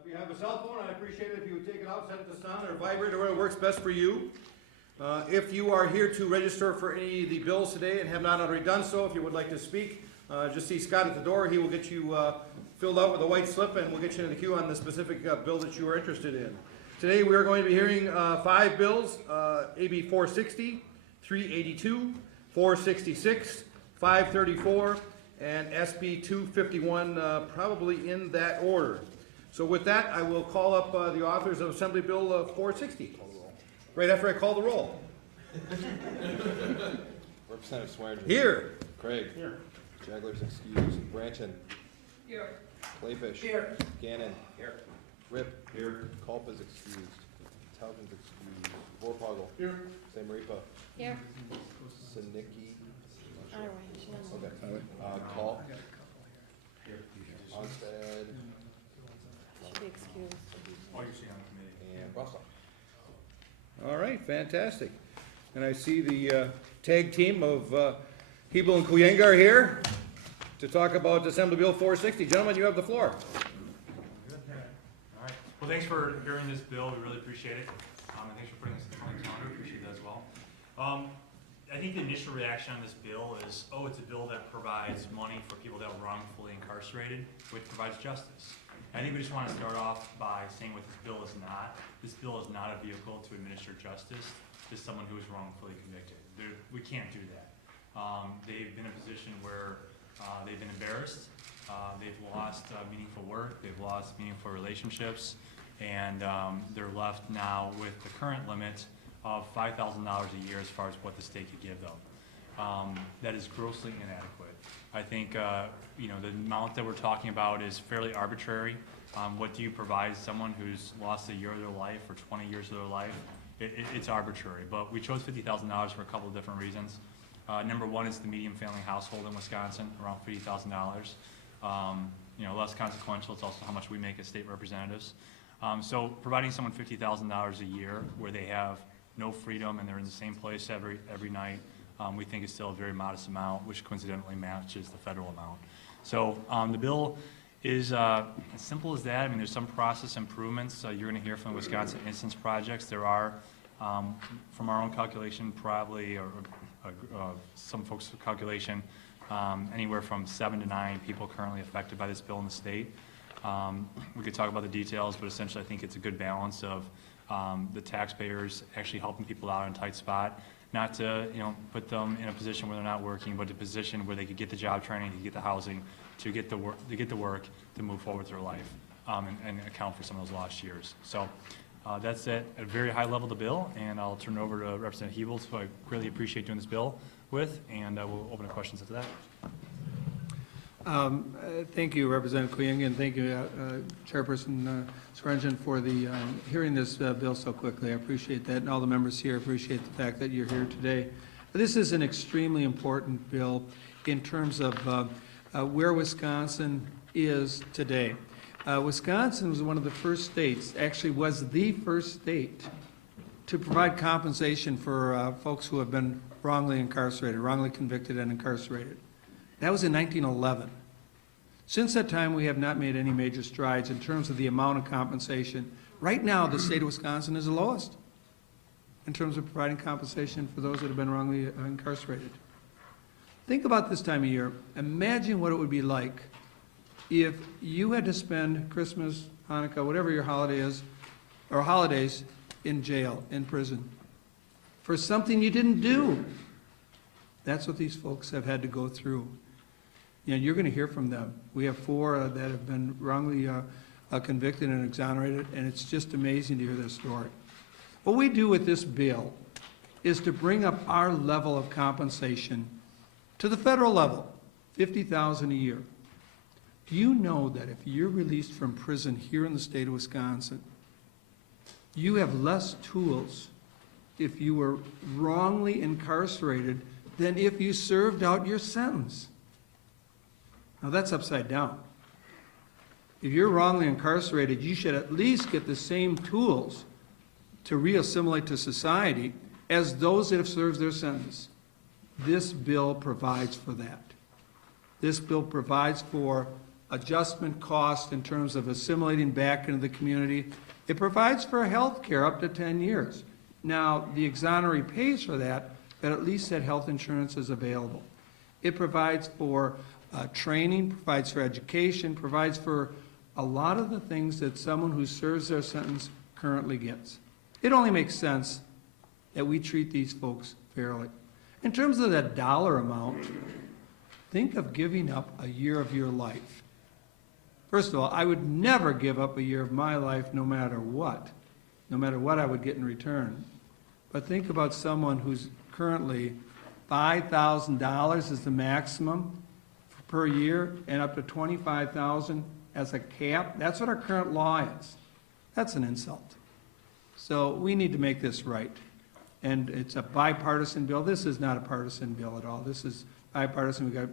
If you have a cell phone, I'd appreciate it if you would take it out, set it to sound or vibrate or whatever works best for you. If you are here to register for any of the bills today and have not already done so, if you would like to speak, just see Scott at the door. He will get you filled out with a white slip and we'll get you in the queue on the specific bill that you are interested in. Today we are going to be hearing 5 bills, AB 460, 382, 466, 534, and SB 251, probably in that order. So with that, I will call up the authors of Assembly Bill 460. Right after I call the roll. Representative Swearinger. Here. Craig. Here. Jagler's excused. Branchin. Here. Clayfish. Here. Gannon. Here. Rip. Here. Culp is excused. Talvin's excused. Vorpagel. Here. Sam Ripa. Here. Sinicki. Okay. Okay. Call. Onstead. Should be excused. And Russell. All right, fantastic. And I see the tag team of Hebel and Kuyenga are here to talk about Assembly Bill 460. Gentlemen, you have the floor. All right. Well, thanks for hearing this bill. We really appreciate it. And thanks for putting this on the calendar. We appreciate that as well. I think the initial reaction on this bill is, oh, it's a bill that provides money for people that were wrongfully incarcerated, which provides justice. I think we just want to start off by saying what this bill is not. This bill is not a vehicle to administer justice to someone who is wrongfully convicted. We can't do that. They've been in a position where they've been embarrassed, they've lost meaningful work, they've lost meaningful relationships, and they're left now with the current limit of $5,000 a year as far as what the state could give them. That is grossly inadequate. I think the amount that we're talking about is fairly arbitrary. What do you provide someone who's lost a year of their life or 20 years of their life? It's arbitrary, but we chose $50,000 for a couple of different reasons. Number one is the median family household in Wisconsin, around $50,000. Less consequential, it's also how much we make as state representatives. So providing someone $50,000 a year where they have no freedom and they're in the same place every night, we think is still a very modest amount, which coincidentally matches the federal amount. So the bill is as simple as that. I mean, there's some process improvements you're going to hear from the Wisconsin Innocence Projects. There are, from our own calculation, probably, or some folks' calculation, anywhere from 7 to 9 people currently affected by this bill in the state. We could talk about the details, but essentially I think it's a good balance of the taxpayers actually helping people out in a tight spot, not to put them in a position where they're not working, but a position where they could get the job training, to get the housing, to get the work, to move forward with their life, and account for some of those lost years. So that's at a very high level the bill, and I'll turn it over to Representative Hebel, who I really appreciate doing this bill with, and we'll open to questions after that. Thank you, Representative Kuyenga, and thank you, Chairperson Swearinger, for the hearing this bill so quickly. I appreciate that, and all the members here appreciate the fact that you're here today. This is an extremely important bill in terms of where Wisconsin is today. Wisconsin was one of the first states, actually was the first state, to provide compensation for folks who have been wrongly incarcerated, wrongly convicted and incarcerated. That was in 1911. Since that time, we have not made any major strides in terms of the amount of compensation. Right now, the state of Wisconsin is the lowest in terms of providing compensation for those that have been wrongly incarcerated. Think about this time of year. Imagine what it would be like if you had to spend Christmas, Hanukkah, whatever your holiday is, or holidays in jail, in prison, for something you didn't do. That's what these folks have had to go through. You're going to hear from them. We have 4 that have been wrongly convicted and exonerated, and it's just amazing to hear their story. What we do with this bill is to bring up our level of compensation to the federal level, $50,000 a year. Do you know that if you're released from prison here in the state of Wisconsin, you have less tools if you were wrongly incarcerated than if you served out your sentence? Now that's upside down. If you're wrongly incarcerated, you should at least get the same tools to re-assimilate to society as those that have served their sentence. This bill provides for that. This bill provides for adjustment cost in terms of assimilating back into the community. It provides for health care up to 10 years. Now, the exoneree pays for that, but at least that health insurance is available. It provides for training, provides for education, provides for a lot of the things that someone who serves their sentence currently gets. It only makes sense that we treat these folks fairly. In terms of that dollar amount, think of giving up a year of your life. First of all, I would never give up a year of my life no matter what I would get in return. But think about someone who's currently $5,000 is the maximum per year and up to $25,000 as a cap. That's what our current law is. That's an insult. So we need to make this right. And it's a bipartisan bill. This is not a partisan bill at all. This is bipartisan. We've got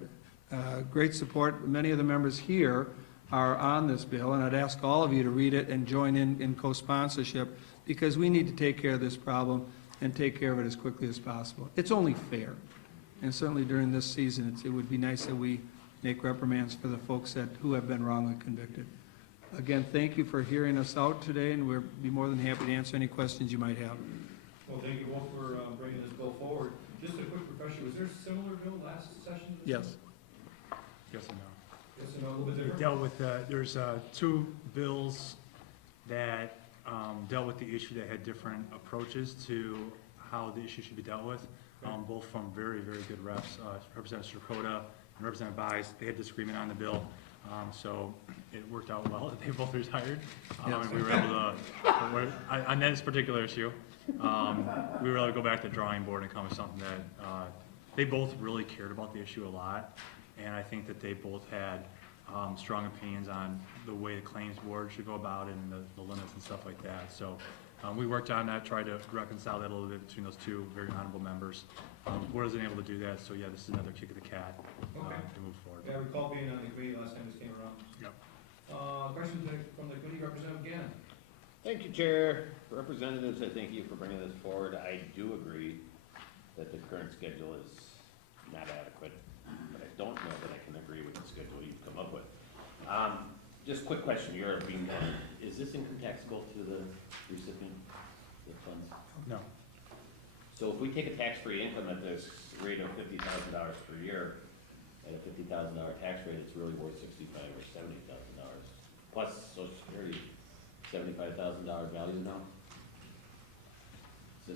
great support. Many of the members here are on this bill, and I'd ask all of you to read it and join in co-sponsorship, because we need to take care of this problem and take care of it as quickly as possible. It's only fair. And certainly during this season, it would be nice that we make reprimands for the folks who have been wrongly convicted. Again, thank you for hearing us out today, and we'll be more than happy to answer any questions you might have. Well, thank you both for bringing this bill forward. Just a quick refresher, was there a similar bill last session? Yes. Yes and no. Yes, and a little bit It different? dealt with, there's two bills that dealt with the issue that had different approaches to how the issue should be dealt with, both from very, very good reps, Representative Sirota and Representative Bies. They had disagreement on the bill, so it worked out well that they both retired. And we were able to, on this particular issue, we were able to go back to the drawing board and come with something that they both really cared about the issue a lot. And I think that they both had strong opinions on the way the claims board should go about it and the limits and stuff like that. So we worked on that, tried to reconcile that a little bit between those two very honorable members. The board wasn't able to do that, so yeah, this is another kick of the cat to move forward. Yeah, I recall being on the committee last time this came around. Yep. Questions from the committee, Representative Gannon? Thank you, Chair. Representatives, I thank you for bringing this forward. I do agree that the current schedule is not adequate, but I don't know that I can agree with the schedule you've come up with. Just quick question, is this income taxable to the recipient of funds? No. So if we take a tax-free income at this rate of $50,000 per year, at a $50,000 tax rate, it's really worth $65,000 or $70,000. Plus Social Security, $75,000 value now?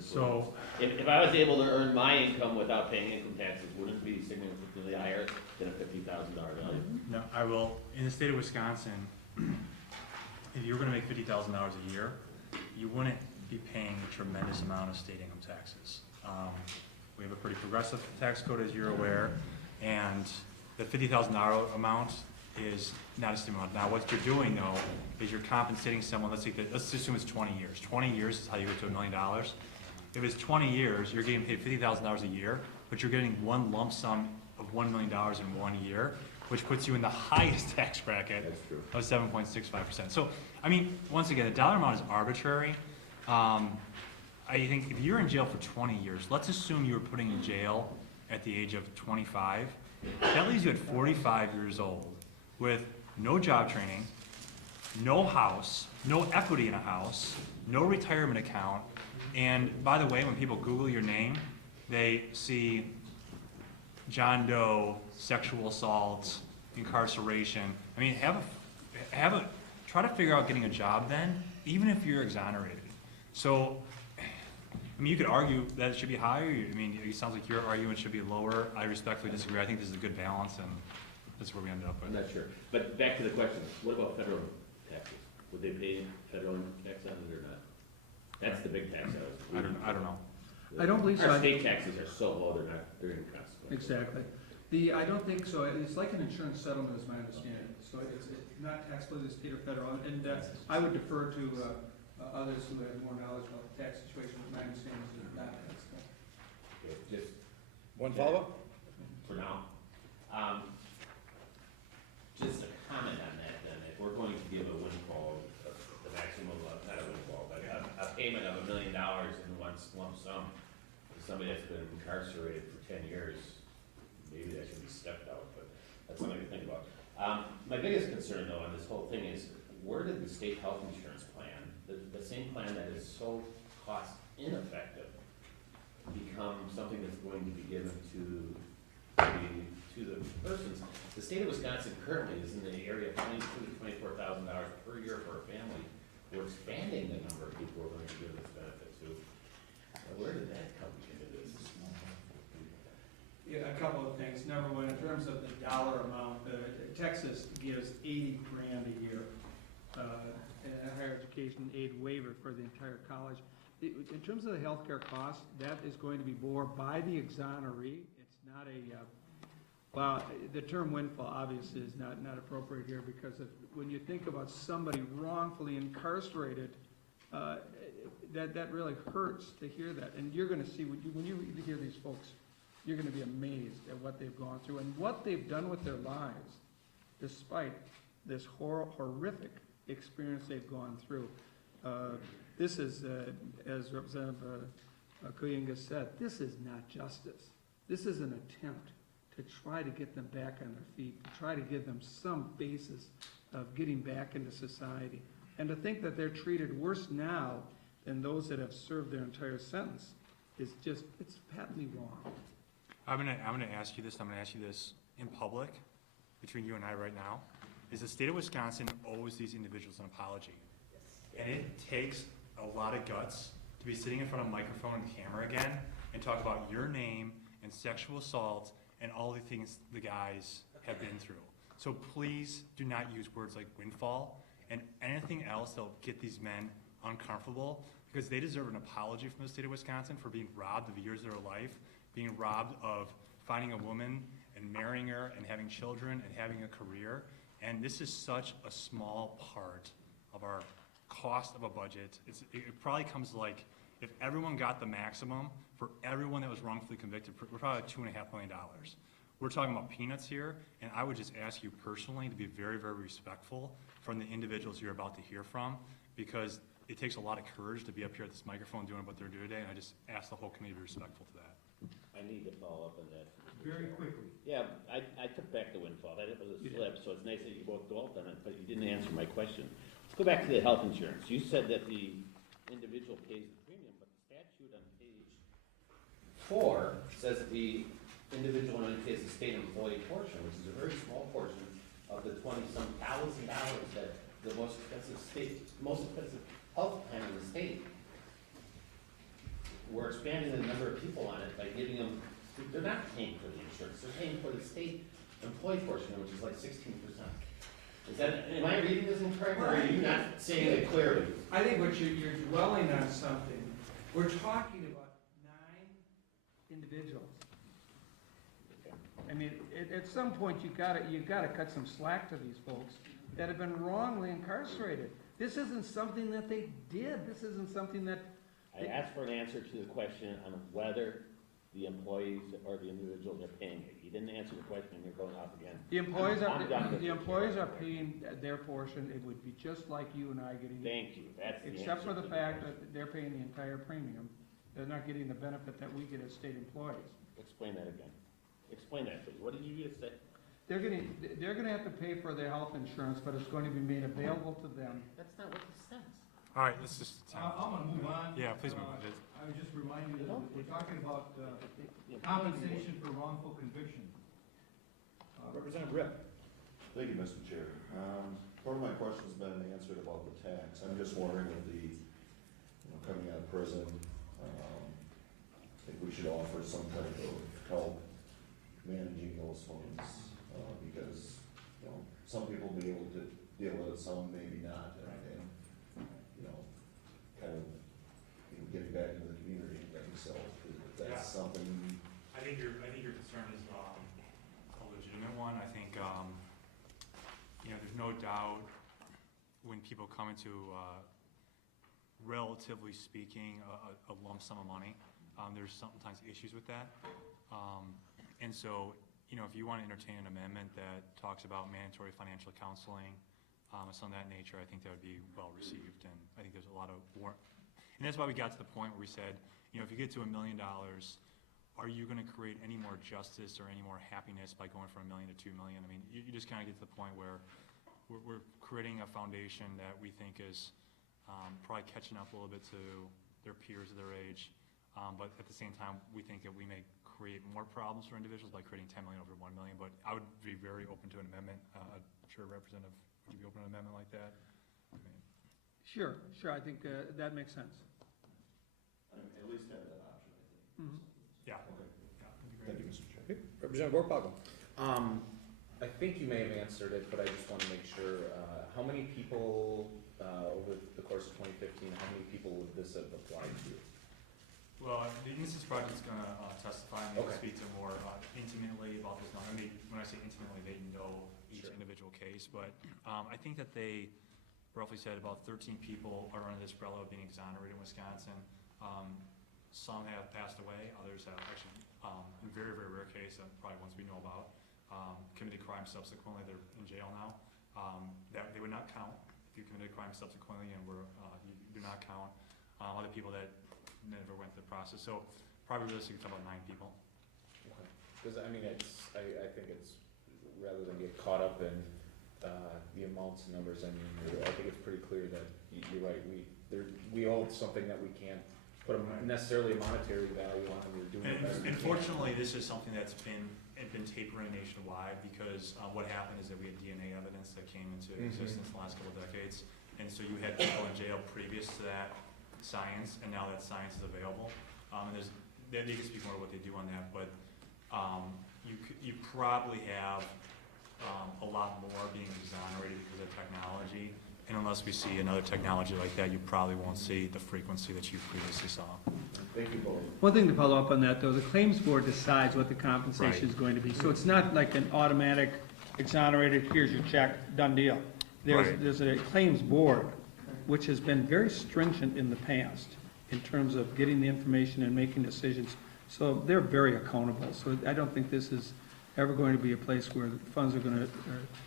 So, If I was able to earn my income without paying income taxes, wouldn't it be significantly higher than a $50,000 value? no, I will, in the state of Wisconsin, if you were gonna make $50,000 a year, you wouldn't be paying a tremendous amount of state income taxes. We have a pretty progressive tax code, as you're aware, and the $50,000 amount is not a stimulus. Now, what you're doing though, is you're compensating someone, let's assume it's 20 years. 20 years is how you get to $1 million. If it's 20 years, you're getting paid $50,000 a year, but you're getting one lump sum of $1 million in 1 year, which puts you in the highest tax bracket of 7.65%. So, I mean, once again, the dollar amount is arbitrary. I think if you're in jail for 20 years, let's assume you were putting in jail at the age of 25, that leaves you at 45 years old with no job training, no house, no equity in a house, no retirement account. And by the way, when people Google your name, they see John Doe, sexual assault, incarceration. I mean, try to figure out getting a job then, even if you're exonerated. So, I mean, you could argue that it should be higher. I mean, it sounds like your argument should be lower. I respectfully disagree. I think this is a good balance, and that's where we ended up I'm with. not sure. But back to the question, what about federal taxes? Would they pay federal income tax on it or not? That's the big tax I I don't know. I don't believe so. Our state taxes are so low, they're inconsequential. Exactly. I don't think so. It's like an insurance settlement is my understanding. So it's not taxable to the state or federal. And I would defer to others who have more knowledge about the tax situation. My understanding is it's not taxable. Okay, just One follow-up? for now. Just a comment on that then, if we're going to give a windfall, the maximum of, not a windfall, but a payment of $1 million in one lump sum to somebody that's been incarcerated for 10 years, maybe that should be stepped out, but that's something to think about. My biggest concern though on this whole thing is, where did the state health insurance plan, the same plan that is so cost ineffective, become something that's going to be given to the persons? The state of Wisconsin currently is in the area of $22,000 to $24,000 per year for a family. We're expanding the number of people we're going to give this benefit to. Where did that come into this? Yeah, a couple of things. Number one, in terms of the dollar amount, Texas gives 80 grand a year, a higher education aid waiver for the entire college. In terms of the healthcare cost, that is going to be bore by the exoneree. It's not a, well, the term windfall obviously is not appropriate here, because when you think about somebody wrongfully incarcerated, that really hurts to hear that. And you're gonna see, when you hear these folks, you're gonna be amazed at what they've gone through and what they've done with their lives, despite this horrific experience they've gone through. This is, as Representative Kuyinga said, this is not justice. This is an attempt to try to get them back on their feet, to try to give them some basis of getting back into society. And to think that they're treated worse now than those that have served their entire sentence is just, it's patently wrong. I'm gonna ask you this, I'm gonna ask you this in public, between you and I right now. Is the state of Wisconsin owes these individuals an apology. And it takes a lot of guts to be sitting in front of a microphone and camera again and talk about your name and sexual assault and all the things the guys have been through. So please do not use words like windfall and anything else that'll get these men uncomfortable, because they deserve an apology from the state of Wisconsin for being robbed of years of their life, being robbed of finding a woman and marrying her and having children and having a career. And this is such a small part of our cost of a budget. It probably comes like, if everyone got the maximum for everyone that was wrongfully convicted, we're probably at $2.5 million. We're talking about peanuts here, and I would just ask you personally to be very, very respectful from the individuals you're about to hear from, because it takes a lot of courage to be up here at this microphone doing what they're doing today, and I just ask the whole committee to be respectful to that. I need to follow up on that. Very quickly. Yeah, I took back the windfall, that was a slip, so it's nice that you both dwelt on it, but you didn't answer my question. Let's go back to the health insurance. You said that the individual pays the premium, but the statute on page 4 says that the individual only pays the state employee portion, which is a very small portion of the $20-some thousand that the most expensive health plan in the state. We're expanding the number of people on it by giving them, they're not paying for the insurance, they're paying for the state employee portion, which is like 16%. Is that, am I reading this incorrect, or are you not saying it clearly? I think what you're dwelling on something. We're talking about 9 individuals. I mean, at some point, you've gotta cut some slack to these folks that have been wrongly incarcerated. This isn't something that they did. This isn't something that. I asked for an answer to the question on whether the employees or the individuals are paying it. You didn't answer the question, and you're going off again. The employees I'm done with the this. employees are paying their portion. It would be just like you and I getting. Thank you, that's the answer. Except for the to fact question. that they're paying the entire premium. They're not getting the benefit that we get as state employees. Explain that again. Explain that, please. What did you just say? They're gonna have to pay for their health insurance, but it's going to be made available to them. That's not what this says. All right, let's just. I'm gonna move on. Yeah, please move on. I would just remind you that we're talking about compensation for wrongful conviction. Representative Rip. Thank you, Mr. Chair. Part of my question's been answered about the tax. I'm just wondering if coming out of prison, I think we should offer some type of help managing those funds, because, some people may be able to deal with it, some maybe not, and, kind of, getting back into the community and things, so if Yeah. that's something. I think your concern is a legitimate one. I think, there's no doubt when people come into, relatively speaking, a lump sum of money, there's sometimes issues with that. And so, if you want to entertain an amendment that talks about mandatory financial counseling, something of that nature, I think that would be well received. And I think there's a lot of and that's why we got to the point where we said, if you get to $1 million, are you going to create any more justice or any more happiness by going from $1 million to $2 million? I mean, you just kind of get to the point where we're creating a foundation that we think is probably catching up a little bit to their peers of their age. But at the same time, we think that we may create more problems for individuals by creating 10 million over 1 million. But I would be very open to an amendment. I'm sure Representative, would you be open to an amendment like that? I mean, Sure, I think that makes sense. I mean, at least have that option, I think. Mhm. Yeah. Okay. Yeah, that'd be great. Thank you, Mr. Chair. Okay, Representative Borpagel. I think you may have answered it, but I just want to make sure, how many people, over the course of 2015, how many people would this have applied to? Well, the Innocence Project's gonna testify and maybe Okay. speak to more intimately about this. I mean, when I say intimately, they know each Sure. individual case, but I think that they roughly said about 13 people are under this umbrella of being exonerated in Wisconsin. Some have passed away, others have actually, in very, very rare case, probably ones we know about, committed crimes subsequently, they're in jail now. That they would not count if you committed a crime subsequently and you do not count. Other people that never went through the process, so probably realistically it's about 9 people. Okay. Because, I mean, I think it's, rather than get caught up in the amounts and numbers, I mean, I think it's pretty clear that you're right, we hold something that we can't put necessarily a monetary value on, and we're doing the best we And can. fortunately, this is something that's been tapering nationwide, because what happened is that we had DNA evidence that came into existence in the last couple of decades. And so you had people in jail previous to that science, and now that science is available. And they can speak more to what they do on that, but you probably have a lot more being exonerated because of technology. And unless we see another technology like that, you probably won't see the frequency that you previously saw. Thank you both. One thing to follow up on that, though, the claims board decides what the compensation is going to be. So it's not like an automatic exonerated, here's your check, done deal. Right. There's a claims board, which has been very stringent in the past in terms of getting the information and making decisions. So they're very accountable. So I don't think this is ever going to be a place where the funds are going to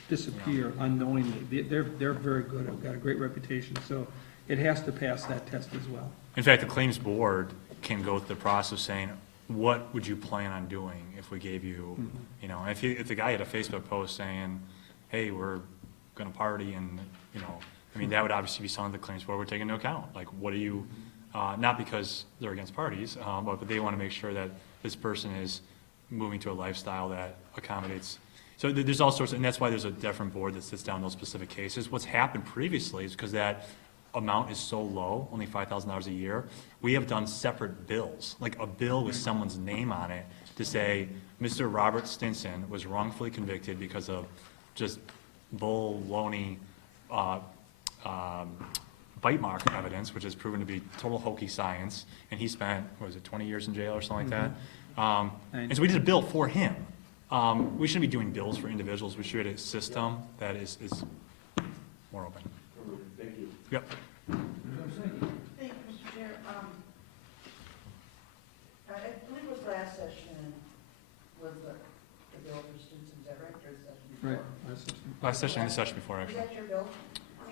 disappear unknowingly. They're very good, have got a great reputation, so it has to pass that test as well. In fact, the claims board can go through the process saying, what would you plan on doing if we gave you, you know, and if the guy had a Facebook post saying, hey, we're gonna party, and, you know, I mean, that would obviously be something the claims board would take into account. Like, what do you, not because they're against parties, but they wanna make sure that this person is moving to a lifestyle that accommodates. So there's all sorts, and that's why there's a different board that sits down those specific cases. What's happened previously is because that amount is so low, only $5,000 a year, we have done separate bills, like a bill with someone's name on it to say, Mr. Robert Stinson was wrongfully convicted because of just baloney, bite mark evidence, which has proven to be total hokey science, and he spent, what was it, 20 years in jail or something like that? And so we did a bill for him. We shouldn't be doing bills for individuals, we should have a system that is more open. Thank you. Yep. Thank you, Mr. Chair. I believe it was last session was the bill for students, is that right, or is that before? Right. Last session and the session before, Is actually. that your bill?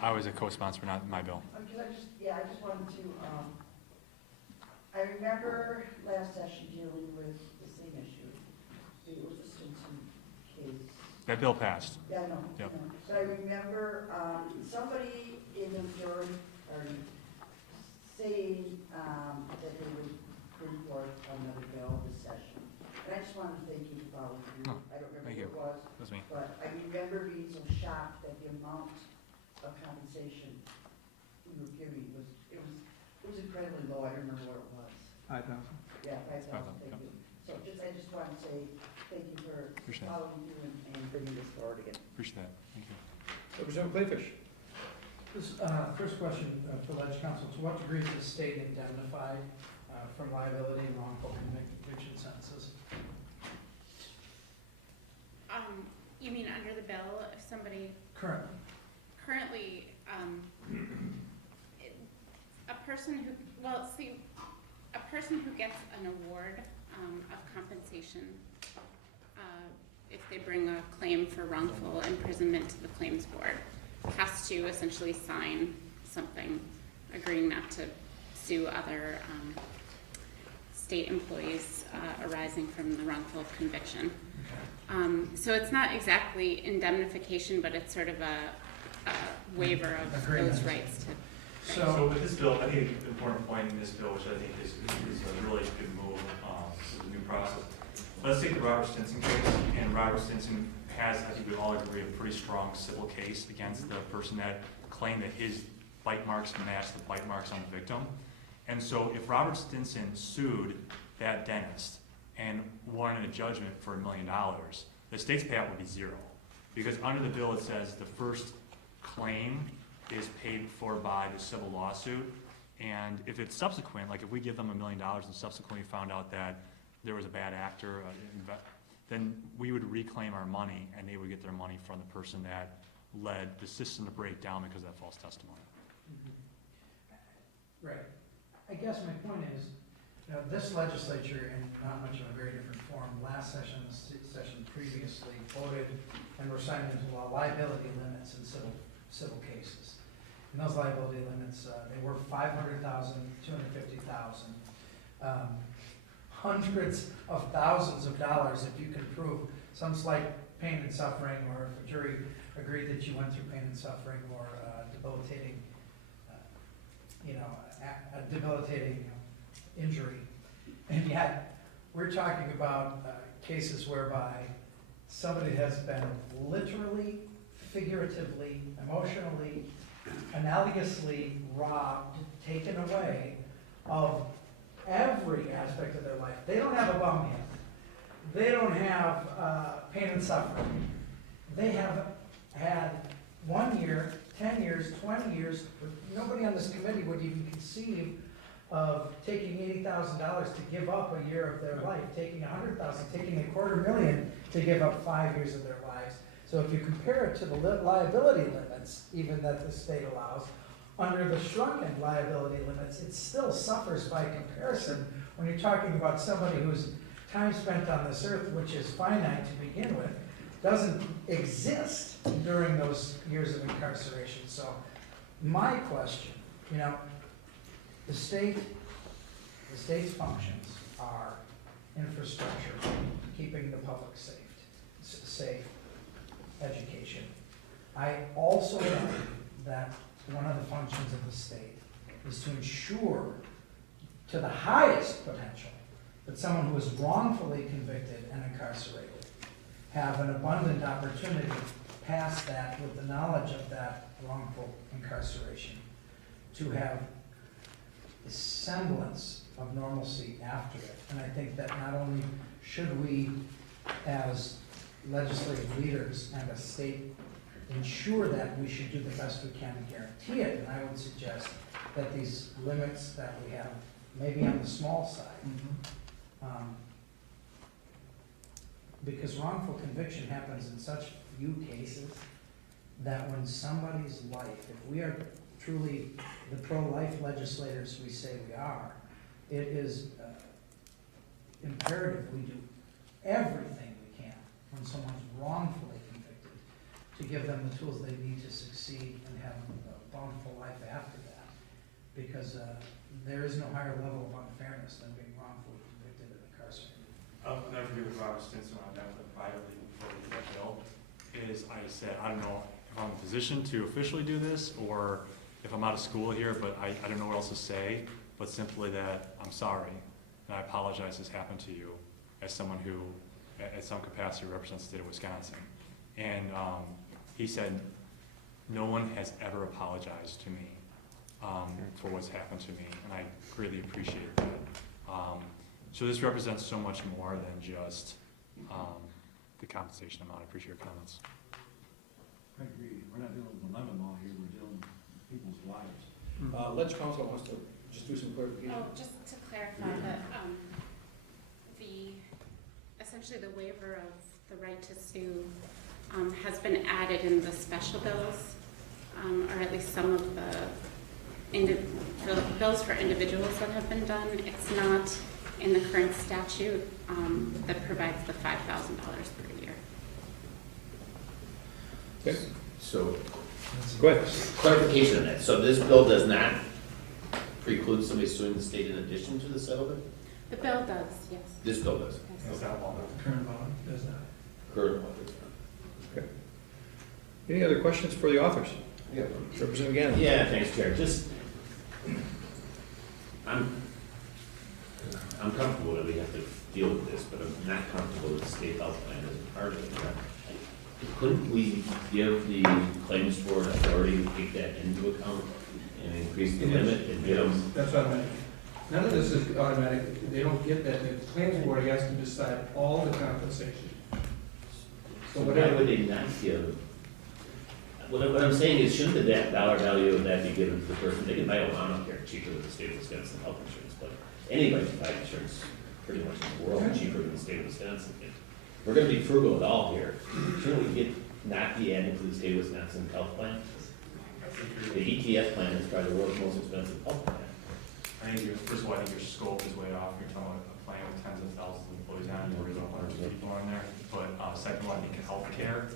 I was a co-sponsor, but not my bill. Because I just wanted to, I remember last session dealing with the same issue. It was the Stinson case. That bill passed. Yeah, I know. Yep. I know. So I remember, somebody in the majority party saying, that they would bring forth another bill this session. And I just wanted to thank you for following through. Oh, I don't remember thank who you. it was, That's me. but I remember being so shocked that the amount of compensation we were giving was incredibly low. I don't remember what it was. 5,000. Yeah, 5,000, $5,000, thank you. So I just wanted to say thank you for Appreciate it. following through and bringing this forward again. Appreciate that. Thank you. Representative Clayfish. This, first question for Ledge Council, to what degree is the state indemnified from liability and wrongful conviction sentences? You mean under the bill, if somebody currently, a person who gets an award of compensation, if they bring a claim for wrongful imprisonment to the claims board, has to essentially sign something agreeing not to sue other state employees arising from the wrongful conviction. So it's not exactly indemnification, but it's sort of waiver of those Agreement. rights to. So with this bill, I think an important point in this bill, which I think is a really good move, to the new process. Let's take the Robert Stinson case, and Robert Stinson has, I think we all agree, a pretty strong civil case against the person that claimed that his bite marks matched the bite marks on the victim. And so if Robert Stinson sued that dentist and won a judgment for $1 million, the state's payout would be zero. Because under the bill, it says the first claim is paid for by the civil lawsuit. And if it's subsequent, like if we give them $1 million and subsequently found out that there was a bad actor, then we would reclaim our money and they would get their money from the person that led the system to break down because of that false testimony. Right. I guess my point is, this legislature, in not much of a very different form, last session, the session previously voted and were signed into law liability limits in civil cases. And those liability limits, they were $500,000, $250,000, hundreds of thousands of dollars if you can prove some slight pain and suffering, or if a jury agreed that you went through pain and suffering, or debilitating, a debilitating injury. And yet, we're talking about cases whereby somebody has been literally, figuratively, emotionally, analogously robbed, taken away of every aspect of their life. They don't have a bum yet. They don't have pain and suffering. They have had 1 year, 10 years, 20 years. Nobody on this committee would even conceive of taking $80,000 to give up a year of their life, taking $100,000, taking $250,000 to give up 5 years of their lives. So if you compare it to the liability limits, even that the state allows, under the shrunken liability limits, it still suffers by comparison when you're talking about somebody whose time spent on this earth, which is finite to begin with, doesn't exist during those years of incarceration. So my question, the state's functions are infrastructure, keeping the public safe, education. I also know that one of the functions of the state is to ensure, to the highest potential, that someone who is wrongfully convicted and incarcerated have an abundant opportunity past that, with the knowledge of that wrongful incarceration, to have a semblance of normalcy after it. And I think that not only should we, as legislative leaders and a state, ensure that, we should do the best we can to guarantee it. And I would suggest that these limits that we have, maybe on the small side, because wrongful conviction happens in such few cases that when somebody's life, if we are truly the pro-life legislators we say we are, it is imperative we do everything we can when someone's wrongfully convicted to give them the tools they need to succeed and have a bountiful life after that. Because there is no higher level of unfairness than being wrongfully convicted and incarcerated. I'll never agree with Robert Stinson when I met with him privately before we did that bill, is I said, I don't know if I'm in a position to officially do this, or if I'm out of school here, but I don't know what else to say, but simply that I'm sorry, and I apologize this happened to you, as someone who, at some capacity, represents the state of Wisconsin. And he said, no one has ever apologized to me for what's happened to me, and I greatly appreciate that. So this represents so much more than just the compensation amount. I appreciate your comments. I agree. We're not dealing with the lemon law here, we're dealing with people's lives. Ledge Council wants to just do some clarification. Oh, just to clarify that, essentially the waiver of the right to sue, has been added in the special bills, or at least some of the bills for individuals that have been done. It's not in the current statute, that provides the $5,000 per year. Okay. So, Go ahead. clarification on that, so this bill does not preclude somebody suing the state in addition to the settlement? The bill does, yes. This bill does. Yes. Is that one? Current law does not. Current one does not. Any other questions for the authors? Representative Gannon. Yeah, thanks, Chair. Just, I'm comfortable that we have to deal with this, but I'm not comfortable with the state health plan as a part of it. Couldn't we give the claims board authority to take that into account and increase the limit and get them? That's automatic. None of this is automatic. They don't get that. The claims board has to decide all the compensation. So why would they not give? What I'm saying is, shouldn't the dollar value of that be given to the person? They can buy Obamacare cheaper than the state of Wisconsin health insurance, but anybody can buy insurance pretty much in the world cheaper than the state of Wisconsin. We're gonna be frugal at all here. Shouldn't we not be adding to the state of Wisconsin health plan? The ETS plan is probably the world's most expensive health plan. I think first of all, I think your scope is way off. You're talking about a plan with tens of thousands of employees on it, worried about hundreds of people on there. But, second of all, I think healthcare,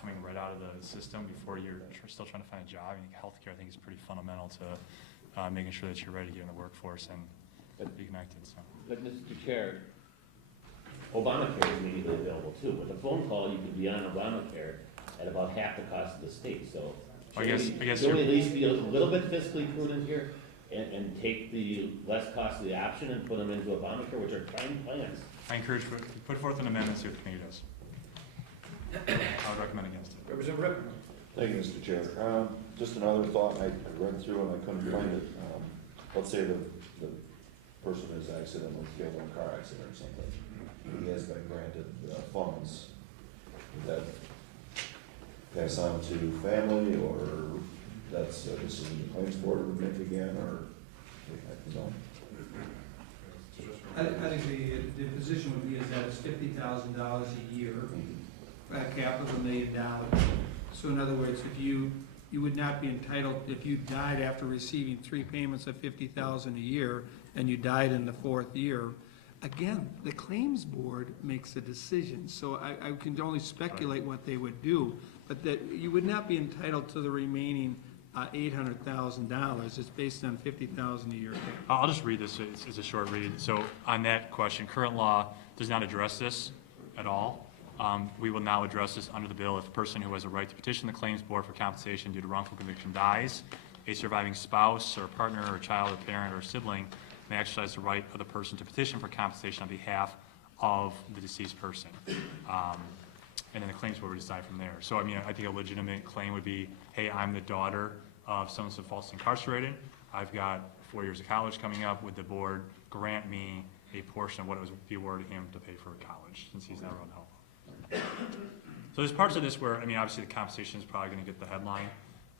coming right out of the system before you're still trying to find a job, I think healthcare, I think is pretty fundamental to, making sure that you're ready to get in the workforce and be connected, so. But Mr. Chair, Obamacare is immediately available too. With a phone call, you could be on Obamacare at about half the cost of the state, so. I guess Should we at least be a little bit fiscally prudent here and take the less costly option and put them into Obamacare, which are fine plans? I encourage, put forth an amendment, see what the committee does. I would recommend against it. Representative Ripon. Thank you, Mr. Chair. Just another thought, I read through and I couldn't find it. Let's say the person is accidentally killed in a car accident or something. He has been granted funds. Would that pass on to family, or that's a decision the claims board would make again, or, no? I think the position would be is that it's $50,000 a year, cap of $1 million. So in other words, if you would not be entitled, if you died after receiving 3 payments of $50,000 a year, and you died in the 4th year, again, the claims board makes a decision. So I can only speculate what they would do, but that you would not be entitled to the remaining $800,000. It's based on $50,000 a year. I'll just read this, it's a short read. So on that question, current law does not address this at all. We will now address this under the bill. If a person who has a right to petition the claims board for compensation due to wrongful conviction dies, a surviving spouse or partner or child or parent or sibling may exercise the right of the person to petition for compensation on behalf of the deceased person. And then the claims board would decide from there. So I mean, I think a legitimate claim would be, hey, I'm the daughter of someone who's falsely incarcerated. I've got 4 years of college coming up. Would the board grant me a portion of what it would be awarded him to pay for college, since he's not around help? So there's parts of this where, I mean, obviously the compensation is probably gonna get the headline,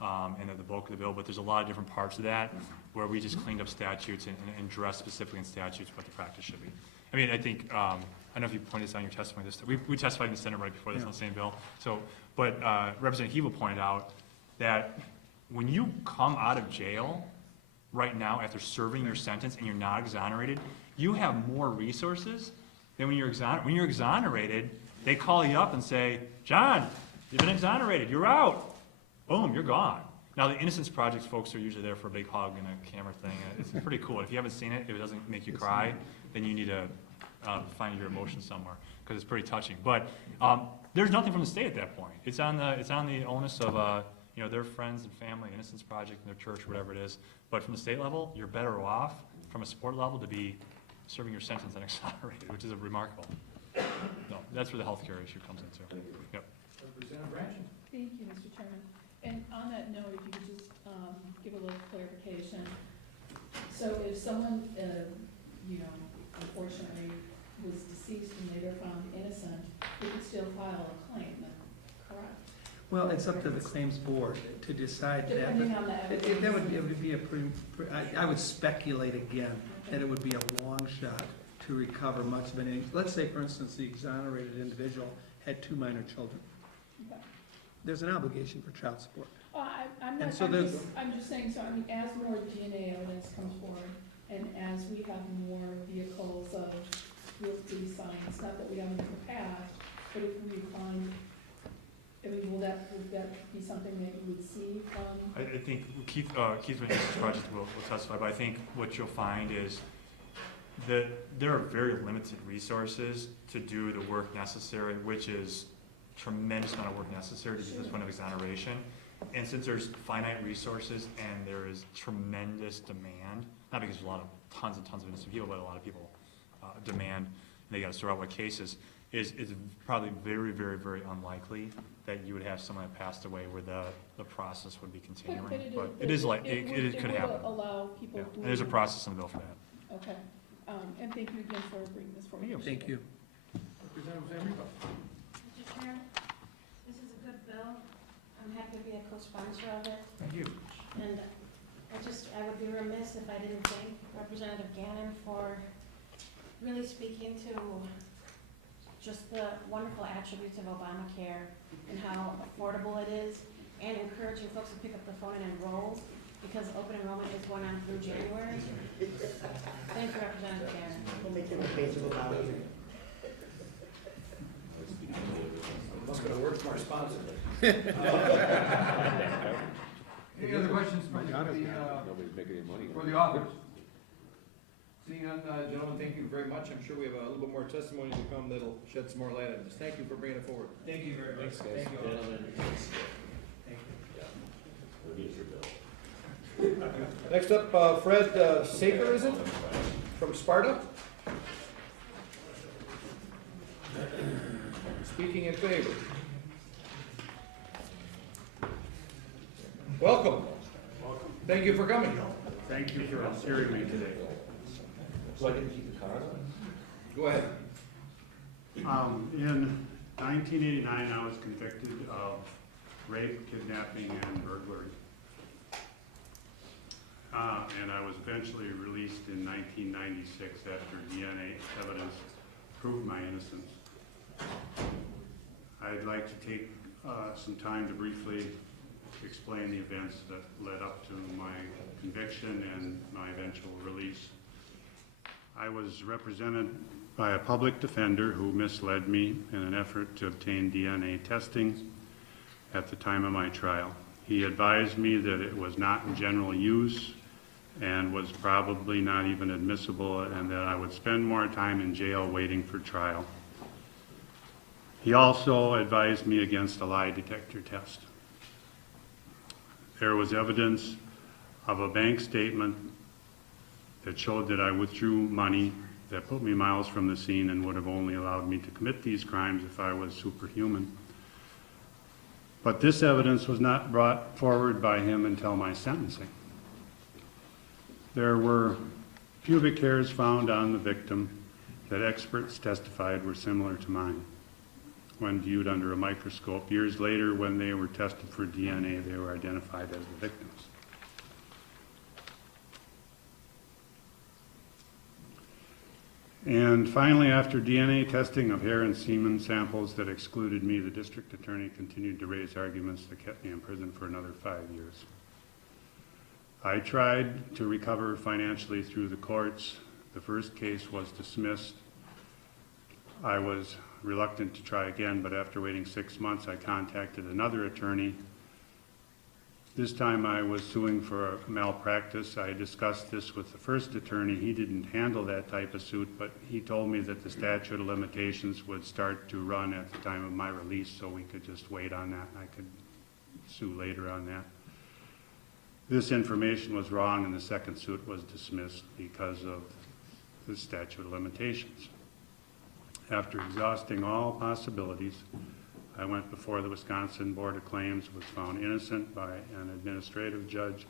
and then the bulk of the bill, but there's a lot of different parts of that where we just cleaned up statutes and addressed specifically in statutes what the practice should be. I mean, I think, I don't know if you pointed this out in your testimony, we testified in the Senate right before this on the same bill. So, but Representative Heva pointed out that when you come out of jail right now after serving your sentence and you're not exonerated, you have more resources than when you're exonerated. They call you up and say, John, you've been exonerated, you're out. Boom, you're gone. Now, the Innocence Project folks are usually there for a big hug and a camera thing. It's pretty cool. If you haven't seen it, if it doesn't make you cry, then you need to find your emotions somewhere, because it's pretty touching. But there's nothing from the state at that point. It's on the onus of you know, their friends and family, Innocence Project, and their church, whatever it is. But from the state level, you're better off from a support level to be serving your sentence and exonerated, which is a remarkable. No, that's where the healthcare issue comes into. Yep. Representative Branson. Thank you, Mr. Chairman. And on that note, if you could just give a little clarification. So if someone, you know, unfortunately was deceased and later found innocent, they could still file a claim, correct? Well, it's up to the claims board to decide that. Depending on the evidence. It would be a I would speculate again that it would be a long shot to recover much of anything. Let's say, for instance, the exonerated individual had 2 minor children. Okay. There's an obligation for child support. I'm not, And so I'm just saying, so I mean, as more DNA evidence comes forward, and as we have more vehicles of guilty signs, not that we haven't in the past, but if we find, I mean, would that be something that you would see from? I think Keith from the Innocence Project will testify, but I think what you'll find is that there are very limited resources to do the work necessary, which is tremendous amount of work necessary to do this one of exoneration. And since there's finite resources and there is tremendous demand, not because there's tons and tons of innocent people, but a lot of people demand, and they gotta sort out what cases, it's probably very, very, very unlikely that you would have someone that passed away where the process would be continuing. But it is like, it could happen. It would allow people Yeah, who. and there's a process in the bill for that. Okay, and thank you again for bringing this forward. Thank you. Representative Zambrino. Mr. Chair, this is a good bill. I'm happy to be a co-sponsor of it. Thank you. And I would be remiss if I didn't thank Representative Gannon for really speaking to just the wonderful attributes of Obamacare and how affordable it is, and encouraging folks to pick up the phone and enroll, because open enrollment is going on through January. Thank you, Representative Gannon. We'll make him a page of about it. Must go to work for our sponsor. Any other questions for Nobody's making any money. for the authors? Seeing none, gentlemen, thank you very much. I'm sure we have a little bit more testimony to come that'll shed some more light on this. Thank you for bringing it forward. Thank you very much. Thanks, guys. Thank you all. Thank you. Next up, Fred Saker, is it, from Sparta? Speaking in favor. Welcome. Thank you for coming. Thank you for hearing me today. So I can keep the card on? Go ahead. In 1989, I was convicted of rape, kidnapping, and burglary. And I was eventually released in 1996 after DNA evidence proved my innocence. I'd like to take some time to briefly explain the events that led up to my conviction and my eventual release. I was represented by a public defender who misled me in an effort to obtain DNA testing at the time of my trial. He advised me that it was not in general use and was probably not even admissible, and that I would spend more time in jail waiting for trial. He also advised me against a lie detector test. There was evidence of a bank statement that showed that I withdrew money that put me miles from the scene and would have only allowed me to commit these crimes if I was superhuman. But this evidence was not brought forward by him until my sentencing. There were pubic hairs found on the victim that experts testified were similar to mine. When viewed under a microscope, years later, when they were tested for DNA, they were identified as the victims. And finally, after DNA testing of hair and semen samples that excluded me, the district attorney continued to raise arguments that kept me in prison for another 5 years. I tried to recover financially through the courts. The first case was dismissed. I was reluctant to try again, but after waiting 6 months, I contacted another attorney. This time I was suing for malpractice. I discussed this with the first attorney. He didn't handle that type of suit, but he told me that the statute of limitations would start to run at the time of my release, so we could just wait on that. I could sue later on that. This information was wrong, and the second suit was dismissed because of the statute of limitations. After exhausting all possibilities, I went before the Wisconsin Board of Claims, was found innocent by an administrative judge,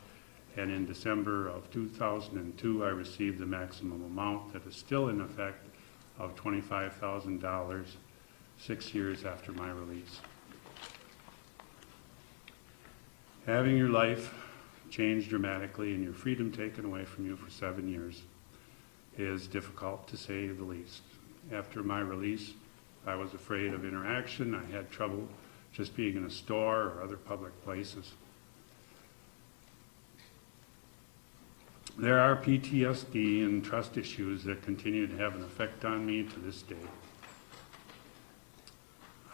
and in December of 2002, I received the maximum amount that is still in effect of $25,000 6 years after my release. Having your life changed dramatically and your freedom taken away from you for 7 years is difficult, to say the least. After my release, I was afraid of interaction. I had trouble just being in a store or other public places. There are PTSD and trust issues that continue to have an effect on me to this day.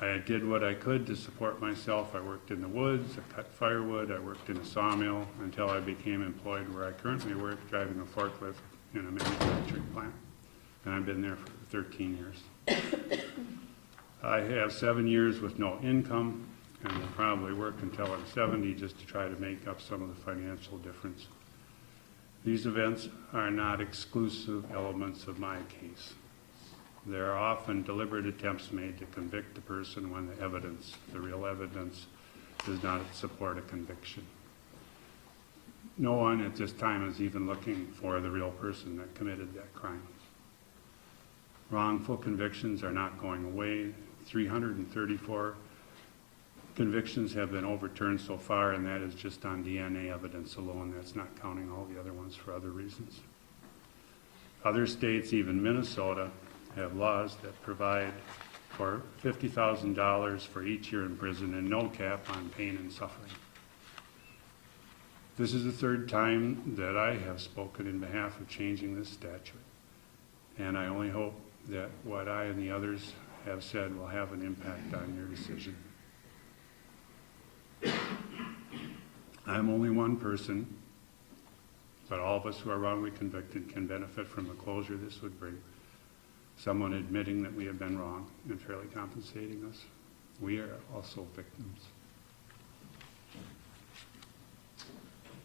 I did what I could to support myself. I worked in the woods, I cut firewood, I worked in a sawmill until I became employed where I currently work, driving a forklift in a manufacturing plant. And I've been there for 13 years. I have 7 years with no income. and will probably work until I'm 70 just to try to make up some of the financial difference. These events are not exclusive elements of my case. There are often deliberate attempts made to convict a person when the evidence, the real evidence, does not support a conviction. No one at this time is even looking for the real person that committed that crime. Wrongful convictions are not going away. 334 convictions have been overturned so far, and that is just on DNA evidence alone. That's not counting all the other ones for other reasons. Other states, even Minnesota, have laws that provide for $50,000 for each year in prison and no cap on pain and suffering. This is the third time that I have spoken in behalf of changing this statute, and I only hope that what I and the others have said will have an impact on your decision. I'm only one person, but all of us who are wrongly convicted can benefit from the closure this would bring. Someone admitting that we have been wrong and fairly compensating us. We are also victims.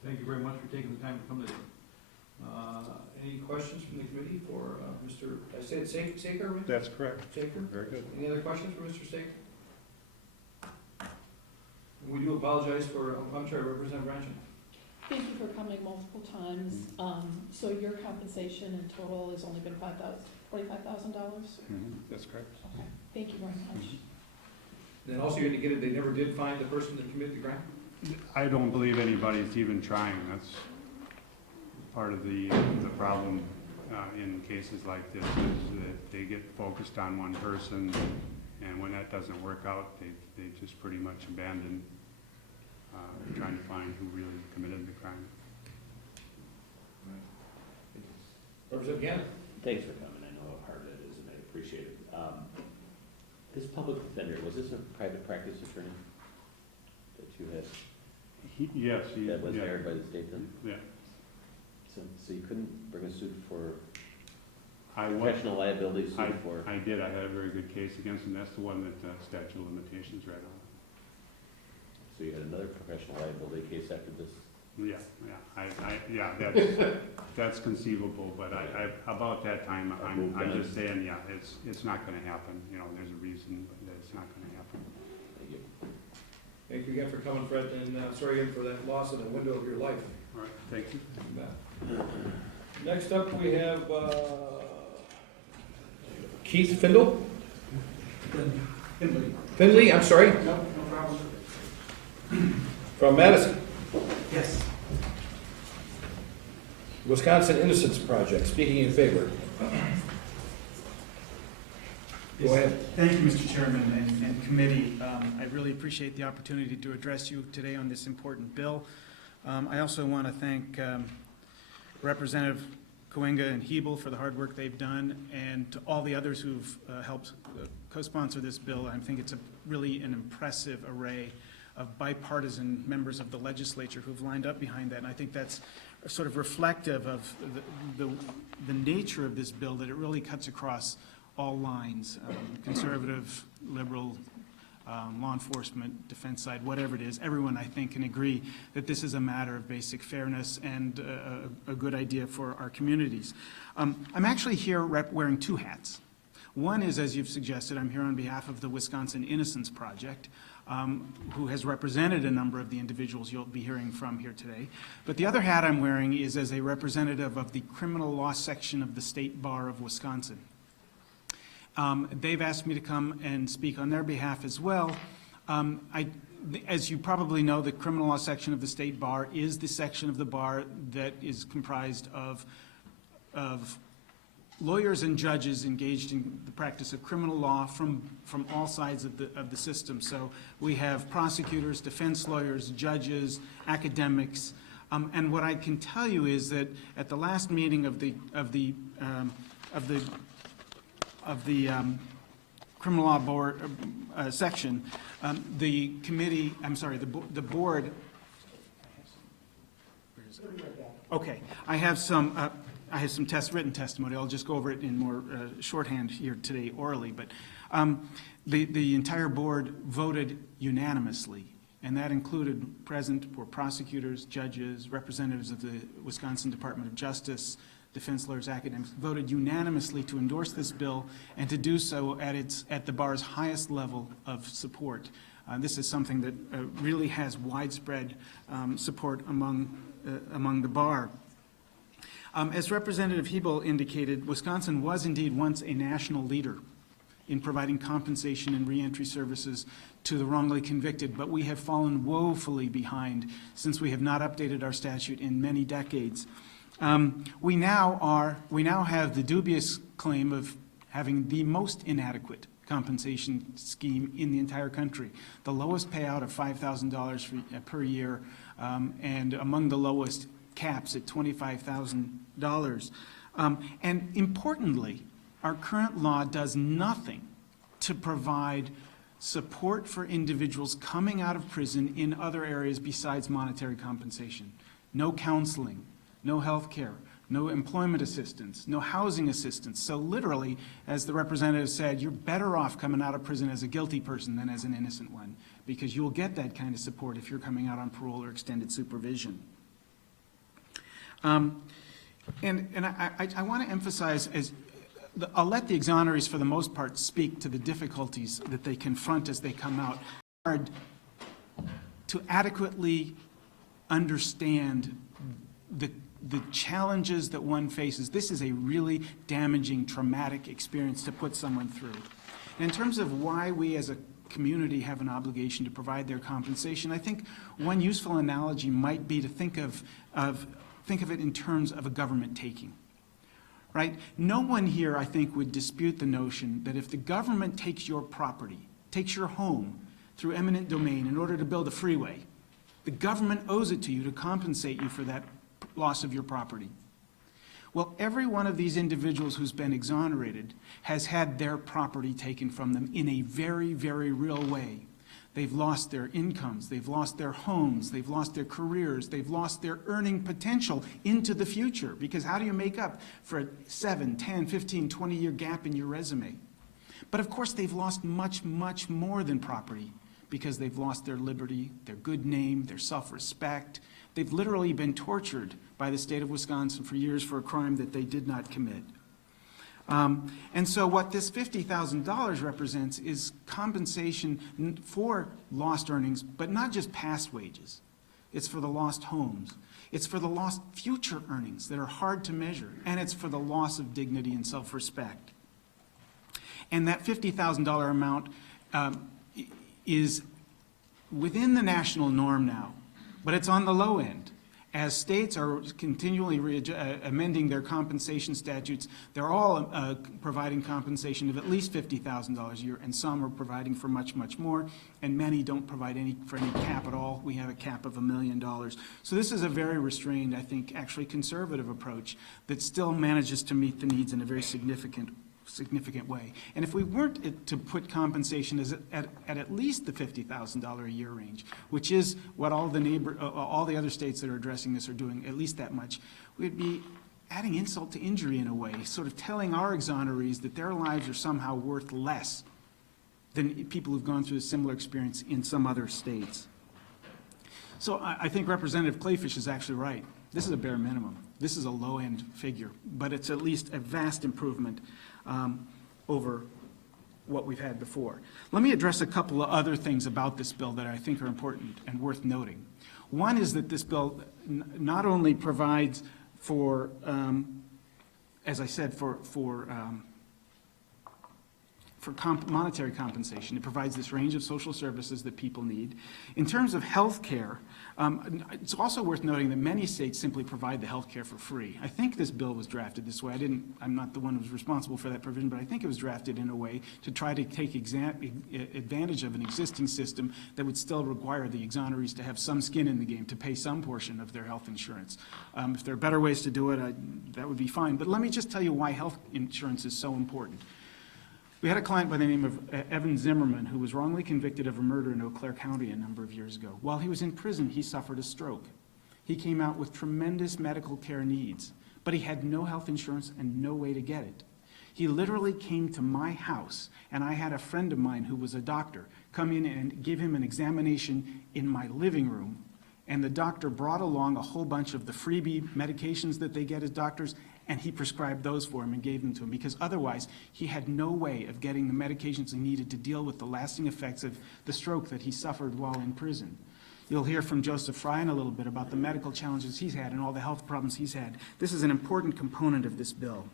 Thank you very much for taking the time to come today. Any questions from the committee for Mr., I said Saker, right? That's correct. Saker? Very good. Any other questions for Mr. Saker? We do apologize for, I'm sorry, Representative Rankin. Thank you for coming multiple times. So your compensation in total has only been $45,000? That's correct. Okay, thank you very much. Then also you indicated they never did find the person that committed the crime? I don't believe anybody's even trying. That's part of the problem in cases like this, is that they get focused on one person, and when that doesn't work out, they just pretty much abandon trying to find who really committed the crime. Representative Gannon? Thanks for coming, I know how hard it is, and I appreciate it. This public defender, was this a private practice attorney that you had? Yes. That was hired by the state then? Yeah. So you couldn't bring a suit for I was. professional liability suit for? I did. I had a very good case against him. That's the one that statute of limitations right on. So you had another professional liability case after this? Yeah, that's conceivable, but about that time, I'm just saying, yeah, it's not gonna happen. You know, there's a reason that it's not gonna happen. Thank you. Thank you again for coming, Fred, and sorry again for that loss of the window of your life. All right, thank you. Next up, we have Keith Findle? Finley, I'm sorry. No problem. From Madison. Yes. Wisconsin Innocence Project, speaking in favor. Go ahead. Thank you, Mr. Chairman and committee. I really appreciate the opportunity to address you today on this important bill. I also want to thank Representative Coinga and Hebel for the hard work they've done, and to all the others who've helped co-sponsor this bill. I think it's really an impressive array of bipartisan members of the legislature who've lined up behind that. And I think that's sort of reflective of the nature of this bill, that it really cuts across all lines, conservative, liberal, law enforcement, defense side, whatever it is. Everyone, I think, can agree that this is a matter of basic fairness and a good idea for our communities. I'm actually here wearing two hats. One is, as you've suggested, I'm here on behalf of the Wisconsin Innocence Project, who has represented a number of the individuals you'll be hearing from here today. But the other hat I'm wearing is as a representative of the criminal law section of the State Bar of Wisconsin. They've asked me to come and speak on their behalf as well. As you probably know, the criminal law section of the State Bar is the section of the bar that is comprised of lawyers and judges engaged in the practice of criminal law from all sides of the system. So we have prosecutors, defense lawyers, judges, academics, and what I can tell you is that at the last meeting of the criminal law board section, the committee, I'm sorry, the board. Where is it? Okay, I have some written testimony. I'll just go over it in more shorthand here today orally. But The entire board voted unanimously, and that included present were prosecutors, judges, representatives of the Wisconsin Department of Justice, defense lawyers, academics, voted unanimously to endorse this bill and to do so at the bar's highest level of support. This is something that really has widespread support among the bar. As Representative Hebel indicated, Wisconsin was indeed once a national leader in providing compensation and reentry services to the wrongly convicted, but we have fallen woefully behind since we have not updated our statute in many decades. We now have the dubious claim of having the most inadequate compensation scheme in the entire country. The lowest payout of $5,000 per year, and among the lowest caps at $25,000. And importantly, our current law does nothing to provide support for individuals coming out of prison in other areas besides monetary compensation. No counseling, no health care, no employment assistance, no housing assistance. So literally, as the representative said, you're better off coming out of prison as a guilty person than as an innocent one, because you'll get that kind of support if you're coming out on parole or extended supervision. And I want to emphasize, I'll let the exonerees for the most part speak to the difficulties that they confront as they come out. Hard to adequately understand the challenges that one faces. This is a really damaging, traumatic experience to put someone through. And in terms of why we as a community have an obligation to provide their compensation, I think one useful analogy might be to think of it in terms of a government taking. Right? No one here, I think, would dispute the notion that if the government takes your property, takes your home through eminent domain in order to build a freeway, the government owes it to you to compensate you for that loss of your property. Well, every one of these individuals who's been exonerated has had their property taken from them in a very, very real way. They've lost their incomes, they've lost their homes, they've lost their careers, they've lost their earning potential into the future, because how do you make up for a 7, 10, 15, 20-year gap in your resume? But of course, they've lost much, much more than property, because they've lost their liberty, their good name, their self-respect. They've literally been tortured by the state of Wisconsin for years for a crime that they did not commit. And so what this $50,000 represents is compensation for lost earnings, but not just past wages. It's for the lost homes. It's for the lost future earnings that are hard to measure. And it's for the loss of dignity and self-respect. And that $50,000 amount is within the national norm now, but it's on the low end. As states are continually amending their compensation statutes, they're all providing compensation of at least $50,000 a year, and some are providing for much, much more, and many don't provide for any cap at all. We have a cap of $1 million. So this is a very restrained, I think, actually conservative approach that still manages to meet the needs in a very significant way. And if we weren't to put compensation at least the $50,000 a year range, which is what all the other states that are addressing this are doing, at least that much, we'd be adding insult to injury in a way, sort of telling our exonerees that their lives are somehow worth less than people who've gone through a similar experience in some other states. So I think Representative Clayfish is actually right. This is a bare minimum. This is a low-end figure, but it's at least a vast improvement over what we've had before. Let me address a couple of other things about this bill that I think are important and worth noting. One is that this bill not only provides for, as I said, for monetary compensation. It provides this range of social services that people need. In terms of health care, it's also worth noting that many states simply provide the health care for free. I think this bill was drafted this way. I'm not the one who's responsible for that provision, but I think it was drafted in a way to try to take advantage of an existing system that would still require the exonerees to have some skin in the game, to pay some portion of their health insurance. If there are better ways to do it, that would be fine. But let me just tell you why health insurance is so important. We had a client by the name of Evan Zimmerman who was wrongly convicted of a murder in Eau Claire County a number of years ago. While he was in prison, he suffered a stroke. He came out with tremendous medical care needs, but he had no health insurance and no way to get it. He literally came to my house, and I had a friend of mine who was a doctor come in and give him an examination in my living room. And the doctor brought along a whole bunch of the freebie medications that they get as doctors, and he prescribed those for him and gave them to him, because otherwise he had no way of getting the medications he needed to deal with the lasting effects of the stroke that he suffered while in prison. You'll hear from Joseph Fry in a little bit about the medical challenges he's had and all the health problems he's had. This is an important component of this bill.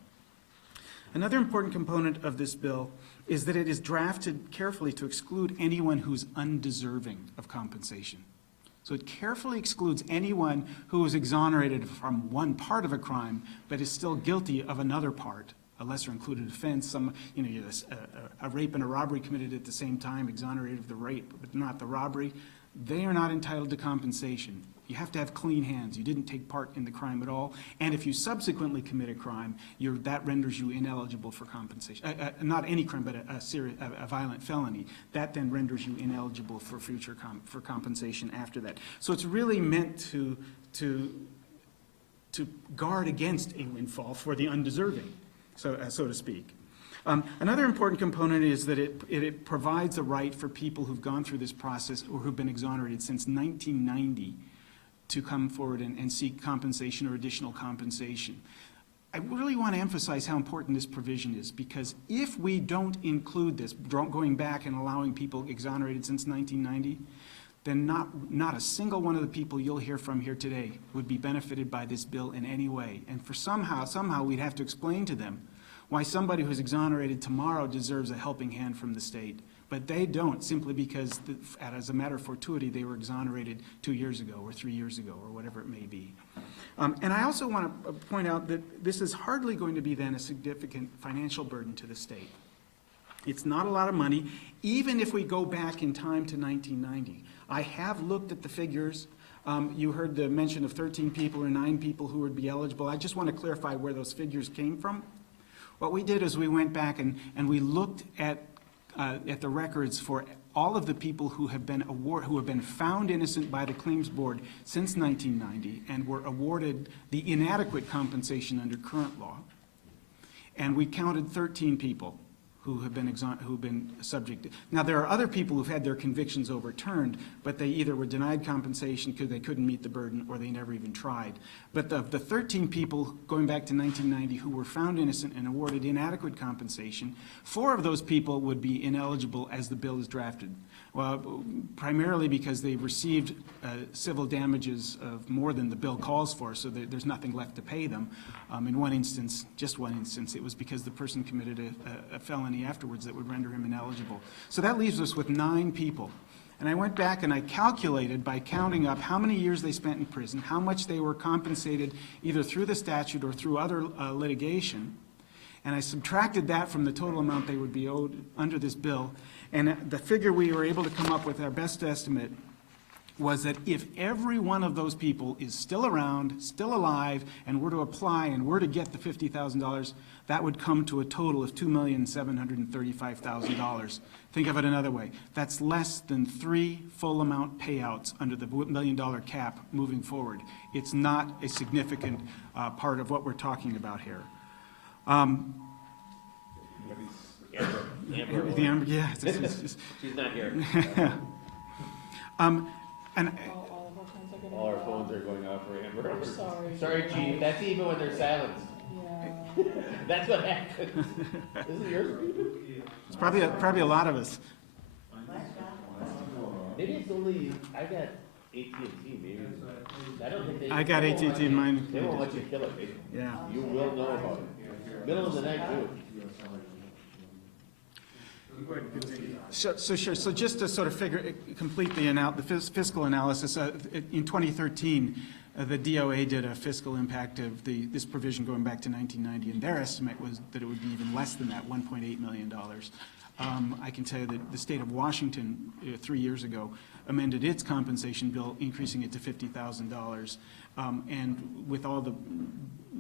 Another important component of this bill is that it is drafted carefully to exclude anyone who's undeserving of compensation. So it carefully excludes anyone who is exonerated from one part of a crime, but is still guilty of another part, a lesser included offense, a rape and a robbery committed at the same time, exonerated of the rape, but not the robbery. They are not entitled to compensation. You have to have clean hands. You didn't take part in the crime at all. And if you subsequently commit a crime, that renders you ineligible for compensation. Not any crime, but a violent felony. That then renders you ineligible for future for compensation after that. So it's really meant to guard against a windfall for the undeserving, so to speak. Another important component is that it provides a right for people who've gone through this process or who've been exonerated since 1990 to come forward and seek compensation or additional compensation. I really want to emphasize how important this provision is, because if we don't include this, going back and allowing people exonerated since 1990, then not a single one of the people you'll hear from here today would be benefited by this bill in any way. And for somehow we'd have to explain to them why somebody who's exonerated tomorrow deserves a helping hand from the state. But they don't, simply because, as a matter of fortuity, they were exonerated 2 years ago or 3 years ago or whatever it may be. And I also want to point out that this is hardly going to be then a significant financial burden to the state. It's not a lot of money, even if we go back in time to 1990. I have looked at the figures. You heard the mention of 13 people or 9 people who would be eligible. I just want to clarify where those figures came from. What we did is we went back and we looked at the records for all of the people who have been found innocent by the Claims Board since 1990 and were awarded the inadequate compensation under current law. And we counted 13 people who've been subject. Now, there are other people who've had their convictions overturned, but they either were denied compensation because they couldn't meet the burden or they never even tried. But the 13 people going back to 1990 who were found innocent and awarded inadequate compensation, 4 of those people would be ineligible as the bill is drafted. Well, primarily because they received civil damages of more than the bill calls for, so there's nothing left to pay them. In one instance, just one instance, it was because the person committed a felony afterwards that would render him ineligible. So that leaves us with 9 people. And I went back and I calculated by counting up how many years they spent in prison, how much they were compensated either through the statute or through other litigation, and I subtracted that from the total amount they would be owed under this bill. And the figure we were able to come up with, our best estimate, was that if every one of those people is still around, still alive, and were to apply and were to get the $50,000, that would come to a total of $2,735,000. Think of it another way. That's less than 3 full amount payouts under the $1 million cap moving forward. It's not a significant part of what we're talking about here. Amber. Yeah. She's not here. And All our phones are going off for Amber. I'm sorry. Sorry, Chief. That's even when they're silenced. Yeah. That's what happens. This is yours? it's probably a lot of us. Maybe it's only, I got AT&T, maybe. I don't think they. I got AT&T in mine. They won't let you kill it, baby. Yeah. You will know about it. Middle of the night, too. So just to sort of complete the fiscal analysis, in 2013, the DOA did a fiscal impact of this provision going back to 1990, and their estimate was that it would be even less than that, $1.8 million. I can tell you that the state of Washington, 3 years ago, amended its compensation bill, increasing it to $50,000. And with all the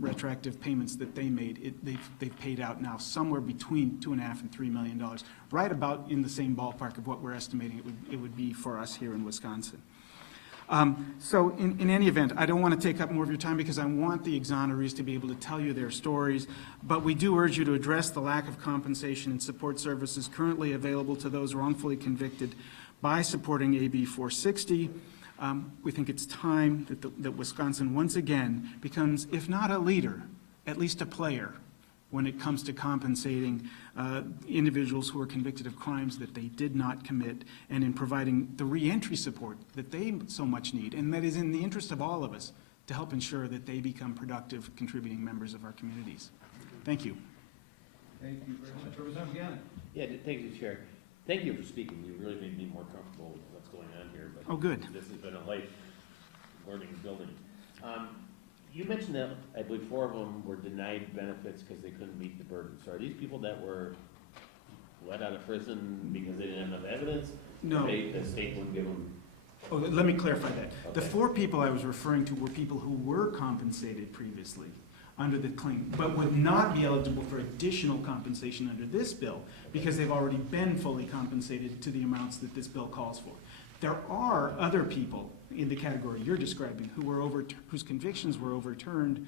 retroactive payments that they made, they've paid out now somewhere between $2.5 and $3 million, right about in the same ballpark of what we're estimating it would be for us here in Wisconsin. So in any event, I don't want to take up more of your time because I want the exonerees to be able to tell you their stories, but we do urge you to address the lack of compensation and support services currently available to those wrongfully convicted by supporting AB 460. We think it's time that Wisconsin once again becomes, if not a leader, at least a player when it comes to compensating individuals who are convicted of crimes that they did not commit, and in providing the reentry support that they so much need, and that is in the interest of all of us to help ensure that they become productive, contributing members of our communities. Thank you. Thank you very much. Representative Gannon. Yeah, thank you, Chair. Thank you for speaking. You really made me more comfortable with what's going on here, but. Oh, good. This has been a life learning building. You mentioned that, I believe 4 of them were denied benefits because they couldn't meet the burden. So are these people that were let out of prison because they didn't have enough evidence? No. The state wouldn't give them? Oh, let me clarify that. The Okay. 4 people I was referring to were people who were compensated previously under the claim, but would not be eligible for additional compensation under this bill because they've already been fully compensated to the amounts that this bill calls for. There are other people in the category you're describing who were whose convictions were overturned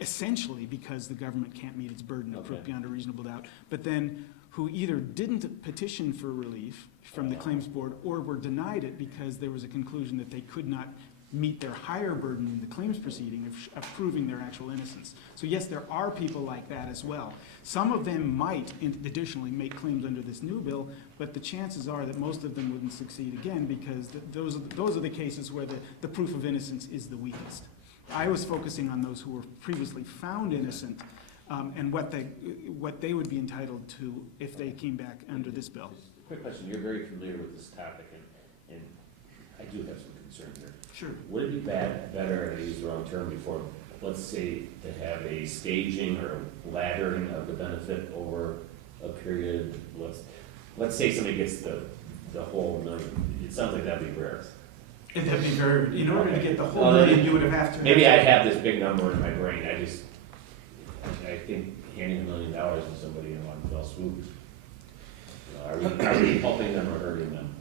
essentially because the government can't meet its burden of proof beyond a reasonable doubt, but then who either didn't petition for relief from the claims board or were denied it because there was a conclusion that they could not meet their higher burden in the claims proceeding of proving their actual innocence. So yes, there are people like that as well. Some of them might additionally make claims under this new bill, but the chances are that most of them wouldn't succeed again because those are the cases where the proof of innocence is the weakest. I was focusing on those who were previously found innocent and what they would be entitled to if they came back under this bill. Just a quick question. You're very familiar with this topic, and I do have some concern here. Sure. Would it be better, and I use the wrong term before, let's say to have a staging or laddering of the benefit over a period? Let's say somebody gets the whole million. It sounds like that'd be rare. That'd be very, in order to get the whole million, you would have to. Maybe I have this big number in my brain. I think handing $1 million to somebody in one fell swoop. Are we helping them or hurting them?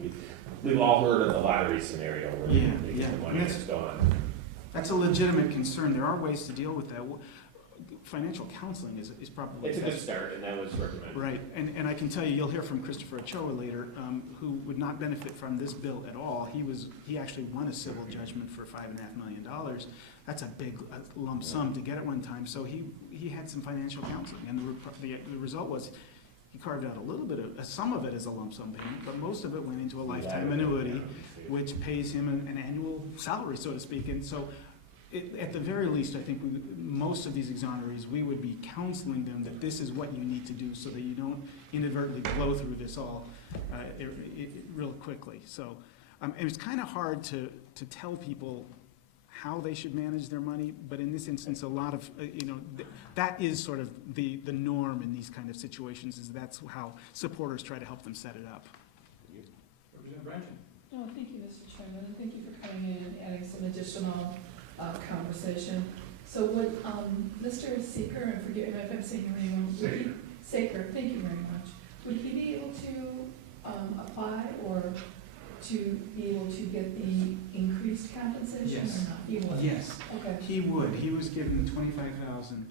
We've all heard of the lottery scenario where they get the money and it's gone. That's a legitimate concern. There are ways to deal with that. Financial counseling is probably. It's a good start, and that was recommended. Right, and I can tell you, you'll hear from Christopher Ochoa later, who would not benefit from this bill at all. He actually won a civil judgment for $5.5 million. That's a big lump sum to get at one time. So he had some financial counseling, and the result was he carved out a little bit of some of it as a lump sum payment, but most of it went into a lifetime annuity, which pays him an annual salary, so to speak. And so, at the very least, I think most of these exonerees, we would be counseling them that this is what you need to do so that you don't inadvertently blow through this all real quickly. So, and it's kind of hard to tell people how they should manage their money, but in this instance, a lot of, that is sort of the norm in these kind of situations, is that's how supporters try to help them set it up. Representative Branson. No, thank you, Mr. Chairman, and thank you for coming in and adding some additional conversation. So would Mr. Seeker, and forgive me if I'm saying your name wrong. Saker, thank you very much. Would he be able to apply or to be able to get the increased compensation Yes. or not? He would? Yes, Okay. he would. He was given $25,000.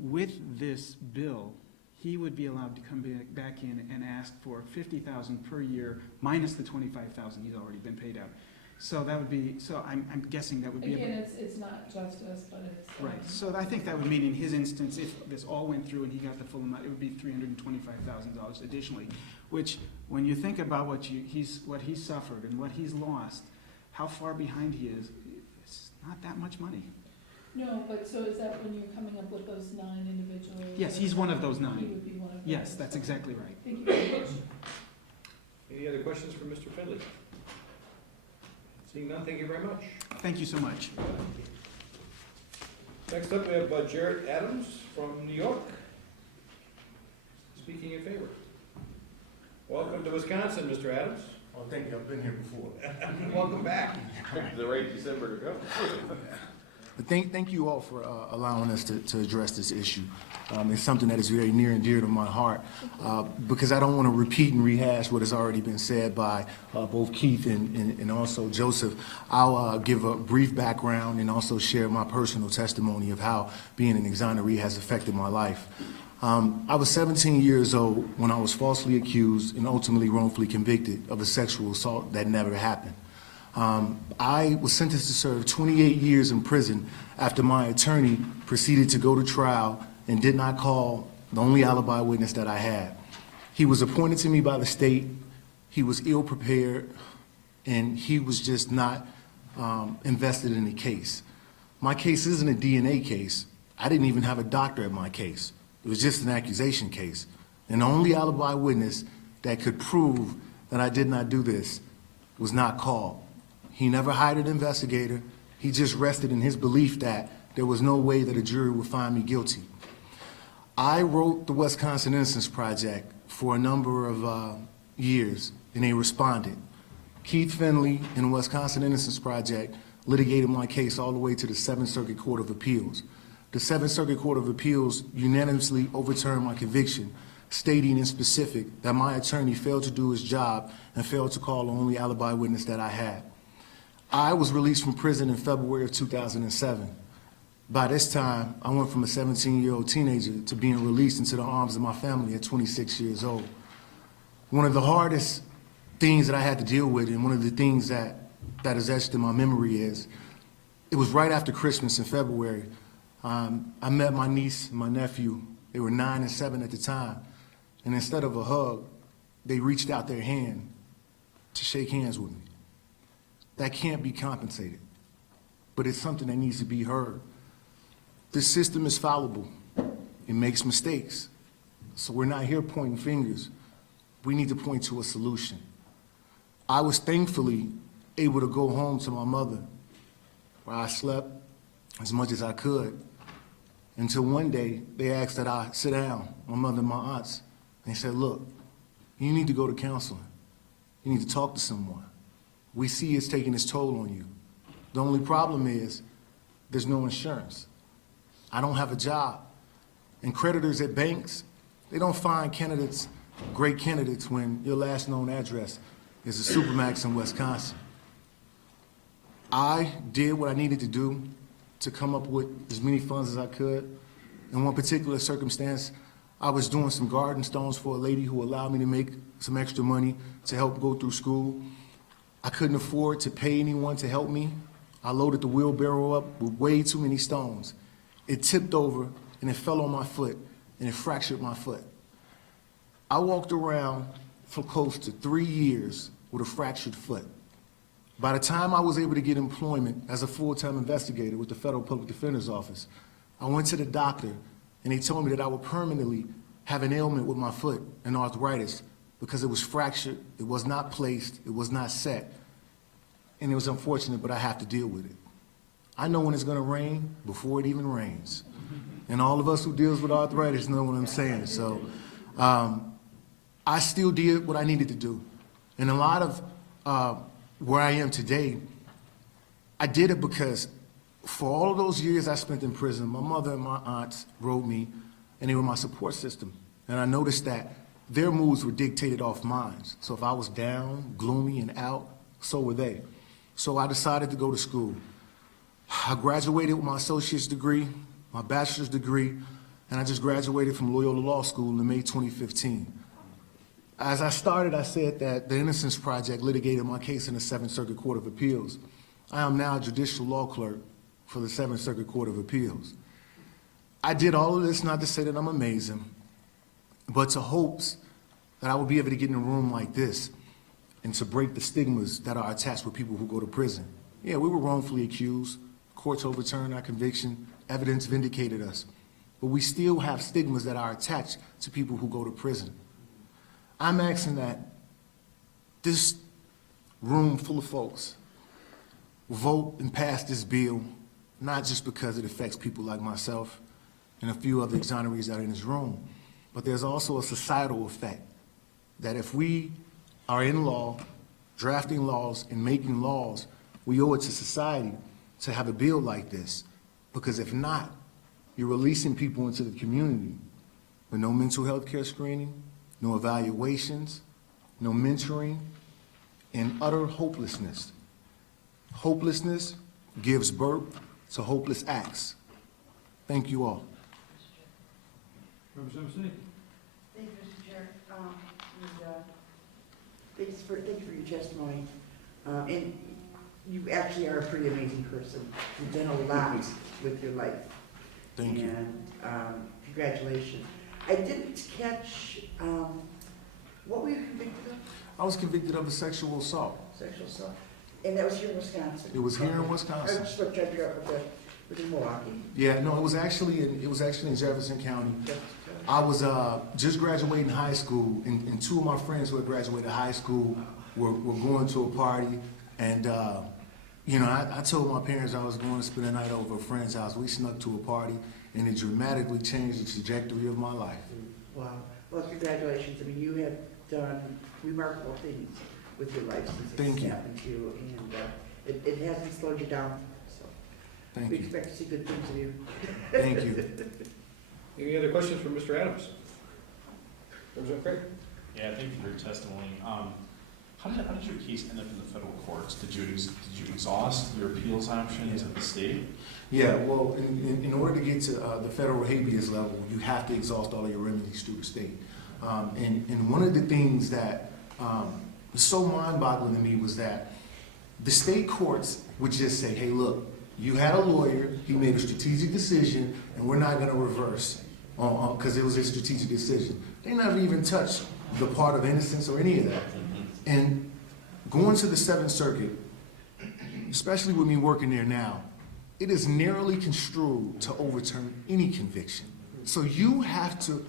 With this bill, he would be allowed to come back in and ask for $50,000 per year minus the $25,000 he's already been paid out. So that would be, so I'm guessing that would be. Again, it's not justice, but it's. Right, so I think that would mean in his instance, if this all went through and he got the full amount, it would be $325,000 additionally, which, when you think about what he suffered and what he's lost, how far behind he is, it's not that much money. No, but so is that when you're coming up with those 9 individuals? Yes, he's one of those 9. He would be one of those? Yes, that's exactly right. Thank you very much. Any other questions for Mr. Finley? Seeing none, thank you very much. Thank you so much. Next up, we have Jared Adams from New York, speaking in favor. Welcome to Wisconsin, Mr. Adams. Oh, thank you, I've been here before. Welcome back. The right December to go. But thank you all for allowing us to address this issue. It's something that is very near and dear to my heart, because I don't want to repeat and rehash what has already been said by both Keith and also Joseph. I'll give a brief background and also share my personal testimony of how being an exoneree has affected my life. I was 17 years old when I was falsely accused and ultimately wrongfully convicted of a sexual assault that never happened. I was sentenced to serve 28 years in prison after my attorney proceeded to go to trial and did not call the only alibi witness that I had. He was appointed to me by the state, he was ill-prepared, and he was just not invested in the case. My case isn't a DNA case. I didn't even have a doctor at my case. It was just an accusation case. And the only alibi witness that could prove that I did not do this was not called. He never hired an investigator. He just rested in his belief that there was no way that a jury would find me guilty. I wrote the Wisconsin Innocence Project for a number of years, and they responded. Keith Finley and the Wisconsin Innocence Project litigated my case all the way to the 7th Circuit Court of Appeals. The 7th Circuit Court of Appeals unanimously overturned my conviction, stating in specific that my attorney failed to do his job and failed to call the only alibi witness that I had. I was released from prison in February of 2007. By this time, I went from a 17-year-old teenager to being released into the arms of my family at 26 years old. One of the hardest things that I had to deal with, and one of the things that is etched in my memory is, it was right after Christmas in February. I met my niece and my nephew. They were 9 and 7 at the time. And instead of a hug, they reached out their hand to shake hands with me. That can't be compensated, but it's something that needs to be heard. This system is fallible. It makes mistakes. So we're not here pointing fingers. We need to point to a solution. I was thankfully able to go home to my mother, where I slept as much as I could, until one day they asked that I sit down, my mother and my aunts. And they said, look, you need to go to counseling. You need to talk to someone. We see it's taking its toll on you. The only problem is there's no insurance. I don't have a job. And creditors at banks, they don't find candidates, great candidates, when your last known address is a Supermax in Wisconsin. I did what I needed to do to come up with as many funds as I could. In one particular circumstance, I was doing some garden stones for a lady who allowed me to make some extra money to help go through school. I couldn't afford to pay anyone to help me. I loaded the wheelbarrow up with way too many stones. It tipped over and it fell on my foot and it fractured my foot. I walked around for close to 3 years with a fractured foot. By the time I was able to get employment as a full-time investigator with the Federal Public Defender's Office, I went to the doctor and they told me that I would permanently have an ailment with my foot, an arthritis, because it was fractured, it was not placed, it was not set, and it was unfortunate, but I have to deal with it. I know when it's gonna rain before it even rains. And all of us who deals with arthritis know what I'm saying. So I still did what I needed to do. And a lot of where I am today, I did it because for all of those years I spent in prison, my mother and my aunts wrote me, and they were my support system. And I noticed that their moods were dictated off mine. So if I was down, gloomy, and out, so were they. So I decided to go to school. I graduated with my associate's degree, my bachelor's degree, and I just graduated from Loyola Law School in May 2015. As I started, I said that the Innocence Project litigated my case in the 7th Circuit Court of Appeals. I am now a judicial law clerk for the 7th Circuit Court of Appeals. I did all of this not to say that I'm amazing, but to hopes that I will be able to get in a room like this and to break the stigmas that are attached with people who go to prison. Yeah, we were wrongfully accused. Courts overturned our conviction. Evidence vindicated us. But we still have stigmas that are attached to people who go to prison. I'm asking that this room full of folks vote and pass this bill, not just because it affects people like myself and a few other exonerees that are in this room, but there's also a societal effect that if we are in law, drafting laws and making laws, we owe it to society to have a bill like this. Because if not, you're releasing people into the community with no mental health care screening, no evaluations, no mentoring, and utter hopelessness. Hopelessness gives birth to hopeless acts. Thank you all. Representative Snee. Thank you, Mr. Chair. Thanks for your testimony. And you actually are a pretty amazing person. You've done a lot with your life. Thank you. And congratulations. I didn't catch, what were you convicted of? I was convicted of a sexual assault. Sexual assault? And that was here in Wisconsin? It was here in I Wisconsin. just looked at you up with Milwaukee. Yeah, no, it was actually in Jefferson County. I was just graduating high school, and two of my friends who had graduated high school were going to a party, and I told my parents I was going to spend the night over a friend's house. We snuck to a party, and it dramatically changed the trajectory of my life. Wow. Well, congratulations. I mean, you have done remarkable things with your life since Thank it's you. happened to you, and it hasn't slowed you down. So Thank we you. expect to see good things of you. Thank you. Any other questions for Mr. Adams? Representative Craig? Yeah, thank you for your testimony. How did your case end up in the federal courts? Did you exhaust your appeals options at the state? Yeah, well, in order to get to the federal habeas level, you have to exhaust all of your remedies through the state. And one of the things that was so mind-boggling to me was that the state courts would just say, hey, look, you had a lawyer, he made a strategic decision, and we're not going to reverse because it was a strategic decision. They never even touched the part of innocence or any of that. And going to the Seventh Circuit, especially with me working there now, it is narrowly construed to overturn any conviction. So you have to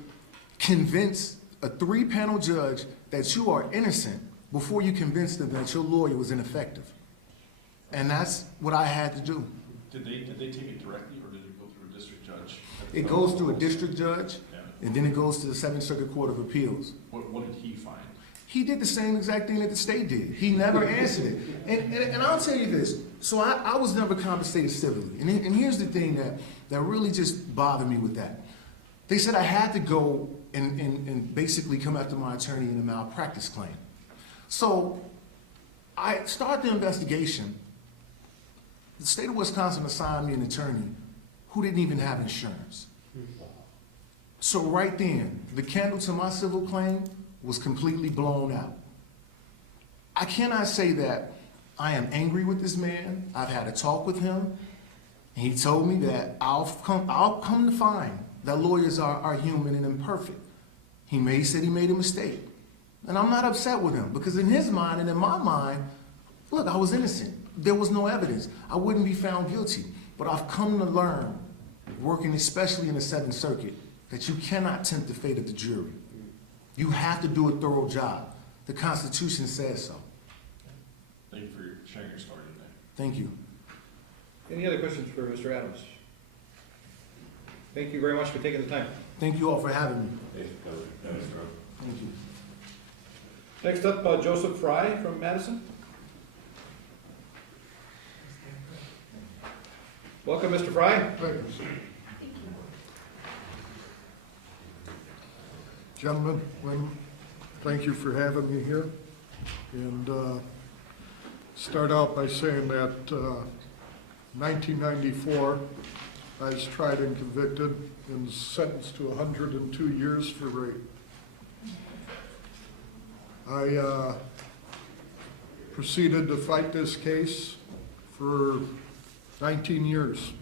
convince a 3-panel judge that you are innocent before you convince them that your lawyer was ineffective. And that's what I had to do. Did they take it directly, or did it go through a district judge? It goes through a district judge, Yeah. and then it goes to the Seventh Circuit Court of Appeals. What did he find? He did the same exact thing that the state did. He never answered it. And I'll tell you this. So I was never compensated civilly. And here's the thing that really just bothered me with that. They said I had to go and basically come after my attorney in a malpractice claim. So I started the investigation. The state of Wisconsin assigned me an attorney who didn't even have insurance. So right then, the candle to my civil claim was completely blown out. I cannot say that I am angry with this man. I've had a talk with him, and he told me that I'll come to find that lawyers are human and imperfect. He said he made a mistake. And I'm not upset with him, because in his mind and in my mind, look, I was innocent. There was no evidence. I wouldn't be found guilty. But I've come to learn, working especially in the Seventh Circuit, that you cannot tempt the fate of the jury. You have to do a thorough job. The Constitution says so. Thank you for sharing your story today. Thank you. Any other questions for Mr. Adams? Thank you very much for taking the time. Thank you all for having me. Thank you. Next up, Joseph Fry from Madison. Welcome, Mr. Fry. Gentlemen, thank you for having me here. And start out by saying that 1994, I was tried and convicted and sentenced to 102 years for rape. I proceeded to fight this case for 19 years.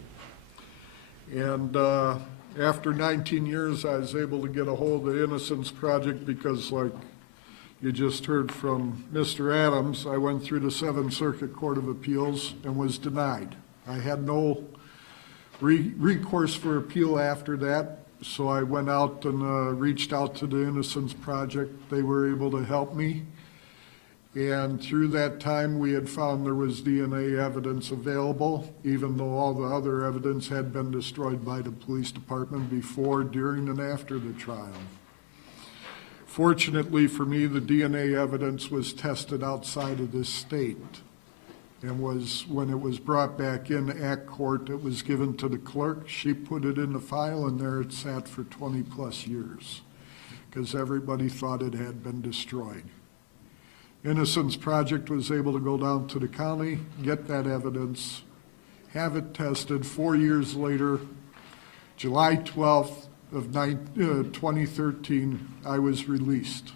And after 19 years, I was able to get a hold of the Innocence Project because, like you just heard from Mr. Adams, I went through the Seventh Circuit Court of Appeals and was denied. I had no recourse for appeal after that, so I went out and reached out to the Innocence Project. They were able to help me. And through that time, we had found there was DNA evidence available, even though all the other evidence had been destroyed by the police department before, during, and after the trial. Fortunately for me, the DNA evidence was tested outside of this state. and when it was brought back in at court, it was given to the clerk. She put it in the file, and there it sat for 20-plus years, because everybody thought it had been destroyed. Innocence Project was able to go down to the county, get that evidence, have it tested. 4 years later, July 12th of 2013, I was released.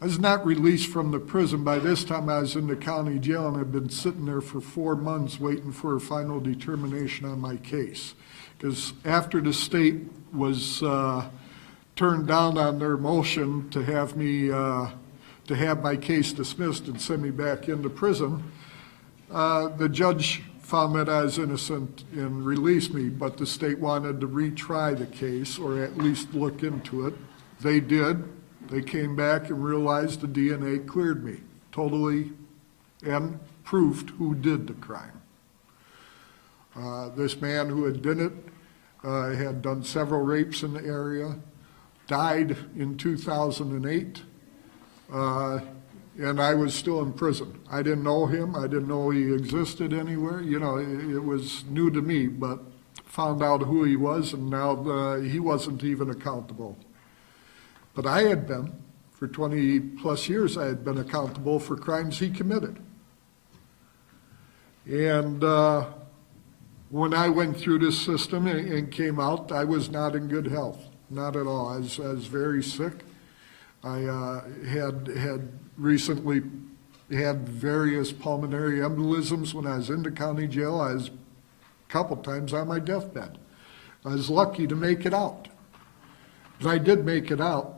I was not released from the prison. By this time, I was in the county jail, and I'd been sitting there for 4 months waiting for a final determination on my case. Because after the state was turned down on their motion to have me, to have my case dismissed and send me back into prison, the judge found that I was innocent and released me, but the state wanted to retry the case, or at least look into it. They did. They came back and realized the DNA cleared me totally and proved who did the crime. This man who had done it had done several rapes in the area, died in 2008, and I was still in prison. I didn't know him. I didn't know he existed anywhere. You know, it was new to me, but found out who he was, and now he wasn't even accountable. But I had been, for 20-plus years, I had been accountable for crimes he committed. And when I went through this system and came out, I was not in good health, not at all. I was very sick. I had recently had various pulmonary embolisms when I was in the county jail. I was a couple times on my deathbed. I was lucky to make it out. But I did make it out.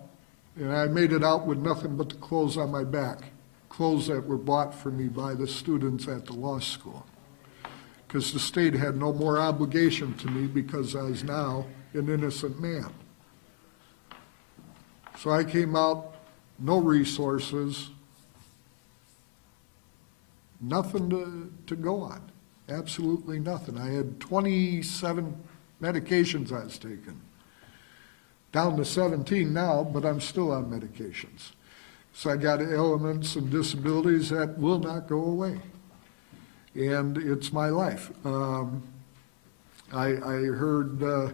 And I made it out with nothing but the clothes on my back, clothes that were bought for me by the students at the law school. Because the state had no more obligation to me because I was now an innocent man. So I came out, no resources, nothing to go on, absolutely nothing. I had 27 medications I was taking. Down to 17 now, but I'm still on medications. So I got ailments and disabilities that will not go away. And it's my life. I heard,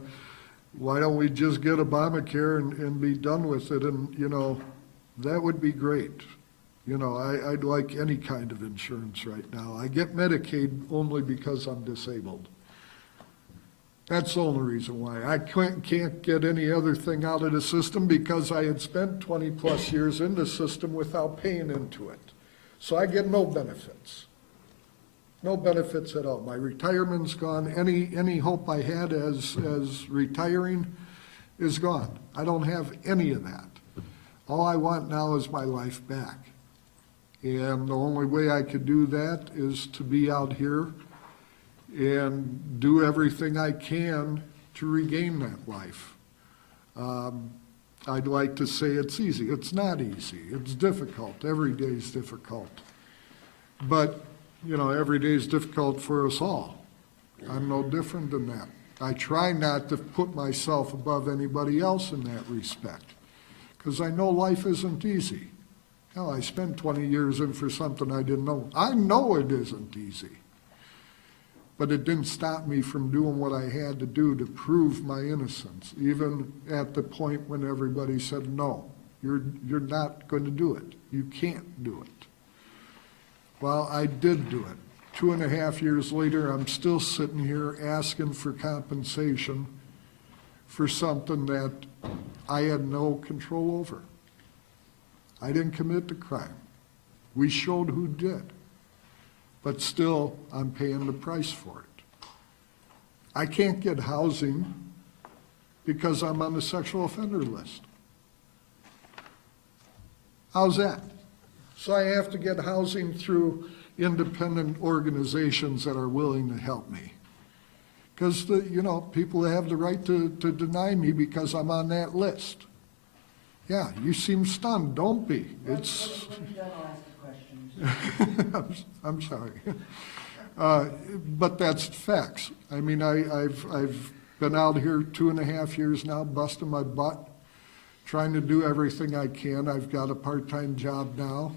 why don't we just get Obamacare and be done with it? And, you know, that would be great. You know, I'd like any kind of insurance right now. I get Medicaid only because I'm disabled. That's the only reason why. I can't get any other thing out of the system because I had spent 20-plus years in the system without paying into it. So I get no benefits. No benefits at all. My retirement's gone. Any hope I had as retiring is gone. I don't have any of that. All I want now is my life back. And the only way I could do that is to be out here and do everything I can to regain that life. I'd like to say it's easy. It's not easy. It's difficult. Every day is difficult. But, you know, every day is difficult for us all. I'm no different than that. I try not to put myself above anybody else in that respect, because I know life isn't easy. Hell, I spent 20 years in for something I didn't know. I know it isn't easy. But it didn't stop me from doing what I had to do to prove my innocence, even at the point when everybody said, no, you're not going to do it. You can't do it. Well, I did do it. 2.5 years later, I'm still sitting here asking for compensation for something that I had no control over. I didn't commit the crime. We showed who did. But still, I'm paying the price for it. I can't get housing because I'm on the sexual offender list. How's that? So I have to get housing through independent organizations that are willing to help me. Because, you know, people have the right to deny me because I'm on that list. Yeah, you seem stunned. Don't be. It's... When you're done, I'll ask the questions. I'm sorry. But that's facts. I mean, I've been out here 2.5 years now, busting my butt, trying to do everything I can. I've got a part-time job now.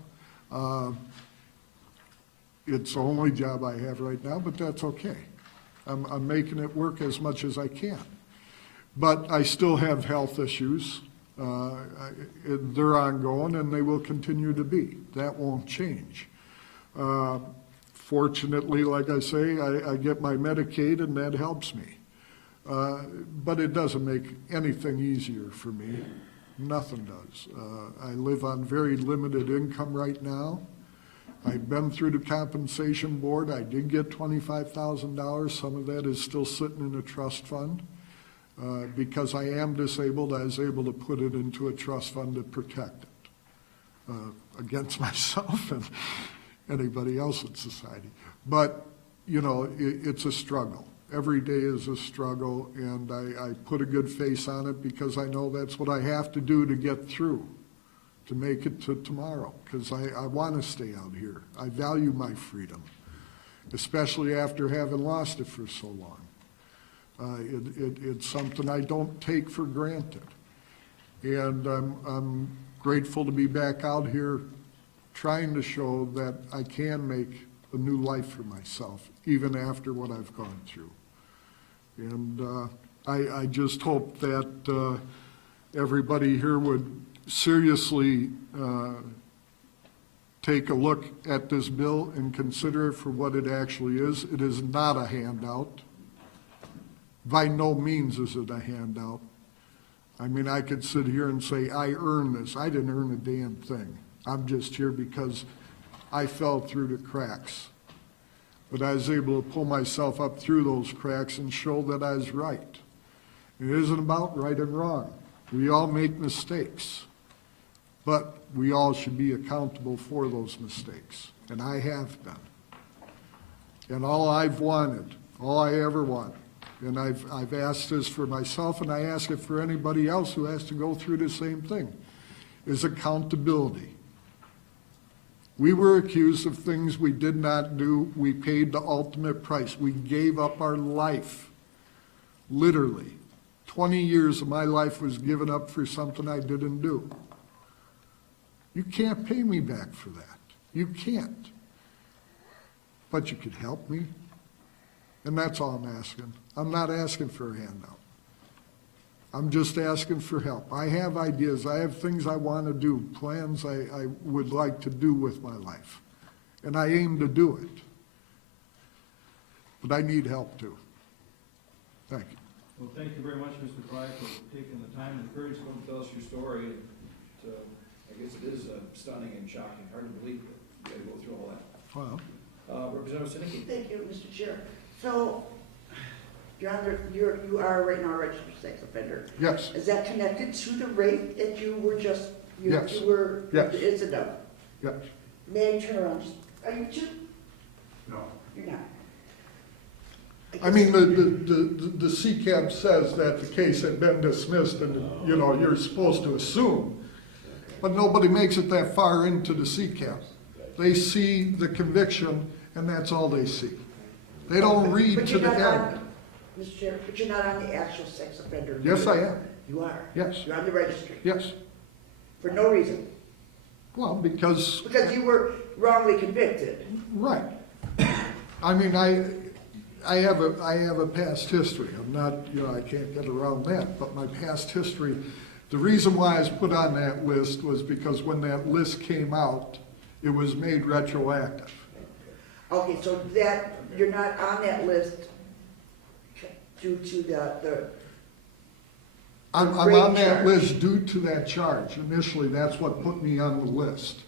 it's the only job I have right now, but that's okay. I'm making it work as much as I can. But I still have health issues. They're ongoing and they will continue to be. That won't change. Fortunately, like I say, I get my Medicaid and that helps me. But it doesn't make anything easier for me. Nothing does. I live on very limited income right now. I've been through the compensation board. I did get $25,000. Some of that is still sitting in a trust fund. Because I am disabled, I was able to put it into a trust fund to protect it against myself and anybody else in society. But, you know, it's a struggle. Every day is a struggle, and I put a good face on it because I know that's what I have to do to get through, to make it to tomorrow, because I want to stay out here. I value my freedom, especially after having lost it for so long. It's something I don't take for granted. And I'm grateful to be back out here trying to show that I can make a new life for myself, even after what I've gone through. And I just hope that everybody here would seriously take a look at this bill and consider it for what it actually is. It is not a handout. By no means is it a handout. I mean, I could sit here and say, I earned this. I didn't earn a damn thing. I'm just here because I fell through the cracks. But I was able to pull myself up through those cracks and show that I was right. It isn't about right and wrong. We all make mistakes. But we all should be accountable for those mistakes. And I have been. And all I've wanted, all I ever want, and I've asked this for myself, and I ask it for anybody else who has to go through the same thing, is accountability. We were accused of things we did not do. We paid the ultimate price. We gave up our life, literally. 20 years of my life was given up for something I didn't do. You can't pay me back for that. You can't. But you could help me. And that's all I'm asking. I'm not asking for a handout. I'm just asking for help. I have ideas. I have things I want to do, plans I would like to do with my life. And I aim to do it. But I need help too. Thank you. Well, thank you very much, Mr. Fry, for taking the time and courage to come tell us your story. And I guess it is stunning and shocking, hard to believe that you had to go through all that. Wow. Representative Sinicki. Thank you, Mr. Chair. So, Your Honor, you are right now a registered sex offender. Yes. Is that connected to the rape that you were just, Yes. you were, Yes. the incident? Yes. May I turn around? Are you too? No. You're not? I mean, the CCAB says that the case had been dismissed and, you know, you're supposed to assume. But nobody makes it that far into the CCAB. They see the conviction and that's all they see. They don't read But to you're the not end. on, Mr. Chair, but you're not on the actual sex offender. Yes, I am. You are? Yes. You're on the registry? Yes. For no reason? Well, because, Because you were wrongly convicted? right. I mean, I have a past history. I'm not, you know, I can't get around that, but my past history, the reason why I was put on that list was because when that list came out, it was made retroactive. Okay, so that, you're not on that list due to the I'm rape on that charge. list due to that charge. Initially, that's what put me on the list.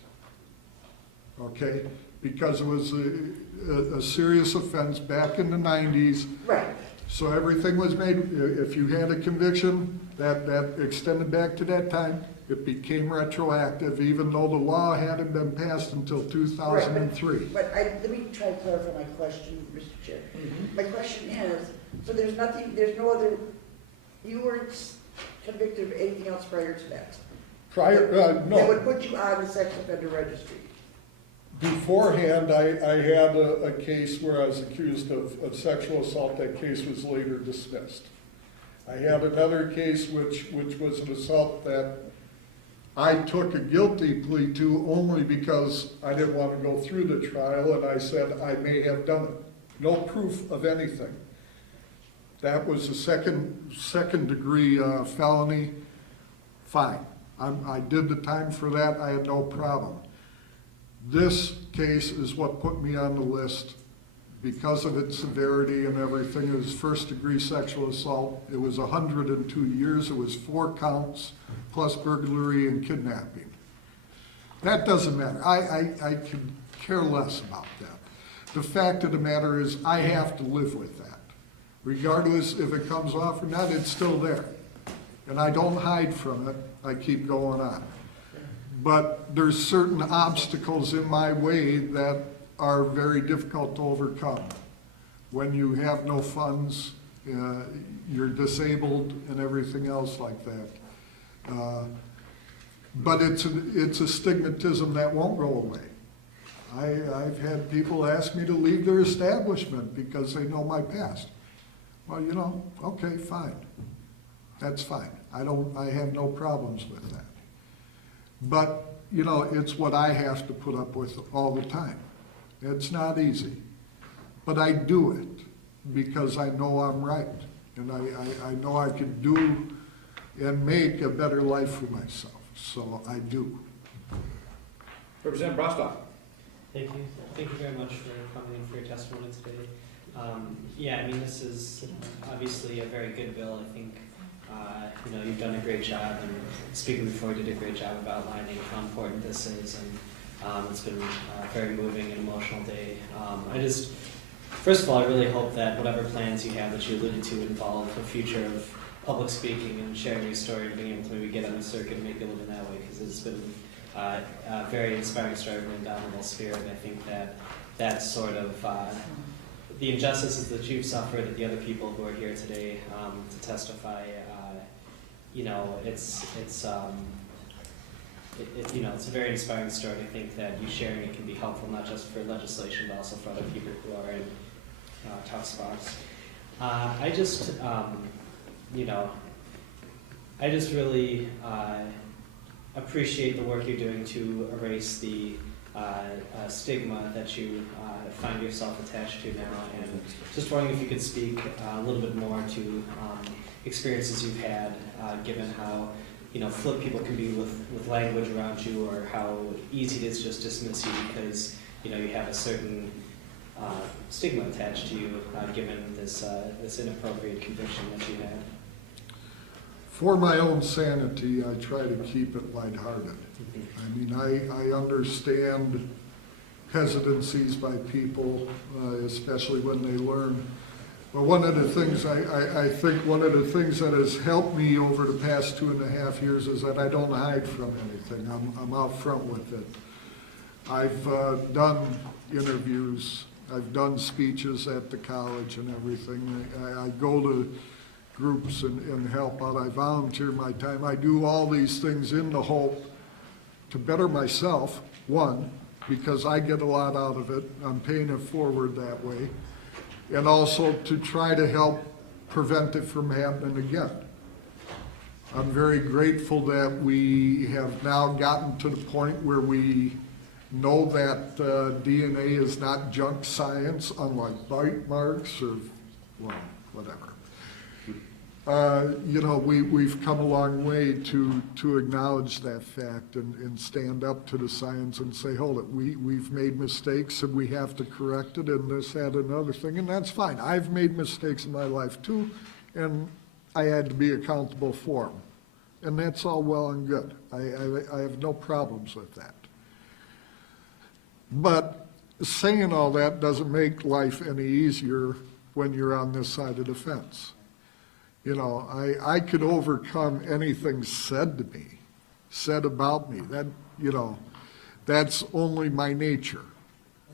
Okay? Because it was a serious offense back in the 90s. Right. So everything was made, if you had a conviction, that extended back to that time, it became retroactive, even though the law hadn't been passed until 2003. But let me try to clarify my question, Mr. Chair. My question is, so there's no other, you weren't convicted of anything else prior to that? Prior, no. That would put you on the sex offender registry? Beforehand, I had a case where I was accused of sexual assault. That case was later dismissed. I had another case which was an assault that I took a guilty plea to only because I didn't want to go through the trial, and I said I may have done it. No proof of anything. That was a second degree felony, fine. I did the time for that, I had no problem. This case is what put me on the list because of its severity and everything. It was first degree sexual assault. It was 102 years. It was 4 counts plus burglary and kidnapping. That doesn't matter. I could care less about that. The fact of the matter is I have to live with that. Regardless if it comes off or not, it's still there. And I don't hide from it. I keep going on. But there's certain obstacles in my way that are very difficult to overcome. When you have no funds, you're disabled and everything else like that. But it's a stigmatism that won't go away. I've had people ask me to leave their establishment because they know my past. Well, you know, okay, fine. That's fine. I have no problems with that. But, you know, it's what I have to put up with all the time. It's not easy. But I do it because I know I'm right. And I know I can do and make a better life for myself. So I do. Representative Brostock. Thank you. Thank you very much for coming in for your testimony today. Yeah, I mean, this is obviously a very good bill. I think, you know, you've done a great job, and speaking before, you did a great job of outlining how important this is, and it's been a very moving and emotional day. First of all, I really hope that whatever plans you have that you alluded to involve a future of public speaking and sharing your story and being able to maybe get on the circuit and make a living that way, because it's been a very inspiring story of an indomitable spirit. I think that sort of the injustices that you've suffered, that the other people who are here today to testify, you know, it's a very inspiring story. I think that you sharing it can be helpful, not just for legislation, but also for other people who are in tough spots. I just really appreciate the work you're doing to erase the stigma that you find yourself attached to now, and just wondering if you could speak a little bit more to experiences you've had, given how, you know, flip people can be with language around you, or how easy it is just dismiss you because, you know, you have a certain stigma attached to you, given this inappropriate conviction that you had. For my own sanity, I try to keep it lighthearted. I mean, I understand hesitancies by people, especially when they learn. But one of the things, I think one of the things that has helped me over the past 2.5 years is that I don't hide from anything. I'm out front with it. I've done interviews, I've done speeches at the college and everything. I go to groups and help out. I volunteer my time. I do all these things in the hope to better myself, one, because I get a lot out of it. I'm paying it forward that way. And also to try to help prevent it from happening again. I'm very grateful that we have now gotten to the point where we know that DNA is not junk science, unlike bite marks or, well, whatever. You know, we've come a long way to acknowledge that fact and stand up to the science and say, hold it, we've made mistakes and we have to correct it, and this, that, and another thing, and that's fine. I've made mistakes in my life too, and I had to be accountable for them. And that's all well and good. I have no problems with that. But saying all that doesn't make life any easier when you're on this side of the fence. You know, I could overcome anything said to me, said about me. That, you know, that's only my nature.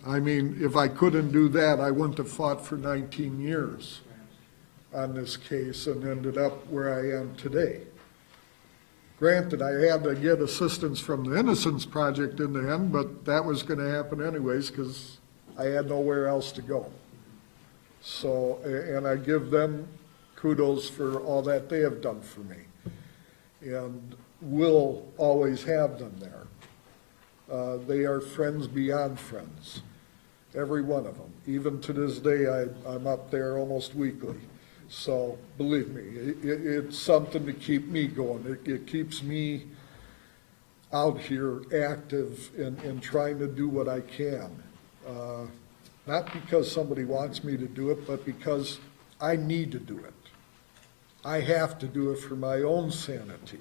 I mean, if I couldn't do that, I wouldn't have fought for 19 years on this case and ended up where I am today. Granted, I had to get assistance from the Innocence Project in the end, but that was going to happen anyways because I had nowhere else to go. So, and I give them kudos for all that they have done for me. And will always have them there. They are friends beyond friends, every one of them. Even to this day, I'm up there almost weekly. So believe me, it's something to keep me going. It keeps me out here active and trying to do what I can. Not because somebody wants me to do it, but because I need to do it. I have to do it for my own sanity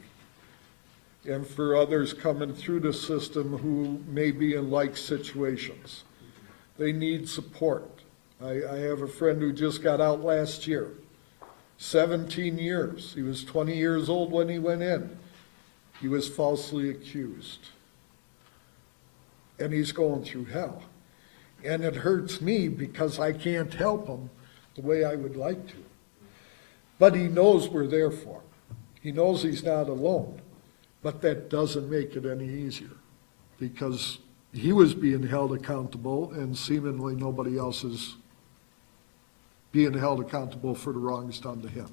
and for others coming through the system who may be in like situations. They need support. I have a friend who just got out last year, 17 years. He was 20 years old when he went in. He was falsely accused. And he's going through hell. And it hurts me because I can't help him the way I would like to. But he knows we're there for him. He knows he's not alone. But that doesn't make it any easier because he was being held accountable and seemingly nobody else is being held accountable for the wrongs done to him.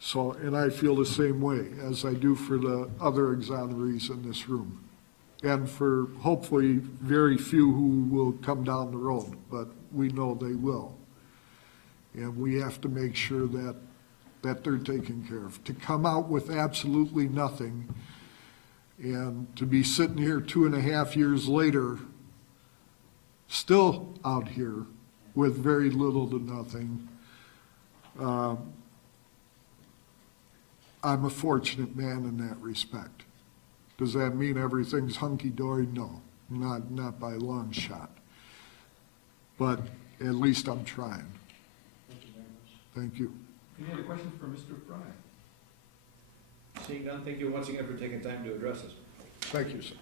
So, and I feel the same way as I do for the other exonerees in this room. And for hopefully very few who will come down the road, but we know they will. And we have to make sure that they're taken care of. To come out with absolutely nothing and to be sitting here 2.5 years later, still out here with very little to nothing, I'm a fortunate man in that respect. Does that mean everything's hunky-dory? No, not by a long shot. But at least I'm trying. Thank you very much. Thank you. Any other questions for Mr. Fry? Seeing none, thank you once again for taking time to address us. Thank you, sir.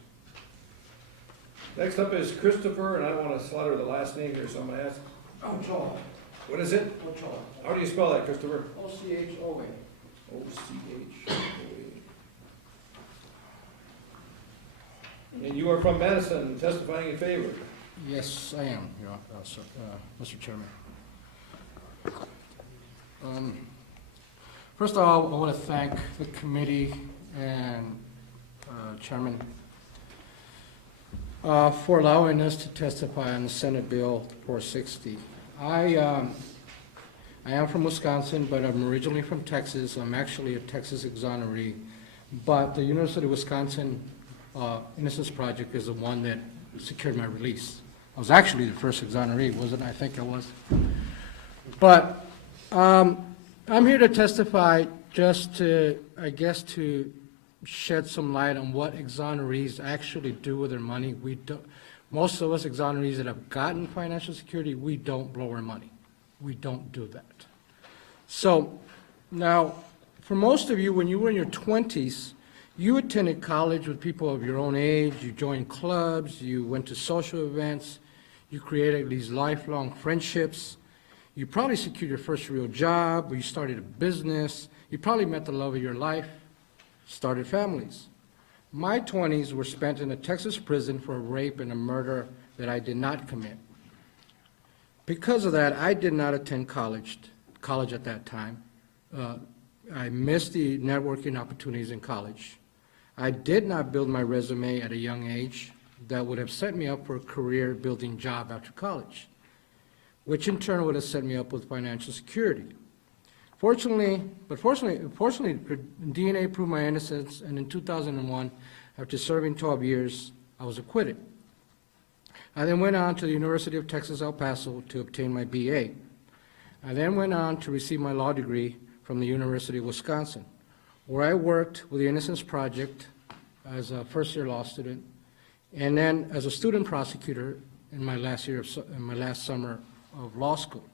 Next up is Christopher, and I don't want to slaughter the last name here, so I'm going to ask. Ochoa. What is it? Ochoa. How do you spell that, Christopher? Ochoa. Ochoa. And you are from Madison, testifying in favor. Yes, I am, Mr. Chairman. First of all, I want to thank the committee and Chairman for allowing us to testify on the Senate Bill 460. I am from Wisconsin, but I'm originally from Texas. I'm actually a Texas exoneree, but the University of Wisconsin Innocence Project is the one that secured my release. I was actually the first exoneree, wasn't I? I think I was. But I'm here to testify just to, I guess, to shed some light on what exonerees actually do with their money. We don't, most of us exonerees that have gotten financial security, we don't blow our money. We don't do that. So now, for most of you, when you were in your 20s, you attended college with people of your own age, you joined clubs, you went to social events, you created these lifelong friendships. You probably secured your first real job, or you started a business. You probably met the love of your life, started families. My 20s were spent in a Texas prison for a rape and a murder that I did not commit. Because of that, I did not attend college at that time. I missed the networking opportunities in college. I did not build my resume at a young age that would have set me up for a career building job after college, which in turn would have set me up with financial security. Fortunately, DNA proved my innocence, and in 2001, after serving 12 years, I was acquitted. I then went on to the University of Texas, El Paso to obtain my BA. I then went on to receive my law degree from the University of Wisconsin, where I worked with the Innocence Project as a first-year law student, and then as a student prosecutor in my last summer of law school.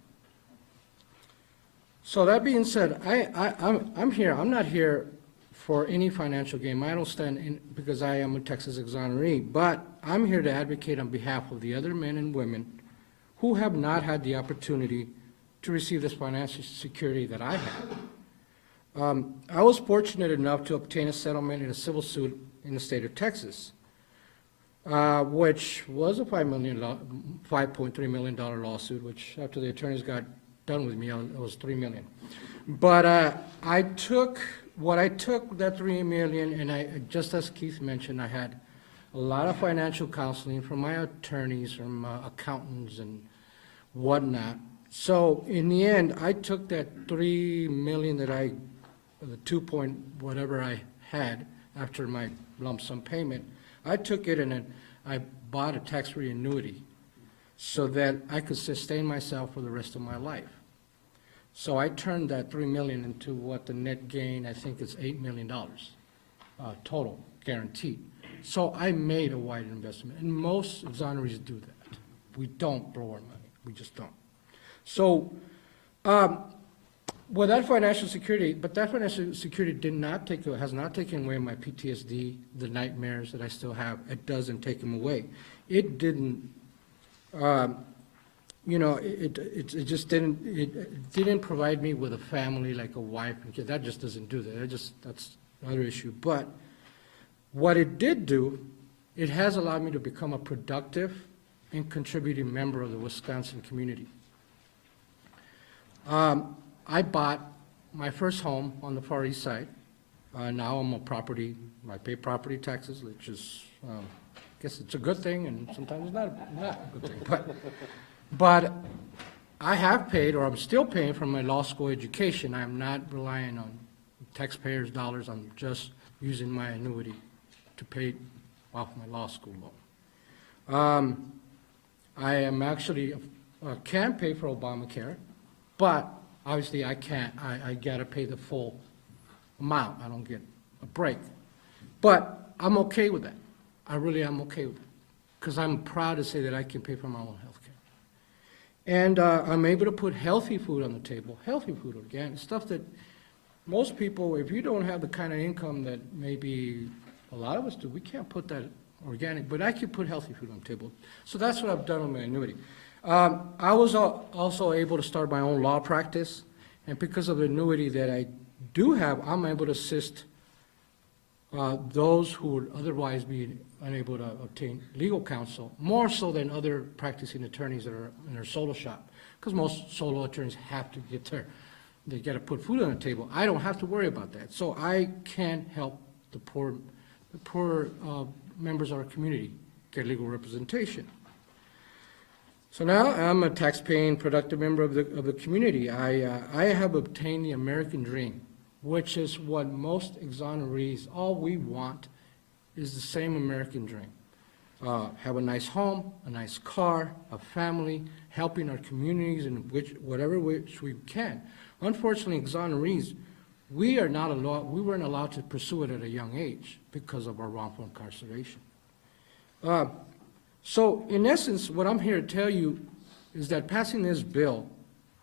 So that being said, I'm here. I'm not here for any financial gain. I don't stand in because I am a Texas exoneree, but I'm here to advocate on behalf of the other men and women who have not had the opportunity to receive this financial security that I have. I was fortunate enough to obtain a settlement in a civil suit in the state of Texas, which was a $5.3 million lawsuit, which after the attorneys got done with me, it was $3 million. But I took what I took that 3 million, and I, just as Keith mentioned, I had a lot of financial counseling from my attorneys, from accountants and whatnot. So in the end, I took that 3 million that the 2 point whatever I had after my lump sum payment, I took it and I bought a tax-free annuity so that I could sustain myself for the rest of my life. So I turned that 3 million into what the net gain, I think is $8 million total, guaranteed. So I made a wide investment, and most exonerees do that. We don't blow our money, we just don't. So, well, that financial security, but that financial security has not taken away my PTSD, the nightmares that I still have. It doesn't take them away. It didn't, you know, it just didn't, it didn't provide me with a family like a wife and kids. That just doesn't do that. That's another issue. But what it did do, it has allowed me to become a productive and contributing member of the Wisconsin community. I bought my first home on the Far East Side. Now I'm I pay property taxes, which is, I guess it's a good thing, and sometimes it's not a good thing. But I have paid, or I'm still paying for my law school education. I'm not relying on taxpayers' dollars. I'm just using my annuity to pay off my law school loan. I am actually, can pay for Obamacare, but obviously I can't. I gotta pay the full amount. I don't get a break. But I'm okay with that. I really am okay with it, because I'm proud to say that I can pay for my own health care. And I'm able to put healthy food on the table, healthy food, organic, stuff that most people, if you don't have the kind of income that maybe a lot of us do, we can't put that organic, but I can put healthy food on the table. So that's what I've done with my annuity. I was also able to start my own law practice, and because of the annuity that I do have, I'm able to assist those who would otherwise be unable to obtain legal counsel, more so than other practicing attorneys that are in their solo shop, because most solo attorneys have to get they got to put food on the table. I don't have to worry about that, so I can help the poor members of our community get legal representation. So now I'm a tax-paying, productive member of the community. I have obtained the American dream, which is what most exonerees, all we want is the same American dream. Have a nice home, a nice car, a family, helping our communities in whatever which we can. Unfortunately, exonerees, we weren't allowed to pursue it at a young age because of our wrongful incarceration. So in essence, what I'm here to tell you is that passing this bill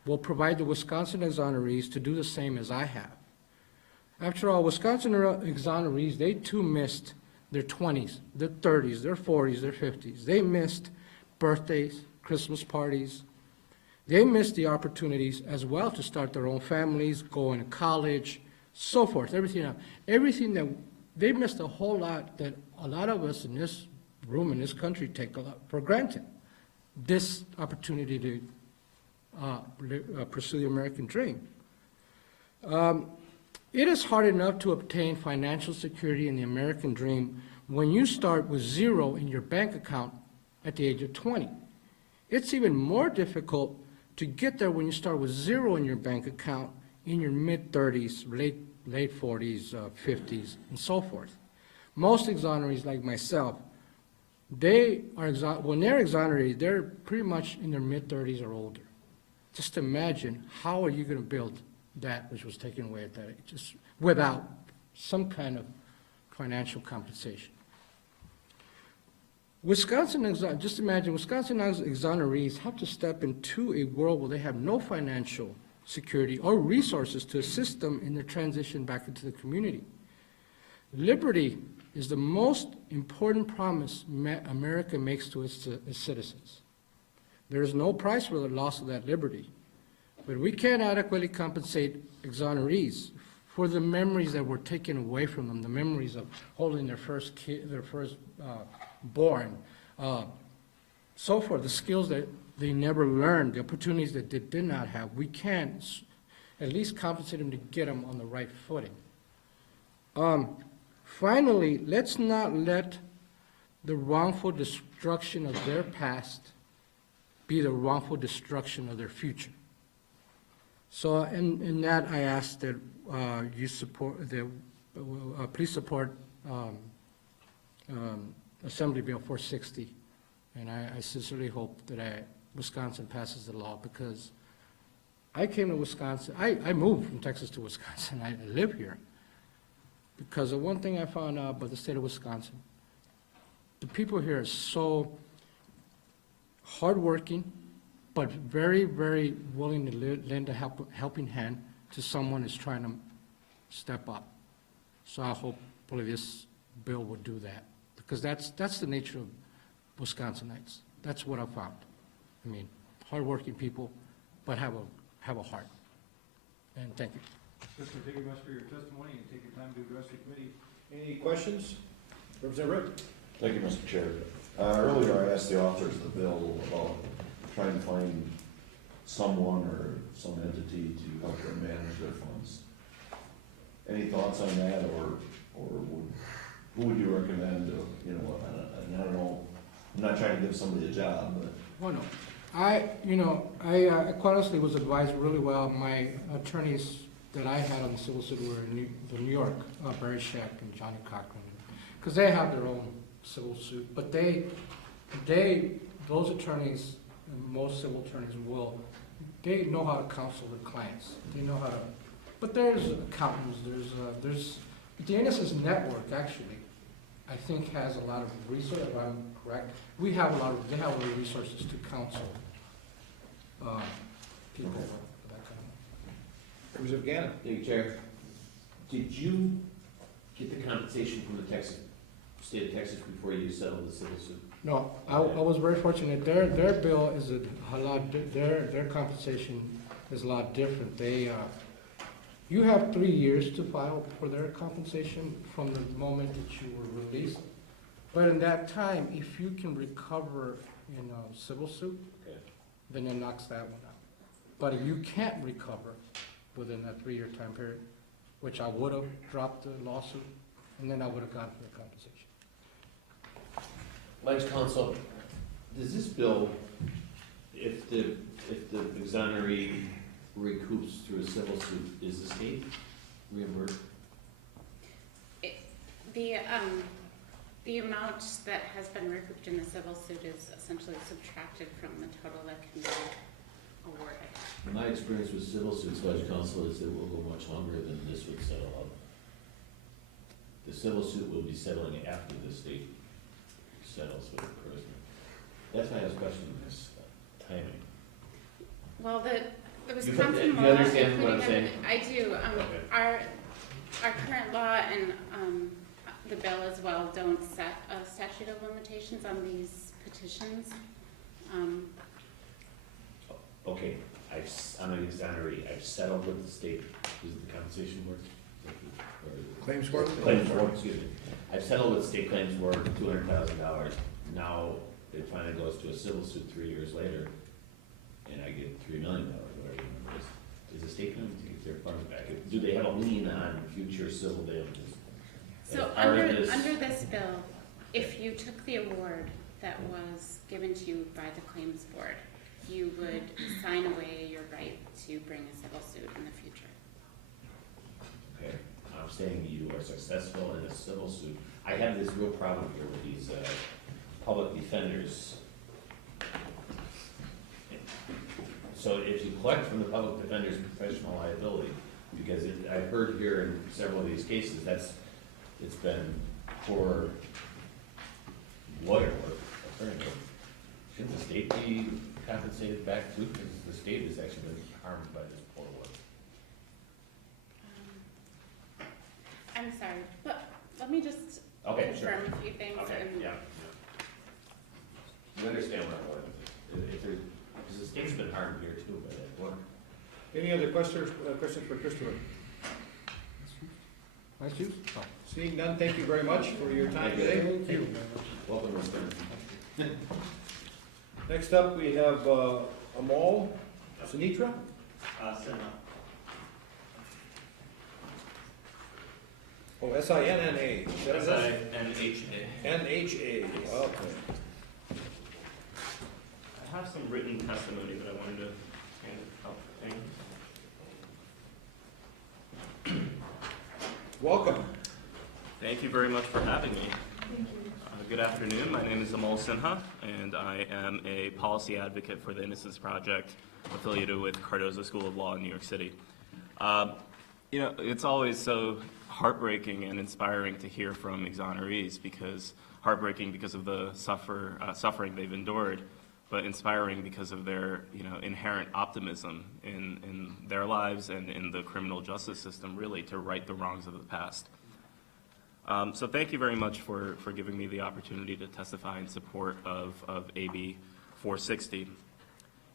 will provide the Wisconsin exonerees to do the same as I have. After all, Wisconsin exonerees, they too missed their 20s, their 30s, their 40s, their 50s. They missed birthdays, Christmas parties. They missed the opportunities as well to start their own families, go into college, so forth, everything that they missed a whole lot that a lot of us in this room, in this country, take a lot for granted. This opportunity to pursue the American dream. It is hard enough to obtain financial security in the American dream when you start with zero in your bank account at the age of 20. It's even more difficult to get there when you start with zero in your bank account in your mid-30s, late 40s, 50s, and so forth. Most exonerees like myself, when they're exonerated, they're pretty much in their mid-30s or older. Just imagine, how are you going to build that which was taken away at that age, just without some kind of financial compensation? Just imagine, Wisconsin exonerees have to step into a world where they have no financial security or resources to assist them in their transition back into the community. Liberty is the most important promise America makes to its citizens. There is no price for the loss of that liberty. But we can't adequately compensate exonerees for the memories that were taken away from them, the memories of holding their first born, so forth, the skills that they never learned, the opportunities that they did not have. We can at least compensate them to get them on the right footing. Finally, let's not let the wrongful destruction of their past be the wrongful destruction of their future. So in that, I ask that you support, that please support Assembly Bill 460. And I sincerely hope that Wisconsin passes the law, because I came to Wisconsin, I moved from Texas to Wisconsin, I live here, because of one thing I found out about the state of Wisconsin. The people here are so hardworking, but very, very willing to lend a helping hand to someone who's trying to step up. So I hope this bill will do that, because that's the nature of Wisconsinites. That's what I found. I mean, hardworking people, but have a heart. And thank you. Sister, thank you much for your testimony and take your time to address the committee. Any questions? Representative Rick? Thank you, Mr. Chair. Earlier, I asked the authors of the bill about trying to find someone or some entity to help them manage their funds. Any thoughts on that, or who would you recommend? I don't know. I'm not trying to give somebody a job, but. Well, no. I quite honestly was advised really well. My attorneys that I had on the civil suit were in New York, Barry Scheck and Johnny Cochran, because they have their own civil suit. But those attorneys, and most civil attorneys they know how to counsel their clients. They know how to, but there's accountants, there's the Innocence Network, actually, I think has a lot of resources, if I'm correct. They have a lot of resources to counsel people for that kind of. Representative Gannon? Thank you, Chair. Did you get the compensation from the state of Texas before you settled the civil suit? No, I was very fortunate. Their bill is a lot, their compensation is a lot different. You have 3 years to file for their compensation from the moment that you were released. But in that time, if you can recover in a civil suit, Okay. then it knocks that one out. But if you can't recover within that 3-year time period, which I would have dropped the lawsuit, and then I would have gone for the compensation. Vice Counsel, does this bill, if the exoneree recoups through a civil suit, is the state reimbursed? The amount that has been recouped in the civil suit is essentially subtracted from the total that can be awarded. My experience with civil suits, Vice Counsel, is that it will go much longer than this would settle out. The civil suit will be settling after the state settles with the prisoner. That's why I was questioning this timing. Well, the You Wisconsin law. understand what I'm saying? I do. Okay. Our current law and the bill as well don't set a statute of limitations on these petitions. Okay, I'm an exoneree. I've settled with the state. Is it the compensation board? Claims board? Claims board, excuse me. I've settled with state claims board $200,000. Now it finally goes to a civil suit 3 years later, and I get $3 million, whatever the number is. Is the state going to get their funds back? Do they have a lien on future civil damages? So under this bill, if you took the award that was given to you by the claims board, you would sign away your right to bring a civil suit in the future. Okay, I'm saying you are successful in a civil suit. I have this real problem here with these public defenders. So if you collect from the public defender's professional liability, because I've heard here in several of these cases, it's been poor lawyer work, attorney work. Shouldn't the state be compensated back too? Because the state has actually been harmed by this poor work. I'm sorry, but let me just Okay, sure. confirm a few things. Okay, and- yeah. You understand what I'm going with it. Because the state's been harmed here too by that work. Any other questions for Christopher? Thank you. Seeing none, thank you very much for your time today. Thank you. Welcome, Wisconsin. Next up, we have Amal Sinitra. Oh, S-I-N-N-A. S-I-N-H-A. N-H-A, okay. I have some written testimony that I wanted to hand up. Welcome. Thank you very much for having me. Good afternoon. My name is Amal Sinha, and I am a policy advocate for the Innocence Project, affiliated with Cardozo School of Law in New York City. You know, it's always so heartbreaking and inspiring to hear from exonerees, heartbreaking because of the suffering they've endured, but inspiring because of their, you know, inherent optimism in their lives and in the criminal justice system, really, to right the wrongs of the past. So thank you very much for giving me the opportunity to testify in support of AB 460.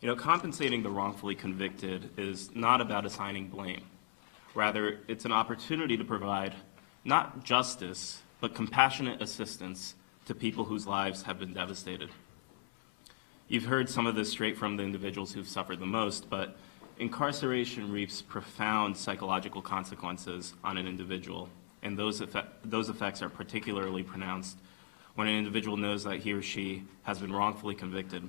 You know, compensating the wrongfully convicted is not about assigning blame. Rather, it's an opportunity to provide not justice, but compassionate assistance to people whose lives have been devastated. You've heard some of this straight from the individuals who've suffered the most, but incarceration reaps profound psychological consequences on an individual, and those effects are particularly pronounced when an individual knows that he or she has been wrongfully convicted.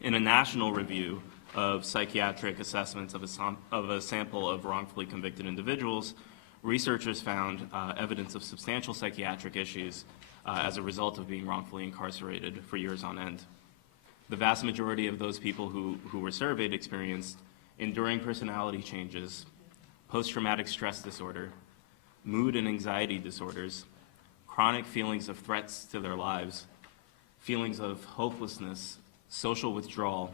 In a national review of psychiatric assessments of a sample of wrongfully convicted individuals, researchers found evidence of substantial psychiatric issues as a result of being wrongfully incarcerated for years on end. The vast majority of those people who were surveyed experienced enduring personality changes, post-traumatic stress disorder, mood and anxiety disorders, chronic feelings of threats to their lives, feelings of hopelessness, social withdrawal,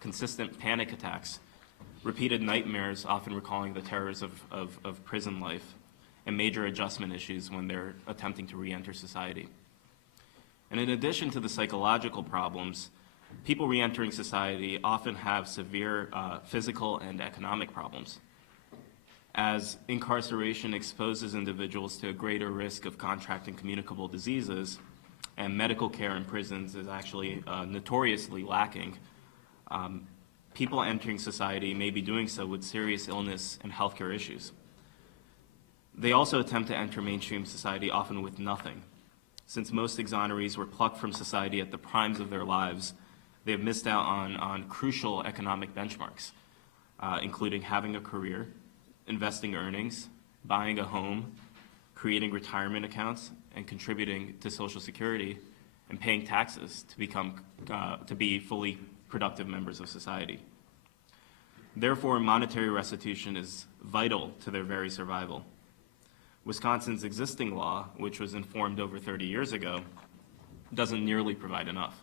consistent panic attacks, repeated nightmares, often recalling the terrors of prison life, and major adjustment issues when they're attempting to re-enter society. And in addition to the psychological problems, people re-entering society often have severe physical and economic problems. As incarceration exposes individuals to a greater risk of contracting communicable diseases, and medical care in prisons is actually notoriously lacking, people entering society may be doing so with serious illness and healthcare issues. They also attempt to enter mainstream society often with nothing. Since most exonerees were plucked from society at the primes of their lives, they have missed out on crucial economic benchmarks, including having a career, investing earnings, buying a home, creating retirement accounts, and contributing to Social Security, and paying taxes to be fully productive members of society. Therefore, monetary restitution is vital to their very survival. Wisconsin's existing law, which was informed over 30 years ago, doesn't nearly provide enough.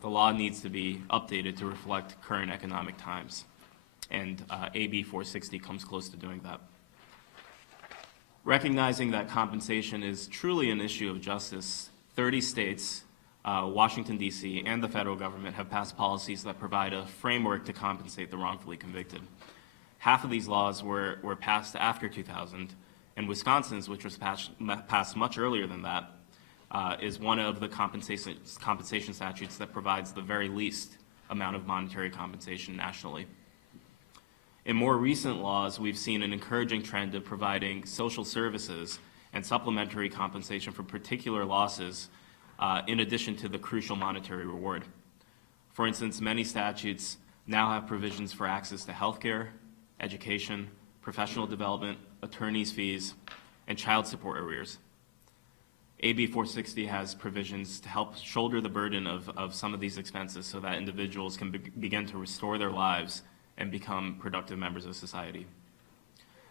The law needs to be updated to reflect current economic times, and AB 460 comes close to doing that. Recognizing that compensation is truly an issue of justice, 30 states, Washington, D.C., and the federal government have passed policies that provide a framework to compensate the wrongfully convicted. Half of these laws were passed after 2000, and Wisconsin's, which was passed much earlier than that, is one of the compensation statutes that provides the very least amount of monetary compensation nationally. In more recent laws, we've seen an encouraging trend of providing social services and supplementary compensation for particular losses in addition to the crucial monetary reward. For instance, many statutes now have provisions for access to healthcare, education, professional development, attorney's fees, and child support arrears. AB 460 has provisions to help shoulder the burden of some of these expenses so that individuals can begin to restore their lives and become productive members of society.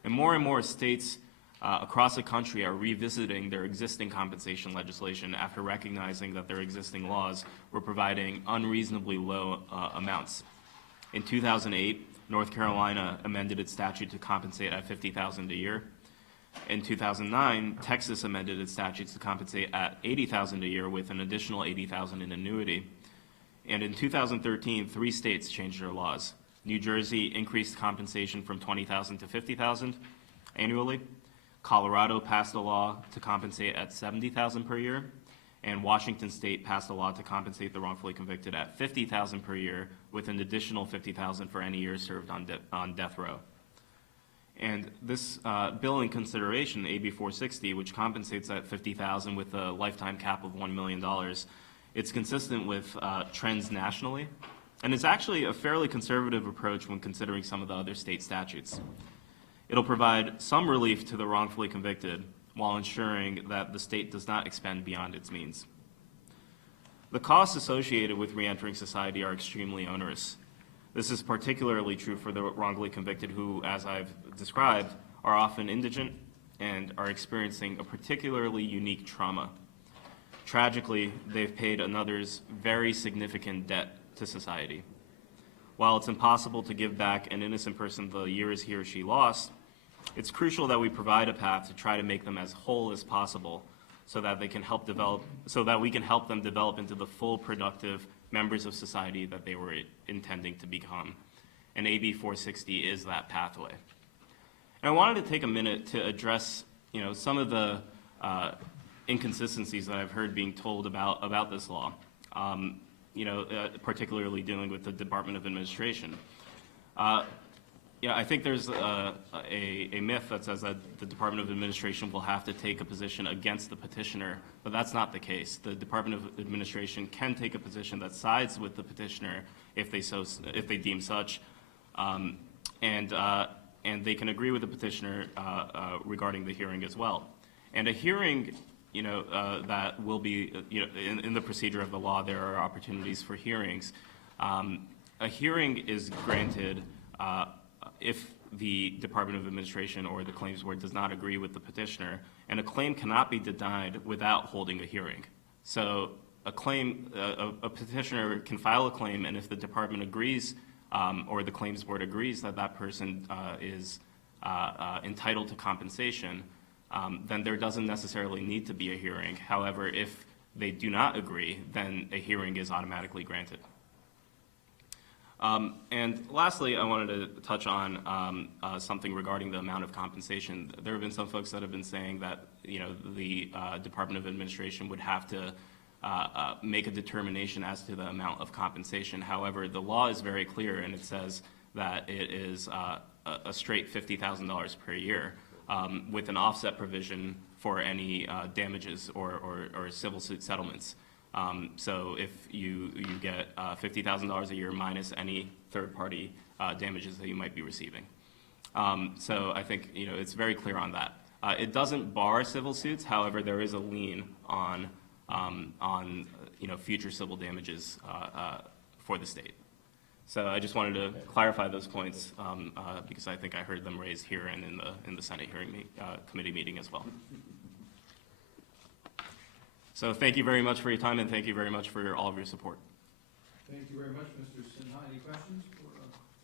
And more states across the country are revisiting their existing compensation legislation after recognizing that their existing laws were providing unreasonably low amounts. In 2008, North Carolina amended its statute to compensate at $50,000 a year. In 2009, Texas amended its statutes to compensate at $80,000 a year with an additional $80,000 in annuity. And in 2013, 3 states changed their laws. New Jersey increased compensation from $20,000 to $50,000 annually. Colorado passed a law to compensate at $70,000 per year. And Washington State passed a law to compensate the wrongfully convicted at $50,000 per year with an additional $50,000 for any years served on death row. And this bill in consideration, AB 460, which compensates at $50,000 with a lifetime cap of $1 million, it's consistent with trends nationally, and it's actually a fairly conservative approach when considering some of the other state statutes. It'll provide some relief to the wrongfully convicted while ensuring that the state does not expend beyond its means. The costs associated with reentering society are extremely onerous. This is particularly true for the wrongfully convicted who, as I've described, are often indigent and are experiencing a particularly unique trauma. Tragically, they've paid another's very significant debt to society. While it's impossible to give back an innocent person the years he or she lost, it's crucial that we provide a path to try to make them as whole as possible so that we can help them develop into the full productive members of society that they were intending to become. And AB 460 is that pathway. And I wanted to take a minute to address, some of the inconsistencies that I've heard being told about this law, particularly dealing with the Department of Administration. I think there's a myth that says that the Department of Administration will have to take a position against the petitioner, but that's not the case. The Department of Administration can take a position that sides with the petitioner if they deem such, and they can agree with the petitioner regarding the hearing as well. And a hearing, that will be, in the procedure of the law, there are opportunities for hearings. A hearing is granted if the Department of Administration or the Claims Board does not agree with the petitioner, and a claim cannot be denied without holding a hearing. So a petitioner can file a claim, and if the department agrees or the Claims Board agrees that that person is entitled to compensation, then there doesn't necessarily need to be a hearing. However, if they do not agree, then a hearing is automatically granted. And lastly, I wanted to touch on something regarding the amount of compensation. There have been some folks that have been saying that the Department of Administration would have to make a determination as to the amount of compensation. However, the law is very clear, and it says that it is a straight $50,000 per year with an offset provision for any damages or civil suit settlements. So if you get $50,000 a year minus any third-party damages that you might be receiving. So I think it's very clear on that. It doesn't bar civil suits. However, there is a lien on future civil damages for the state. So I just wanted to clarify those points because I think I heard them raised here and in the Senate hearing committee meeting as well. So thank you very much for your time, and thank you very much for all of your support. Thank you very much, Mr. Sinha. Any questions for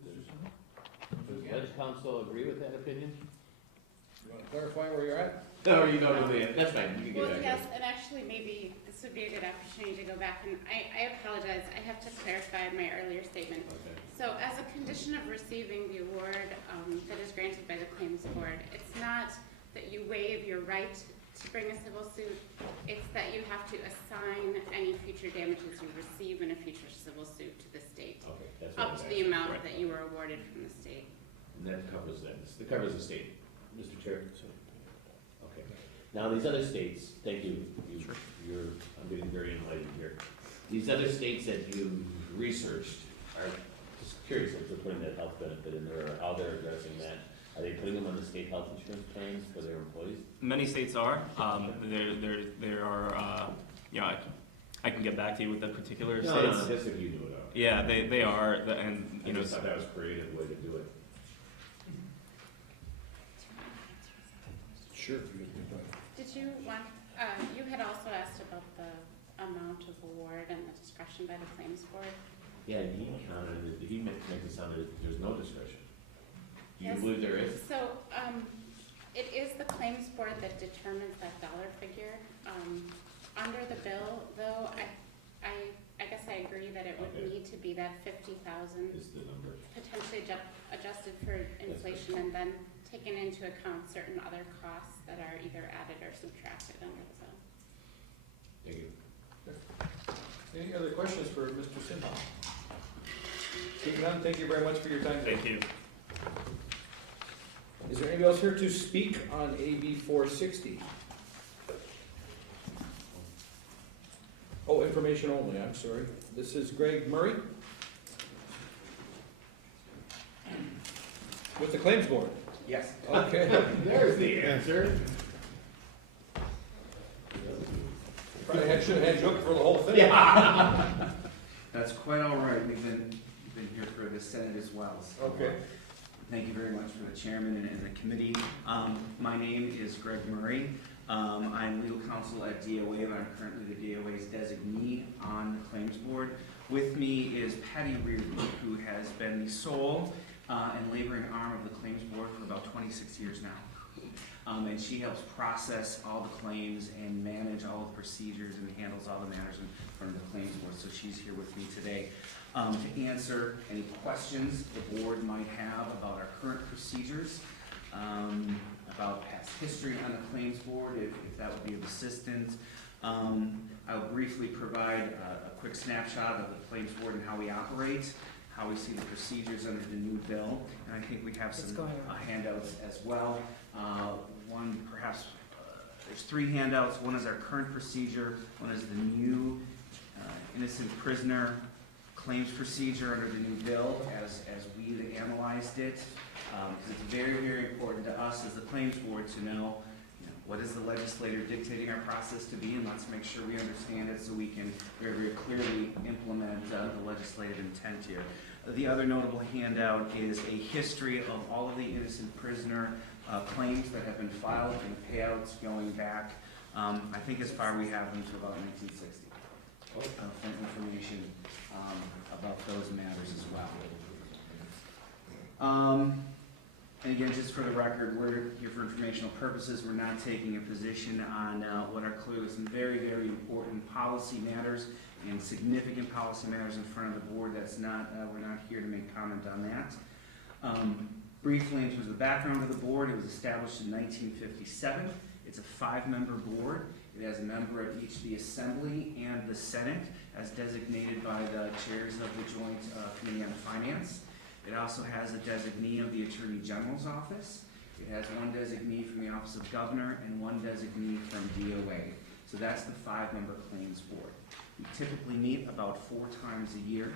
Mr. Sinha? Does the Ledge Council agree with that opinion? You want to clarify where you're at? No, you don't know the answer. That's fine, you can get Well, back. yes, and actually maybe this would be a good opportunity to go back, and I apologize, I have to clarify my earlier statement. Okay. So as a condition of receiving the award that is granted by the Claims Board, it's not that you waive your right to bring a civil suit, it's that you have to assign any future damages you receive in a future civil suit to the state. Okay, that's what I Up was to the asking. amount Right. that you were awarded from the state. And that covers that, it covers the state. Mr. Chair? Okay. Now, these other states, thank you, I'm getting very enlightened here. These other states that you researched, are just curious if they're putting that health benefit in there, or how they're addressing that. Are they putting them on the state health insurance plans for their employees? Many states are. There are, I can get back to you with the particular states. No, just if you do it. Yeah, they are, and I just thought that was a creative way to do it. Sure. Did you want, you had also asked about the amount of award and the discretion by the Claims Board. Yeah, and he counted, he made it sound that there's no discretion. Do you Yes. believe there is? So, it is the Claims Board that determines that dollar figure. Under the bill, though, I guess I agree that it would Okay. need to be that 50,000, Is the number. potentially adjusted for inflation, and then taken into account certain other costs that are either added or subtracted under the bill. Thank you. Any other questions for Mr. Sinha? Seeing none, thank you very much for your time. Thank you. Is there anybody else here to speak on AB 460? Oh, information only, I'm sorry. This is Greg Murray with the Claims Board. Yes. Okay. There's the answer. Probably should have had you up for the whole thing. Yeah. That's quite all right. We've been here for the Senate as well. So, Okay. Thank you very much for the chairman and the committee. My name is Greg Murray. I'm legal counsel at DOA, and I'm currently the DOA's designee on the Claims Board. With me is Patty Reardon, who has been the sole and laboring arm of the Claims Board for about 26 years now. And she helps process all the claims and manage all the procedures and handles all the matters in front of the Claims Board. So she's here with me today to answer any questions the board might have about our current procedures, about past history on the Claims Board, if that would be of assistance. I'll briefly provide a quick snapshot of the Claims Board and how we operate, how we see the procedures under the new bill, and I think we have some handouts as well. One, perhaps, there's 3 handouts. One is our current procedure, one is the new innocent prisoner claims procedure under the new bill as we analyzed it. Because it's very, very important to us as the Claims Board to know, what is the legislator dictating our process to be, and let's make sure we understand it so we can very, very clearly implement the legislative intent here. The other notable handout is a history of all of the innocent prisoner claims that have been filed and payouts going back, I think as far we have them to about 1960. For information about those matters as well. And again, just for the record, we're here for informational purposes. We're not taking a position on what are clearly some very, very important policy matters and significant policy matters in front of the board. That's not, we're not here to make comment on that. Briefly, in terms of the background of the board, it was established in 1957. It's a 5-member board. It has a member of each the Assembly and the Senate, as designated by the chairs of the Joint Committee on Finance. It also has a designee of the Attorney General's office. It has 1 designee from the Office of Governor and 1 designee from DOA. So that's the 5-member Claims Board. We typically meet about 4 times a year.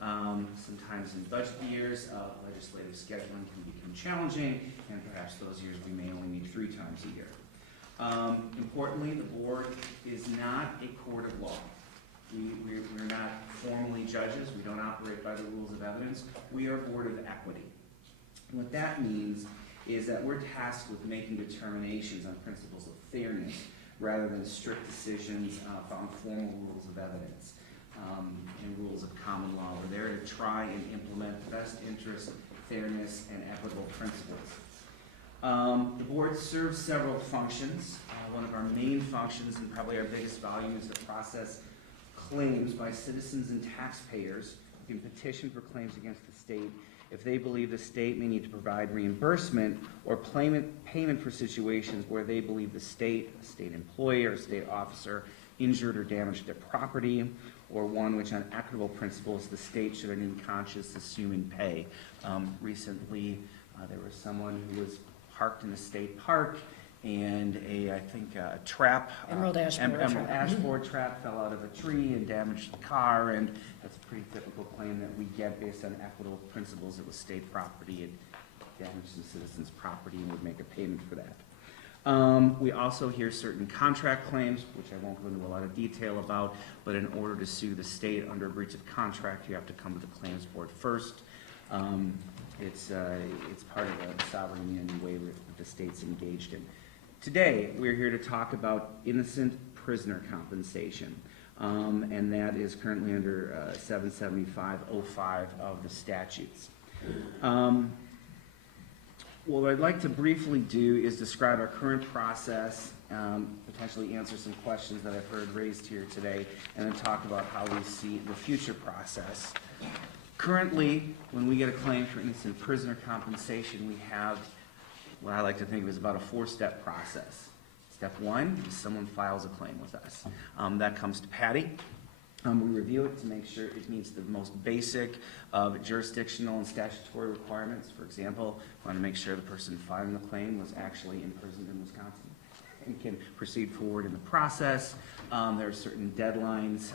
Sometimes in budget years, legislative scheduling can become challenging, and perhaps those years we may only meet 3 times a year. Importantly, the board is not a court of law. We're not formally judges. We don't operate by the rules of evidence. We are a board of equity. And what that means is that we're tasked with making determinations on principles of fairness rather than strict decisions on formal rules of evidence and rules of common law. We're there to try and implement the best interest, fairness, and equitable principles. The board serves several functions. One of our main functions and probably our biggest value is to process claims by citizens and taxpayers who can petition for claims against the state if they believe the state may need to provide reimbursement or payment for situations where they believe the state, a state employee or a state officer injured or damaged their property, or one which on equitable principles the state should in conscience assume and pay. Recently, there was someone who was parked in a state park, and I think a trap, Emerald ash borer trap fell out of a tree and damaged the car, and that's a pretty typical claim that we get based on equitable principles. It was state property, it damaged some citizens' property, and would make a payment for that. We also hear certain contract claims, which I won't go into a lot of detail about, but in order to sue the state under a breach of contract, you have to come to the Claims Board first. It's part of the sovereign immunity waiver that the state's engaged in. Today, we're here to talk about innocent prisoner compensation, and that is currently under 775.05 of the statutes. What I'd like to briefly do is describe our current process, potentially answer some questions that I've heard raised here today, and then talk about how we see the future process. Currently, when we get a claim for innocent prisoner compensation, we have what I like to think of as about a 4-step process. Step 1 is someone files a claim with us. That comes to Patty. We review it to make sure it meets the most basic of jurisdictional and statutory requirements. For example, we want to make sure the person filing the claim was actually imprisoned in Wisconsin and can proceed forward in the process. There are certain deadlines.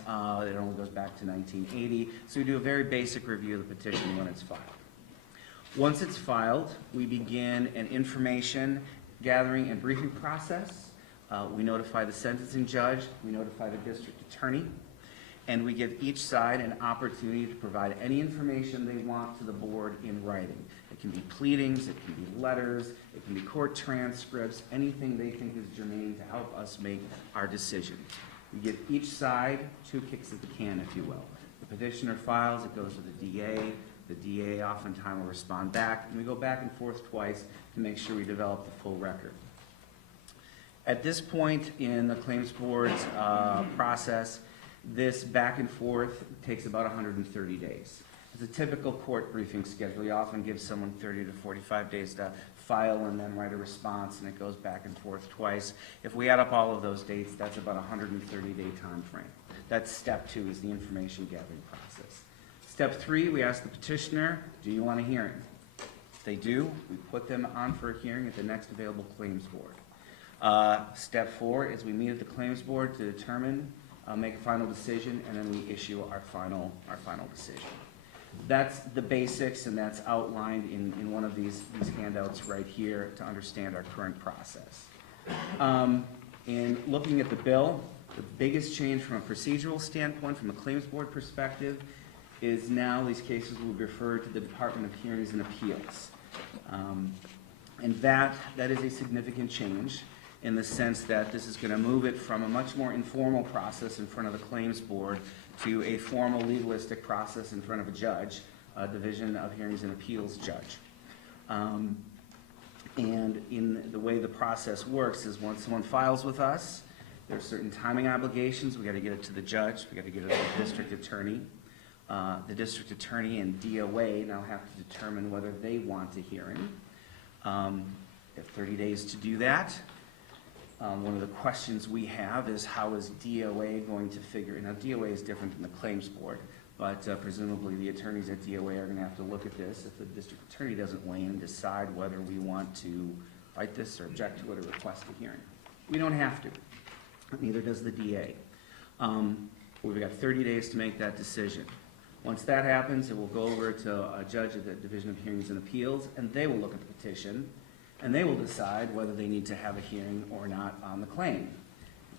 It only goes back to 1980. So we do a very basic review of the petition when it's filed. Once it's filed, we begin an information gathering and briefing process. We notify the sentencing judge, we notify the district attorney, and we give each side an opportunity to provide any information they want to the board in writing. It can be pleadings, it can be letters, it can be court transcripts, anything they think is germane to help us make our decision. We give each side 2 kicks at the can, if you will. The petitioner files, it goes to the DA. The DA oftentimes will respond back, and we go back and forth twice to make sure we develop the full record. At this point in the claims board's process, this back and forth takes about 130 days. It's a typical court briefing schedule. You often give someone 30 to 45 days to file and then write a response, and it goes back and forth twice. If we add up all of those dates, that's about a 130-day time frame. That's step 2, is the information gathering process. Step 3, we ask the petitioner, do you want a hearing? If they do, we put them on for a hearing at the next available claims board. Step 4 is we meet at the claims board to determine, make a final decision, and then we issue our final decision. That's the basics, and that's outlined in one of these handouts right here to understand our current process. In looking at the bill, the biggest change from a procedural standpoint, from a claims board perspective, is now these cases will be referred to the Department of Hearings and Appeals. And that is a significant change in the sense that this is going to move it from a much more informal process in front of the claims board to a formal legalistic process in front of a judge, a Division of Hearings and Appeals judge. And in the way the process works is once someone files with us, there are certain timing obligations. We got to get it to the judge. We got to get it to the district attorney. The district attorney and DOA now have to determine whether they want a hearing. They have 30 days to do that. One of the questions we have is how is DOA going to figure it? Now, DOA is different than the claims board, but presumably the attorneys at DOA are going to have to look at this. If the district attorney doesn't weigh in and decide whether we want to fight this or object to it or request a hearing. We don't have to. Neither does the DA. We've got 30 days to make that decision. Once that happens, it will go over to a judge at the Division of Hearings and Appeals, and they will look at the petition, and they will decide whether they need to have a hearing or not on the claim.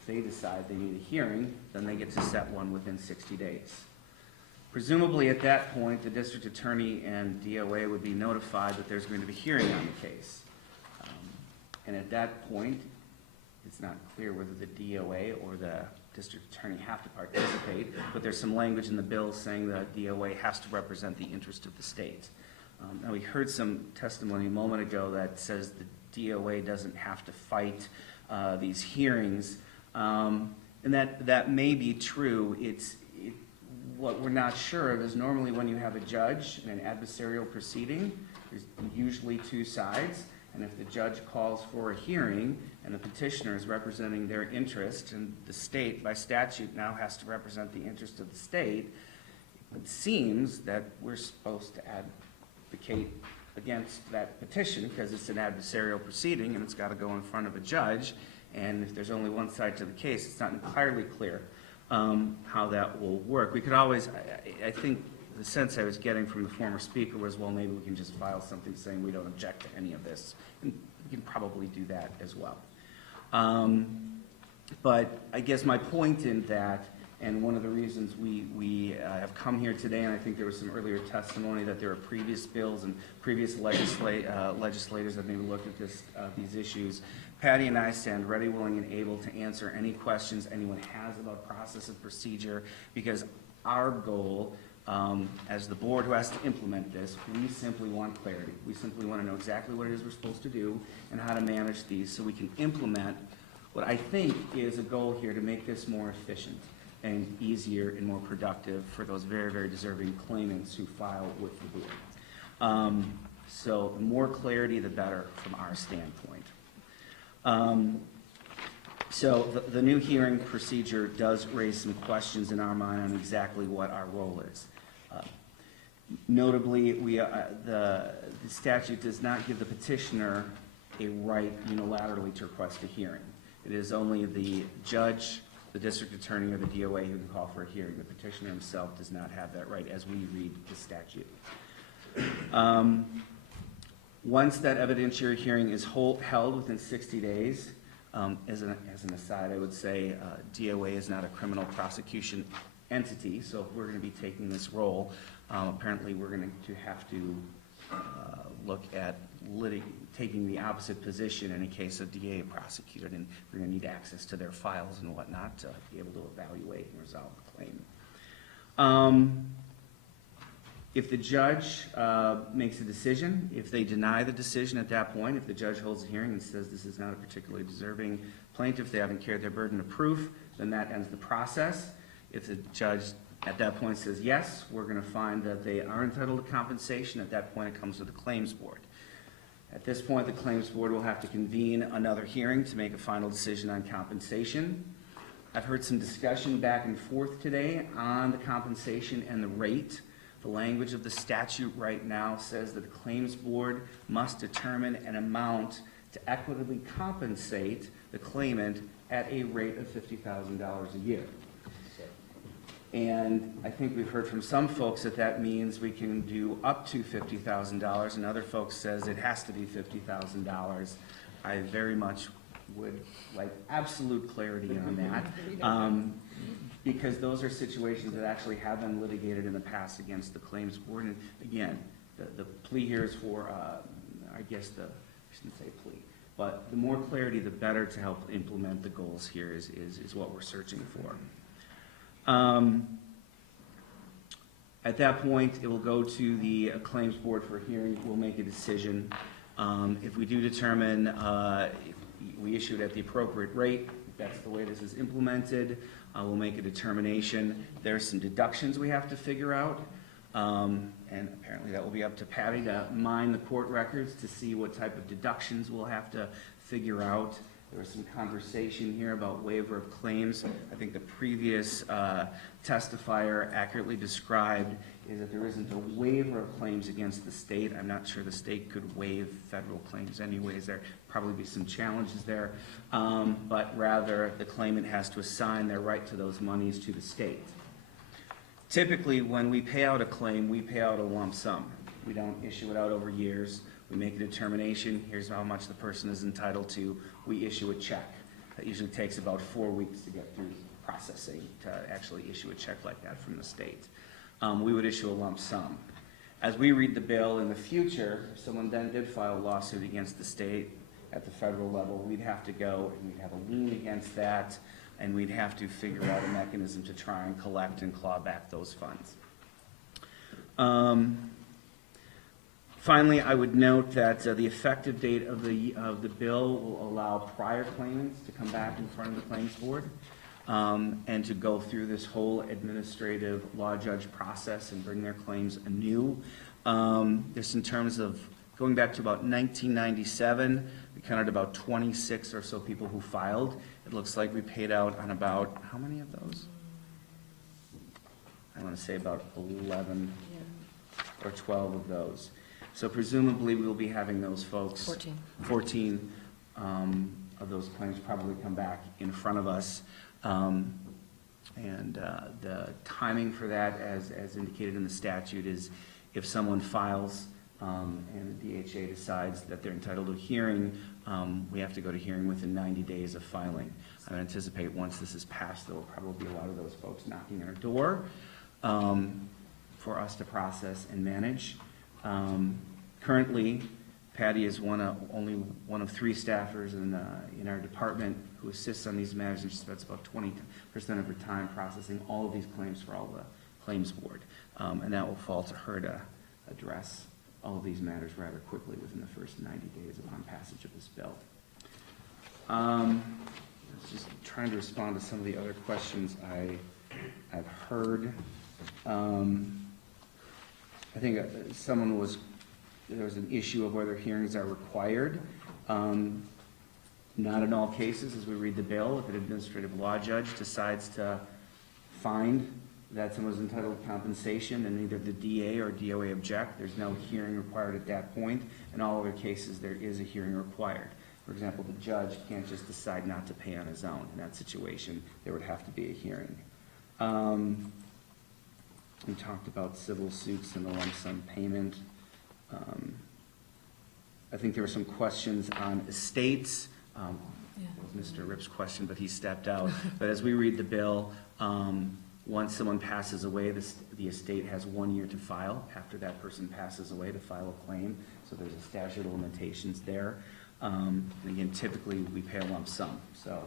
If they decide they need a hearing, then they get to set one within 60 days. Presumably at that point, the district attorney and DOA would be notified that there's going to be a hearing on the case. And at that point, it's not clear whether the DOA or the district attorney have to participate, but there's some language in the bill saying that DOA has to represent the interest of the state. Now, we heard some testimony a moment ago that says the DOA doesn't have to fight these hearings, and that may be true. What we're not sure of is normally when you have a judge in an adversarial proceeding, there's usually 2 sides, and if the judge calls for a hearing and the petitioner is representing their interest, and the state by statute now has to represent the interest of the state, it seems that we're supposed to advocate against that petition because it's an adversarial proceeding and it's got to go in front of a judge, and if there's only one side to the case, it's not entirely clear how that will work. We could always, I think the sense I was getting from the former speaker was, well, maybe we can just file something saying we don't object to any of this, and we can probably do that as well. But I guess my point in that, and one of the reasons we have come here today, and I think there was some earlier testimony that there are previous bills and previous legislators that maybe looked at these issues. Patty and I stand ready, willing, and able to answer any questions anyone has about process and procedure, because our goal, as the board who has to implement this, we simply want clarity. We simply want to know exactly what it is we're supposed to do and how to manage these so we can implement what I think is a goal here to make this more efficient and easier and more productive for those very, very deserving claimants who file with the board. So the more clarity, the better from our standpoint. So the new hearing procedure does raise some questions in our mind on exactly what our role is. Notably, the statute does not give the petitioner a right unilaterally to request a hearing. It is only the judge, the district attorney, or the DOA who can call for a hearing. The petitioner himself does not have that right as we read the statute. Once that evidentiary hearing is held within 60 days, as an aside, I would say DOA is not a criminal prosecution entity, so if we're going to be taking this role, apparently we're going to have to look at taking the opposite position in a case of DA prosecuted, and we're going to need access to their files and whatnot to be able to evaluate and resolve the claim. If the judge makes a decision, if they deny the decision at that point, if the judge holds a hearing and says this is not a particularly deserving plaintiff, they haven't carried their burden of proof, then that ends the process. If the judge at that point says, yes, we're going to find that they are entitled to compensation, at that point it comes to the claims board. At this point, the claims board will have to convene another hearing to make a final decision on compensation. I've heard some discussion back and forth today on the compensation and the rate. The language of the statute right now says that the claims board must determine an amount to equitably compensate the claimant at a rate of $50,000 a year. And I think we've heard from some folks that that means we can do up to $50,000, and other folks says it has to be $50,000. I very much would like absolute clarity on that, because those are situations that actually have been litigated in the past against the claims board. And again, the plea here is for, I shouldn't say plea, but the more clarity, the better to help implement the goals here is what we're searching for. At that point, it will go to the claims board for hearing. We'll make a decision. If we do determine if we issue it at the appropriate rate, if that's the way this is implemented, we'll make a determination. There's some deductions we have to figure out, and apparently that will be up to Patty to mine the court records to see what type of deductions we'll have to figure out. There was some conversation here about waiver of claims. I think the previous testifier accurately described is that there isn't a waiver of claims against the state. I'm not sure the state could waive federal claims anyways. There probably be some challenges there, but rather the claimant has to assign their right to those monies to the state. Typically, when we pay out a claim, we pay out a lump sum. We don't issue it out over years. We make a determination, here's how much the person is entitled to. We issue a check. That usually takes about 4 weeks to get through processing to actually issue a check like that from the state. We would issue a lump sum. As we read the bill in the future, if someone then did file a lawsuit against the state at the federal level, we'd have to go and we'd have a lien against that, and we'd have to figure out a mechanism to try and collect and claw back those funds. Finally, I would note that the effective date of the bill will allow prior claimants to come back in front of the claims board and to go through this whole administrative law judge process and bring their claims anew. Just in terms of going back to about 1997, we counted about 26 or so people who filed. It looks like we paid out on about, how many of those? I want to say about 11 or 12 of those. So presumably we'll be having those folks. 14 of those claims probably come back in front of us. The timing for that, as indicated in the statute, is if someone files and the DHA decides that they're entitled to a hearing, we have to go to hearing within 90 days of filing. I anticipate once this is passed, there will probably be a lot of those folks knocking on our door for us to process and manage. Currently, Patty is only one of 3 staffers in our department who assists on these matters, and she spends about 20% of her time processing all of these claims for all the claims board. And that will fall to her to address all of these matters rather quickly within the first 90 days upon passage of this bill. I was just trying to respond to some of the other questions I've heard. I think there was an issue of whether hearings are required. Not in all cases, as we read the bill, if an administrative law judge decides to find that someone was entitled to compensation and either the DA or DOA object, there's no hearing required at that point. In all other cases, there is a hearing required. For example, the judge can't just decide not to pay on his own. In that situation, there would have to be a hearing. We talked about civil suits and the lump sum payment. I think there were some questions on estates. Was Mr. Ripp's question, but he stepped out. But as we read the bill, once someone passes away, the estate has 1 year to file after that person passes away to file a claim. So there's a statute of limitations there. And again, typically we pay a lump sum. So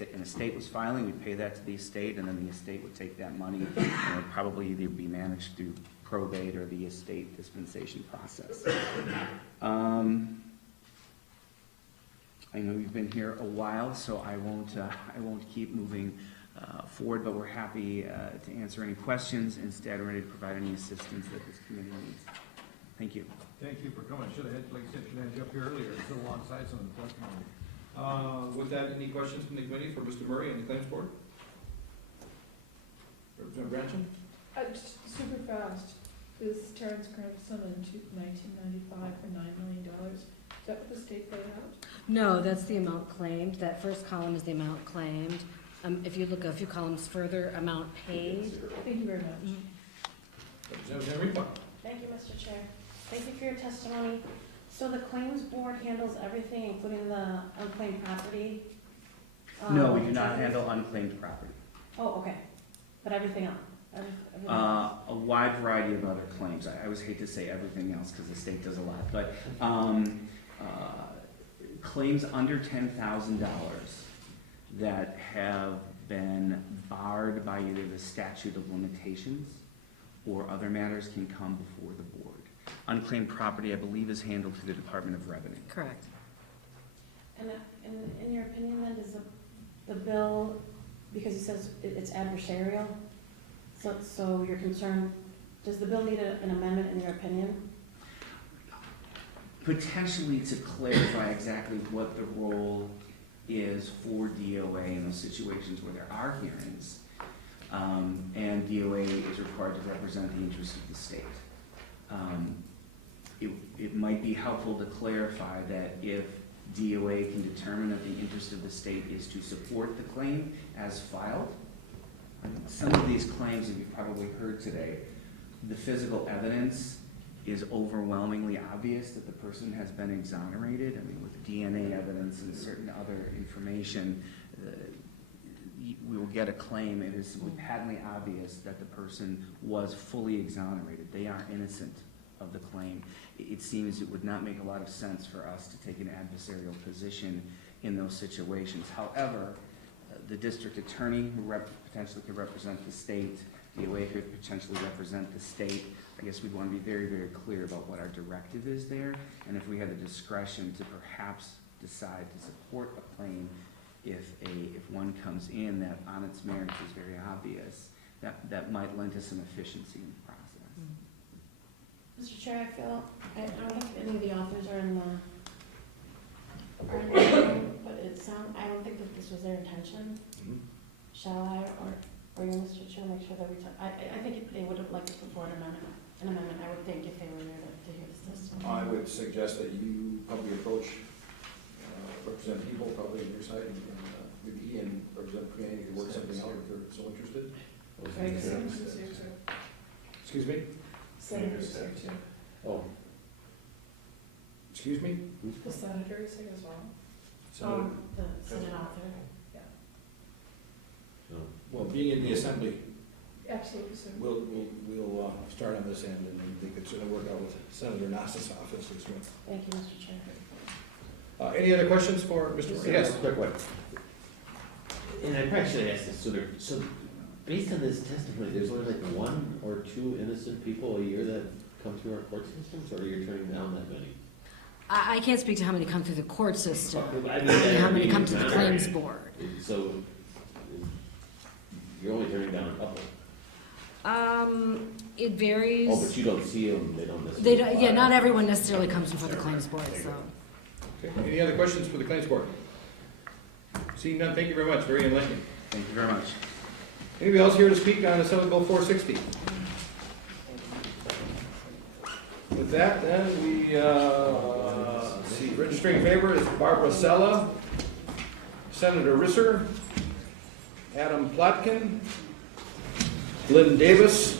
an estate was filing, we'd pay that to the estate, and then the estate would take that money and it would probably either be managed through probate or the estate dispensation process. I know you've been here a while, so I won't keep moving forward, but we're happy to answer any questions and stand ready to provide any assistance that this committee needs. Thank you. Thank you for coming. Should have had, like I said, should have had you up here earlier, so alongside some of the testimony. With that, any questions from the committee for Mr. Murray and the Claims Board? Representative Branson? Just super fast, this Terrence Cranston in 1995 for $9 million, is that what the state paid out? No, that's the amount claimed. That first column is the amount claimed. If you look a few columns further, amount paid. Thank you very much. Representative Henry? Thank you, Mr. Chair. Thank you for your testimony. So the claims board handles everything, including the unclaimed property? No, we do not handle unclaimed property. Oh, okay. But everything else? Everything else? A wide variety of other claims. I always hate to say everything else because the state does a lot, but claims under $10,000 that have been barred by either the statute of limitations or other matters can come before the board. Unclaimed property, I believe, is handled through the Department of Revenue. Correct. And in your opinion then, does the bill, because he says it's adversarial, so you're concerned, does the bill need an amendment in your opinion? Potentially to clarify exactly what the role is for DOA in those situations where there are hearings, and DOA is required to represent the interests of the state. It might be helpful to clarify that if DOA can determine that the interest of the state is to support the claim as filed, some of these claims that you've probably heard today, the physical evidence is overwhelmingly obvious that the person has been exonerated. I mean, with DNA evidence and certain other information, we will get a claim. It is patently obvious that the person was fully exonerated. They are innocent of the claim. It seems it would not make a lot of sense for us to take an adversarial position in those situations. However, the district attorney who potentially could represent the state, DOA could potentially represent the state. I guess we'd want to be very, very clear about what our directive is there, and if we had the discretion to perhaps decide to support a claim if one comes in that on its merits is very obvious, that might lend to some efficiency in the process. Mr. Chair, I don't know if any of the authors are in the room, but I don't think that this was their intention. Shall I, or you, Mr. Chair, make sure that we talk, I think they would have liked to put forward an amendment, I would think, if they were here to hear this testimony. I would suggest that you probably approach Representative Hebel, probably on your side, and maybe Ian, Representative Creaney, could work something out if they're so interested. Excuse me? Senators here too. Oh. Excuse me? The senator is here as well. The Senate author. Well, being in the assembly, Absolutely, sir. we'll start on this end, and they could certainly work out with Senator Nass's office as well. Thank you, Mr. Chair. Any other questions for Mr. Murray? Yes, quick one. And I probably should have asked this sooner. So based on this testimony, there's only like 1 or 2 innocent people a year that come through our court systems, or you're turning down that many? I can't speak to how many come through the court system, I mean, how many come to the claims board. So you're only turning down a couple? It varies. Oh, but you don't see them, they don't necessarily. They don't, not everyone necessarily comes before the claims board, so. Okay. Any other questions for the Claims Board? Seeing none, thank you very much, very enlightening. Thank you very much. Anybody else here to speak on Senate Bill 460? With that, then, we, let's see, registering in favor is Barbara Sella, Senator Risser, Adam Plotkin, Lynn Davis,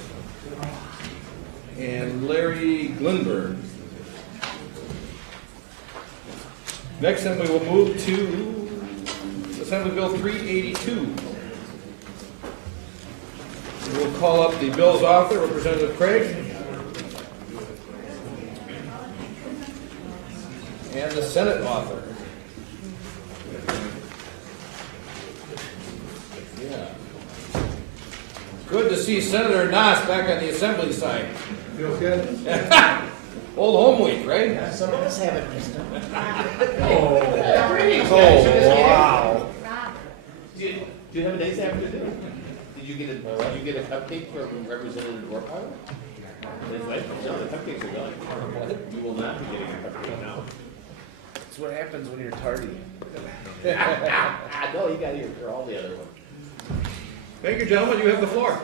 and Larry Glenberg. Next, then, we will move to Assembly Bill 382. We'll call up the bill's author, Representative Craig, and the Senate author. Yeah. Good to see Senator Nass back on the Assembly side. Feels good? Old home week, right? Yeah, some of us haven't missed them. Oh, wow. Do you have a nice afternoon? Did you get a cupcake from Representative Gorpile? His wife, no, the cupcakes are gone. You will not be getting a cupcake now. That's what happens when you're tardy. No, you got here for all the other ones. Thank you, gentlemen. You have the floor.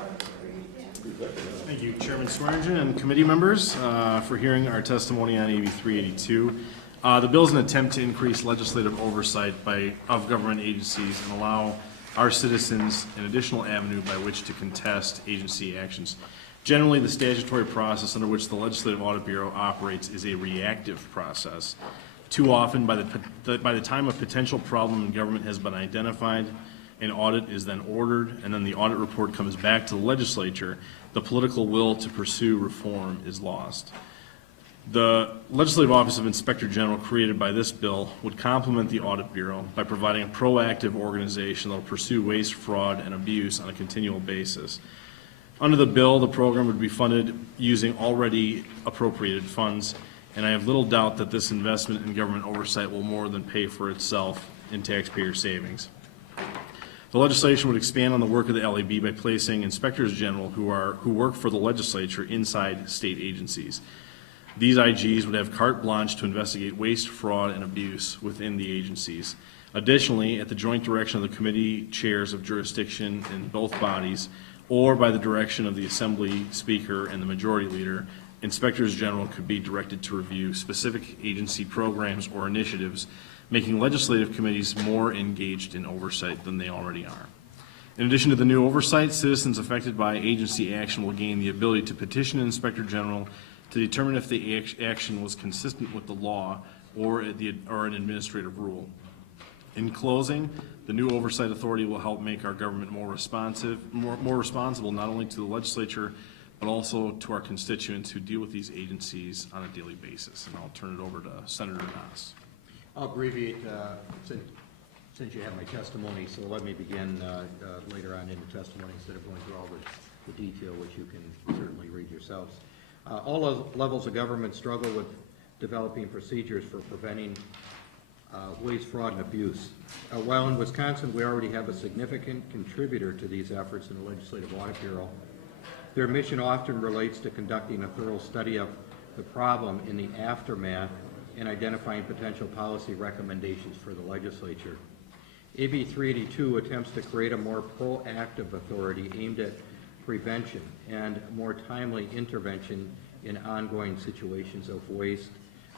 Thank you, Chairman Swearingen and committee members, for hearing our testimony on AB 382. The bill is an attempt to increase legislative oversight of government agencies and allow our citizens an additional avenue by which to contest agency actions. Generally, the statutory process under which the Legislative Audit Bureau operates is a reactive process. Too often, by the time a potential problem in government has been identified, an audit is then ordered, and then the audit report comes back to the legislature, the political will to pursue reform is lost. The Legislative Office of Inspector General created by this bill would complement the Audit Bureau by providing a proactive organization that will pursue waste, fraud, and abuse on a continual basis. Under the bill, the program would be funded using already appropriated funds, and I have little doubt that this investment in government oversight will more than pay for itself in taxpayer savings. The legislation would expand on the work of the LAB by placing inspectors general who work for the legislature inside state agencies. These IGs would have carte blanche to investigate waste, fraud, and abuse within the agencies. Additionally, at the joint direction of the committee chairs of jurisdiction in both bodies, or by the direction of the Assembly Speaker and the Majority Leader, inspectors general could be directed to review specific agency programs or initiatives, making legislative committees more engaged in oversight than they already are. In addition to the new oversight, citizens affected by agency action will gain the ability to petition an inspector general to determine if the action was consistent with the law or an administrative rule. In closing, the new oversight authority will help make our government more responsive, more responsible not only to the legislature, but also to our constituents who deal with these agencies on a daily basis. And I'll turn it over to Senator Nass. I'll abbreviate since you have my testimony, so let me begin later on in the testimony instead of going through all the detail, which you can certainly read yourselves. All levels of government struggle with developing procedures for preventing waste, fraud, and abuse. While in Wisconsin we already have a significant contributor to these efforts in the Legislative Audit Bureau, their mission often relates to conducting a thorough study of the problem in the aftermath and identifying potential policy recommendations for the legislature. AB 382 attempts to create a more proactive authority aimed at prevention and more timely intervention in ongoing situations of waste,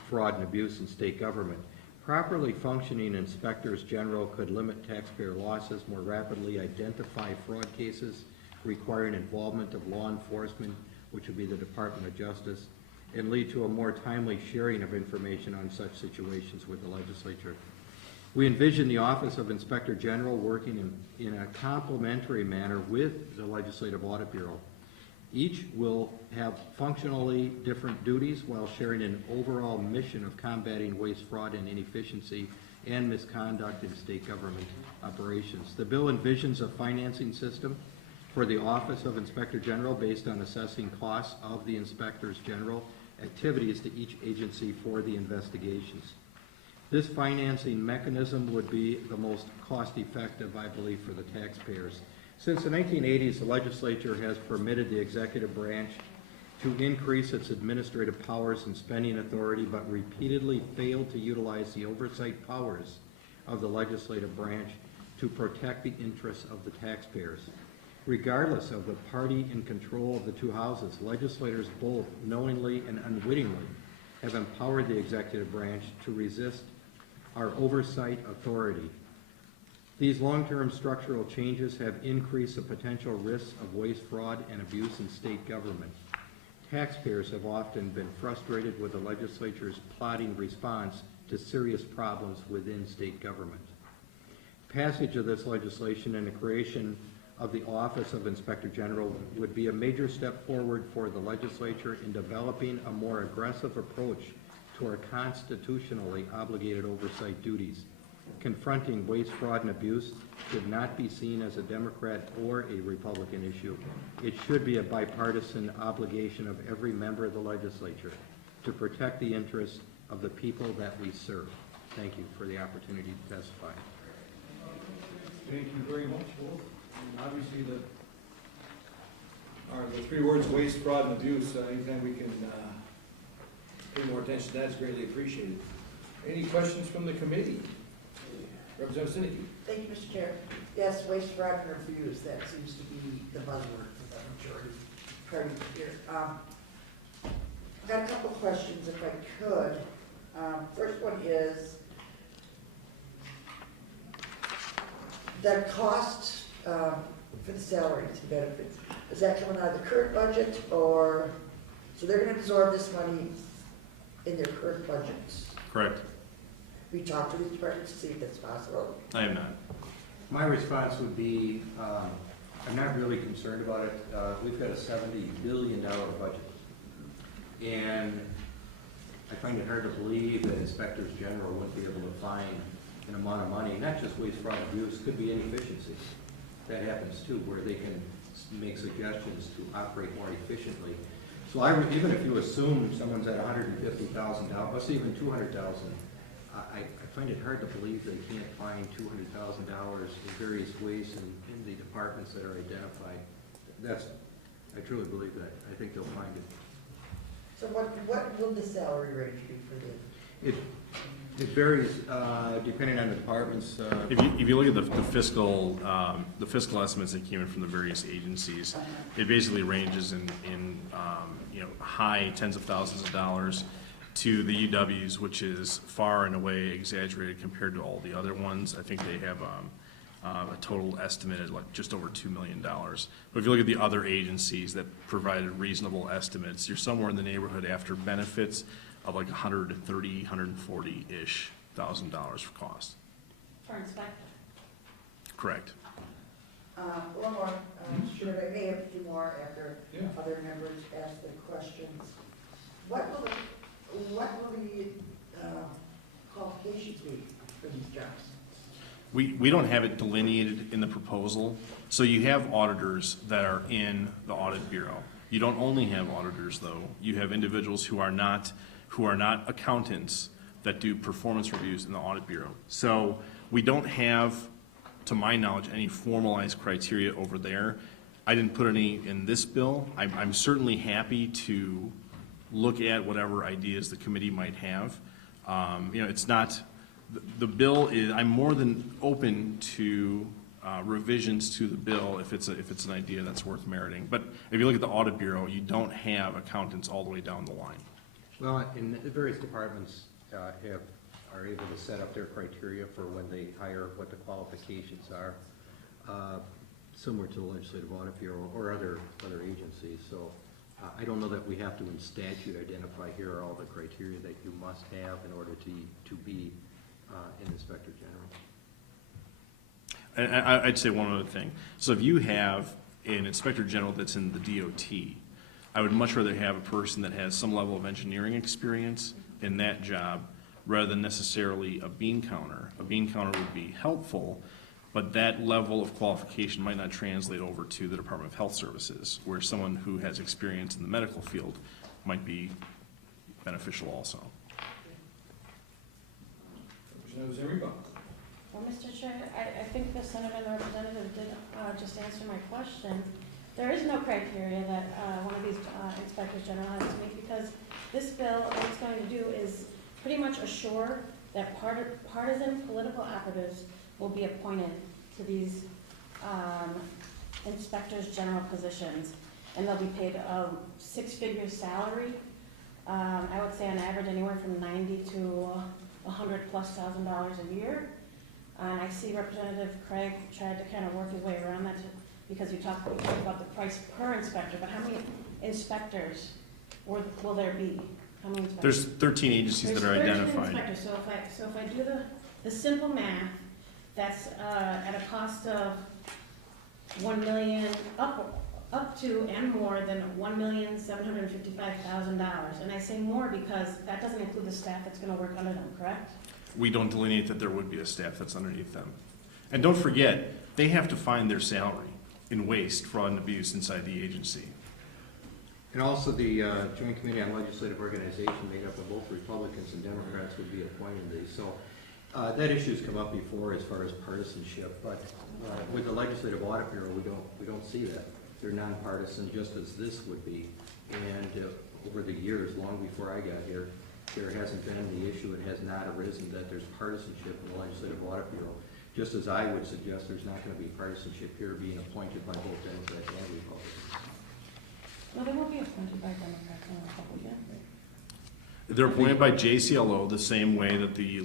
fraud, and abuse in state government. Properly functioning inspectors general could limit taxpayer losses, more rapidly identify fraud cases requiring involvement of law enforcement, which would be the Department of Justice, and lead to a more timely sharing of information on such situations with the legislature. We envision the Office of Inspector General working in a complementary manner with the Legislative Audit Bureau. Each will have functionally different duties while sharing an overall mission of combating waste, fraud, and inefficiency and misconduct in state government operations. The bill envisions a financing system for the Office of Inspector General based on assessing costs of the Inspectors General activities to each agency for the investigations. This financing mechanism would be the most cost-effective, I believe, for the taxpayers. Since the 1980s, the legislature has permitted the executive branch to increase its administrative powers and spending authority, but repeatedly failed to utilize the oversight powers of the legislative branch to protect the interests of the taxpayers. Regardless of the party in control of the two houses, legislators both knowingly and unwittingly have empowered the executive branch to resist our oversight authority. These long-term structural changes have increased the potential risks of waste, fraud, and abuse in state government. Taxpayers have often been frustrated with the legislature's plotting response to serious problems within state government. Passage of this legislation and the creation of the Office of Inspector General would be a major step forward for the legislature in developing a more aggressive approach to our constitutionally obligated oversight duties. Confronting waste, fraud, and abuse should not be seen as a Democrat or a Republican issue. It should be a bipartisan obligation of every member of the legislature to protect the interests of the people that we serve. Thank you for the opportunity to testify. Thank you very much, both. And obviously, the three words, waste, fraud, and abuse, anytime we can pay more attention to that is greatly appreciated. Any questions from the committee? Representative Sinicki. Thank you, Mr. Chair. Yes, waste, fraud, and abuse, that seems to be the buzzword for the majority party here. I've got a couple of questions, if I could. First one is, the cost for the salaries and benefits, is that coming out of the current budget, or, so they're gonna absorb this money in their current budgets? Correct. We talked to the department to see if that's possible. I am not. My response would be, I'm not really concerned about it. We've got a $70 billion budget. And I find it hard to believe that inspectors general wouldn't be able to find an amount of money, not just waste, fraud, abuse, could be inefficiencies. That happens too, where they can make suggestions to operate more efficiently. So even if you assume someone's at $150,000, let's say even $200,000, I find it hard to believe they can't find $200,000 in various ways in the departments that are identified. I truly believe that. I think they'll find it. So what will the salary range be for the? It varies depending on the departments. If you look at the fiscal estimates that came in from the various agencies, it basically ranges in high tens of thousands of dollars to the UWs, which is far and away exaggerated compared to all the other ones. I think they have a total estimate at like just over $2 million. But if you look at the other agencies that provided reasonable estimates, you're somewhere in the neighborhood after benefits of like $130,000, $140-ish thousand for cost. For inspector. Correct. One more, should I may have a few more after other members ask their questions. What will the qualifications be for these jobs? We don't have it delineated in the proposal. So you have auditors that are in the audit bureau. You don't only have auditors though. You have individuals who are not accountants that do performance reviews in the audit bureau. So we don't have, to my knowledge, any formalized criteria over there. I didn't put any in this bill. I'm certainly happy to look at whatever ideas the committee might have. It's not, the bill is, I'm more than open to revisions to the bill if it's an idea that's worth meriting. But if you look at the audit bureau, you don't have accountants all the way down the line. Well, in the various departments are able to set up their criteria for when they hire, what the qualifications are, similar to the Legislative Audit Bureau or other agencies. So I don't know that we have to in statute identify here are all the criteria that you must have in order to be an Inspector General. And I'd say one other thing. So if you have an Inspector General that's in the DOT, I would much rather have a person that has some level of engineering experience in that job rather than necessarily a bean counter. A bean counter would be helpful, but that level of qualification might not translate over to the Department of Health Services, where someone who has experience in the medical field might be beneficial also. Representative Zimmerman. Well, Mr. Chair, I think the senator and the representative did just answer my question. There is no criteria that one of these inspectors general has to meet, because this bill, what it's going to do is pretty much assure that partisan political operatives will be appointed to these inspectors general positions, and they'll be paid a six-figure salary. I would say on average anywhere from $90,000 to $100,000+ a year. And I see Representative Craig tried to kind of work his way around that because you talked about the price per inspector, but how many inspectors will there be? How many inspectors? There's 13 agencies that are There's 13 identified. inspectors. So if I do the simple math, that's at a cost of 1 million, up to and more than $1,755,000. And I say more because that doesn't include the staff that's gonna work under them, correct? We don't delineate that there would be a staff that's underneath them. And don't forget, they have to find their salary in waste, fraud, and abuse inside the agency. And also the Joint Committee on Legislative Organization made up of both Republicans and Democrats would be appointing these. So that issue's come up before as far as partisanship, but with the Legislative Audit Bureau, we don't see that. They're nonpartisan, just as this would be. And over the years, long before I got here, there hasn't been the issue, it has not arisen that there's partisanship in the Legislative Audit Bureau. Just as I would suggest there's not going to be partisanship here being appointed by both Democrats and Republicans. No, they won't be appointed by Democrats and Republicans. They're appointed by JCLO the same way that the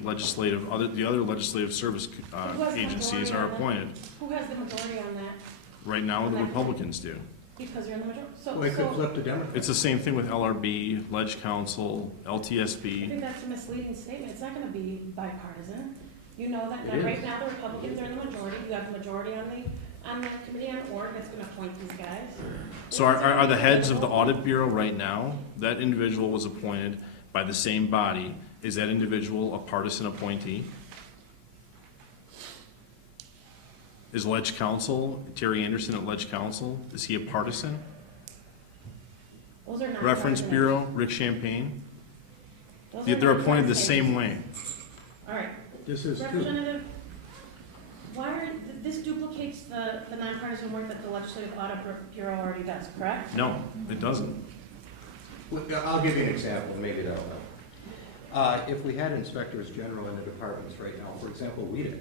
other legislative service Who has the agencies majority are on that? appointed. Who has the majority on that? Right now, the Republicans do. Because you're in the majority. Well, it could flip to Democrats. It's the same thing with LRB, Ledge Council, I LTSB. think that's a misleading statement. It's not gonna be bipartisan. You know that It right is. now the Republicans are in the majority. You have the majority on the Committee on Org that's gonna appoint these guys. So are the heads of the Audit Bureau right now, that individual was appointed by the same body. Is that individual a partisan appointee? Is Ledge Council, Terry Anderson at Ledge Council, is he a partisan? Those are not. Reference partisan. Bureau, Rick Champagne? Those They're are not appointed the partisan. same way. All right. This is too. Representative, this duplicates the nonpartisan work that the Legislative Audit Bureau already does, correct? No, it doesn't. Well, I'll give you an example, maybe that'll help. If we had inspectors general in the departments right now, for example, WEDC,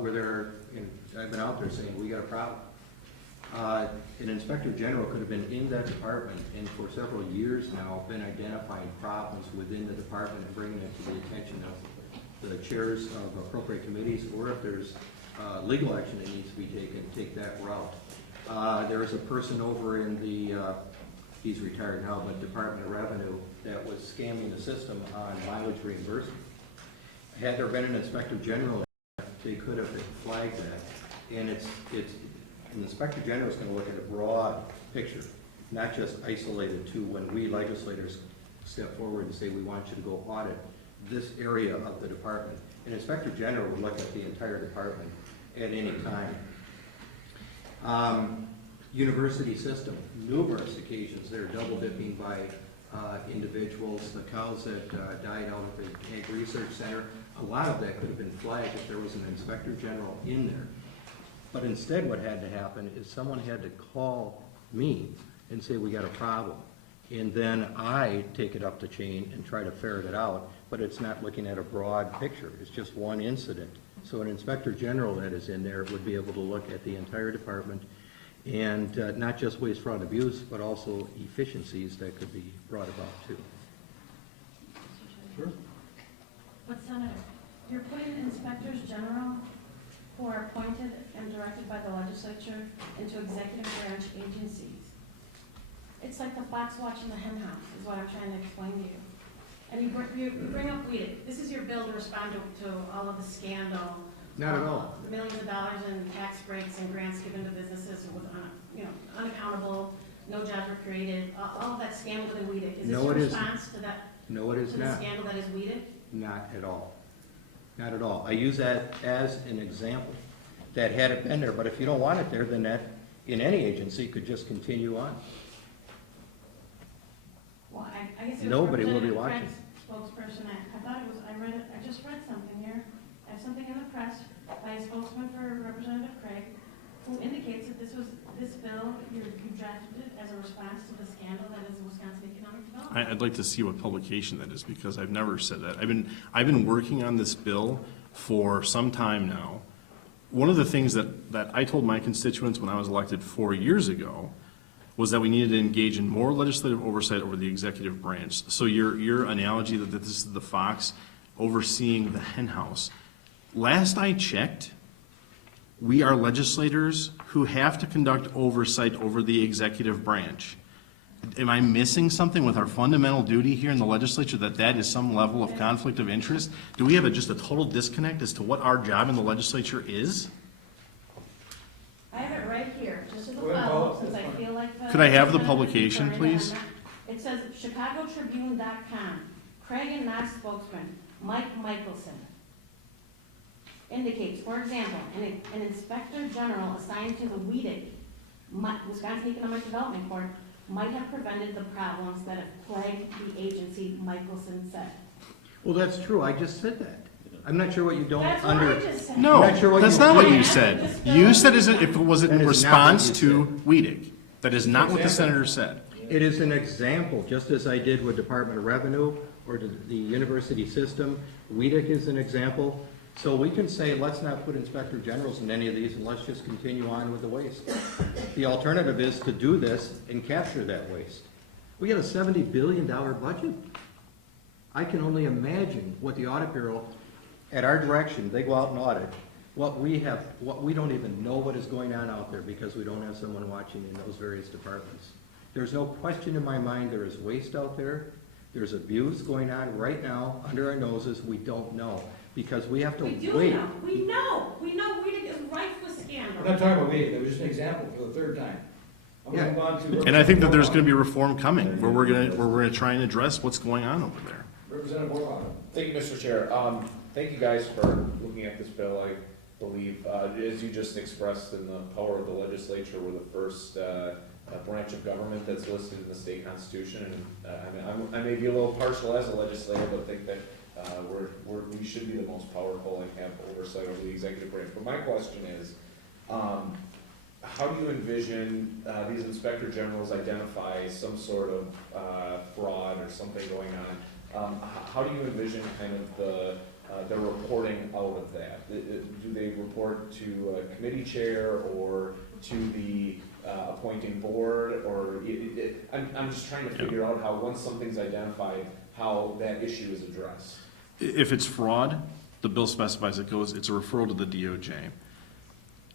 where they're, I've been out there saying, we got a problem. An inspector general could have been in that department and for several years now been identifying problems within the department and bringing it to the attention of the chairs of appropriate committees, or if there's legal action that needs to be taken, take that route. There is a person over in the, he's retired now, but Department of Revenue, that was scamming the system on mileage reimbursement. Had there been an inspector general, they could have flagged that. And an inspector general is going to look at a broad picture, not just isolated to when we legislators step forward and say we want you to go audit this area of the department. An inspector general would look at the entire department at any time. University system, numerous occasions they're double dipping by individuals. The cows that died out at the Ag Research Center, a lot of that could have been flagged if there was an inspector general in there. But instead what had to happen is someone had to call me and say, we got a problem. And then I take it up the chain and try to ferret it out, but it's not looking at a broad picture. It's just one incident. So an inspector general that is in there would be able to look at the entire department and not just waste, fraud, and abuse, but also efficiencies that could be brought about too. Sure. But Senator, you're putting inspectors general who are appointed and directed by the legislature into executive branch agencies. It's like the fox watching the hen house, is what I'm trying to explain to you. And you bring up WEDC. This is your bill to respond to all of the scandal. Not at all. The millions of dollars in tax breaks and grants given to businesses who was unaccountable, no jobs were created, all of that scandal within WEDC. Is this No, your it isn't. response to that? No, it is to the not. scandal that is WEDC? Not at all. Not at all. I use that as an example, that had it been there, but if you don't want it there, then that, in any agency, could just continue on. Well, I guess it was Nobody will be Representative watching. Craig's spokesperson. I thought it was, I just read something here. I have something in the press by a spokesman for Representative Craig, who indicates that this bill, you drafted it as a response to the scandal that is Wisconsin economic development. I'd like to see what publication that is, because I've never said that. I've been working on this bill for some time now, one of the things that I told my constituents when I was elected 4 years ago was that we needed to engage in more legislative oversight over the executive branch. So your analogy that this is the fox overseeing the hen house. Last I checked, we are legislators who have to conduct oversight over the executive branch. Am I missing something with our fundamental duty here in the legislature, that is some level of conflict of interest? Do we have just a total disconnect as to what our job in the legislature is? I have it right here, just as a Go ahead, follow-up, Paul. since I feel like the. Could I have the publication, please? It says ChicagoTribune.com, Craig and Knox spokesman, Mike Michelson, indicates, for example, an inspector general assigned to the WEDC, Wisconsin Economic Development Board, might have prevented the problems that have plagued the agency, Michelson said. Well, that's true, I just said that. I'm not sure what you don't That's what I just said. No, I'm not sure what that's you not what did. you said. You said if it was in That is not response what you to WEDC. That is not what the senator said. It is an example, just as I did with Department of Revenue or the university system. WEDC is an example. So we can say, let's not put inspector generals in any of these and let's just continue on with the waste. The alternative is to do this and capture that waste. We got a $70 billion budget. I can only imagine what the audit bureau, at our direction, they go out and audit. What we don't even know what is going on out there because we don't have someone watching in those various departments. There's no question in my mind there is waste out there. There's abuse going on right now under our noses. We don't know because we have to wait. We know. We know WEDC is rife with scandal. We're not talking about me, that was just an example for the third time. I'm gonna move on to. And I think that there's gonna be reform coming, where we're gonna try and address what's going on over there. Representative Borlaug. Thank you, Mr. Chair. Thank you guys for looking at this bill. I believe, as you just expressed in the power of the legislature, we're the first branch of government that's listed in the state constitution. And I may be a little partial as a legislator, but think that we should be the most powerful and have oversight over the executive branch. But my question is, how do you envision these inspector generals identify some sort of fraud or something going on? How do you envision kind of the reporting out of that? Do they report to a committee chair or to the appointing board? Or I'm just trying to figure out how, once something's identified, how that issue is addressed. If it's fraud, the bill specifies it's a referral to the DOJ.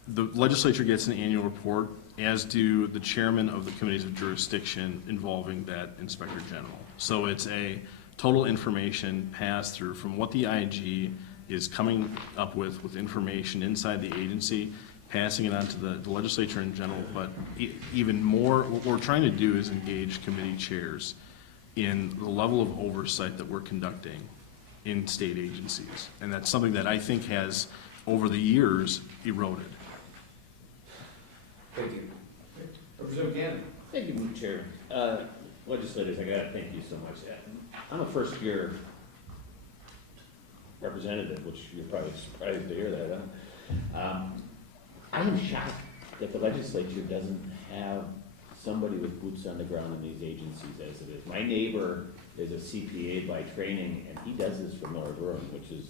The legislature gets an annual report, as do the chairman of the committees of jurisdiction involving that inspector general. So it's a total information pass through from what the IG is coming up with information inside the agency, passing it on to the legislature in general. But even more, what we're trying to do is engage committee chairs in the level of oversight that we're conducting in state agencies. And that's something that I think has, over the years, eroded. Thank you. Representative Gannon. Thank you, Mr. Chair. Legislators, I gotta thank you so much. I'm a first-year representative, which you're probably surprised to hear that, huh? I am shocked that the legislature doesn't have somebody with boots on the ground in these agencies as it is. My neighbor is a CPA by training, and he does this for North Durham, which is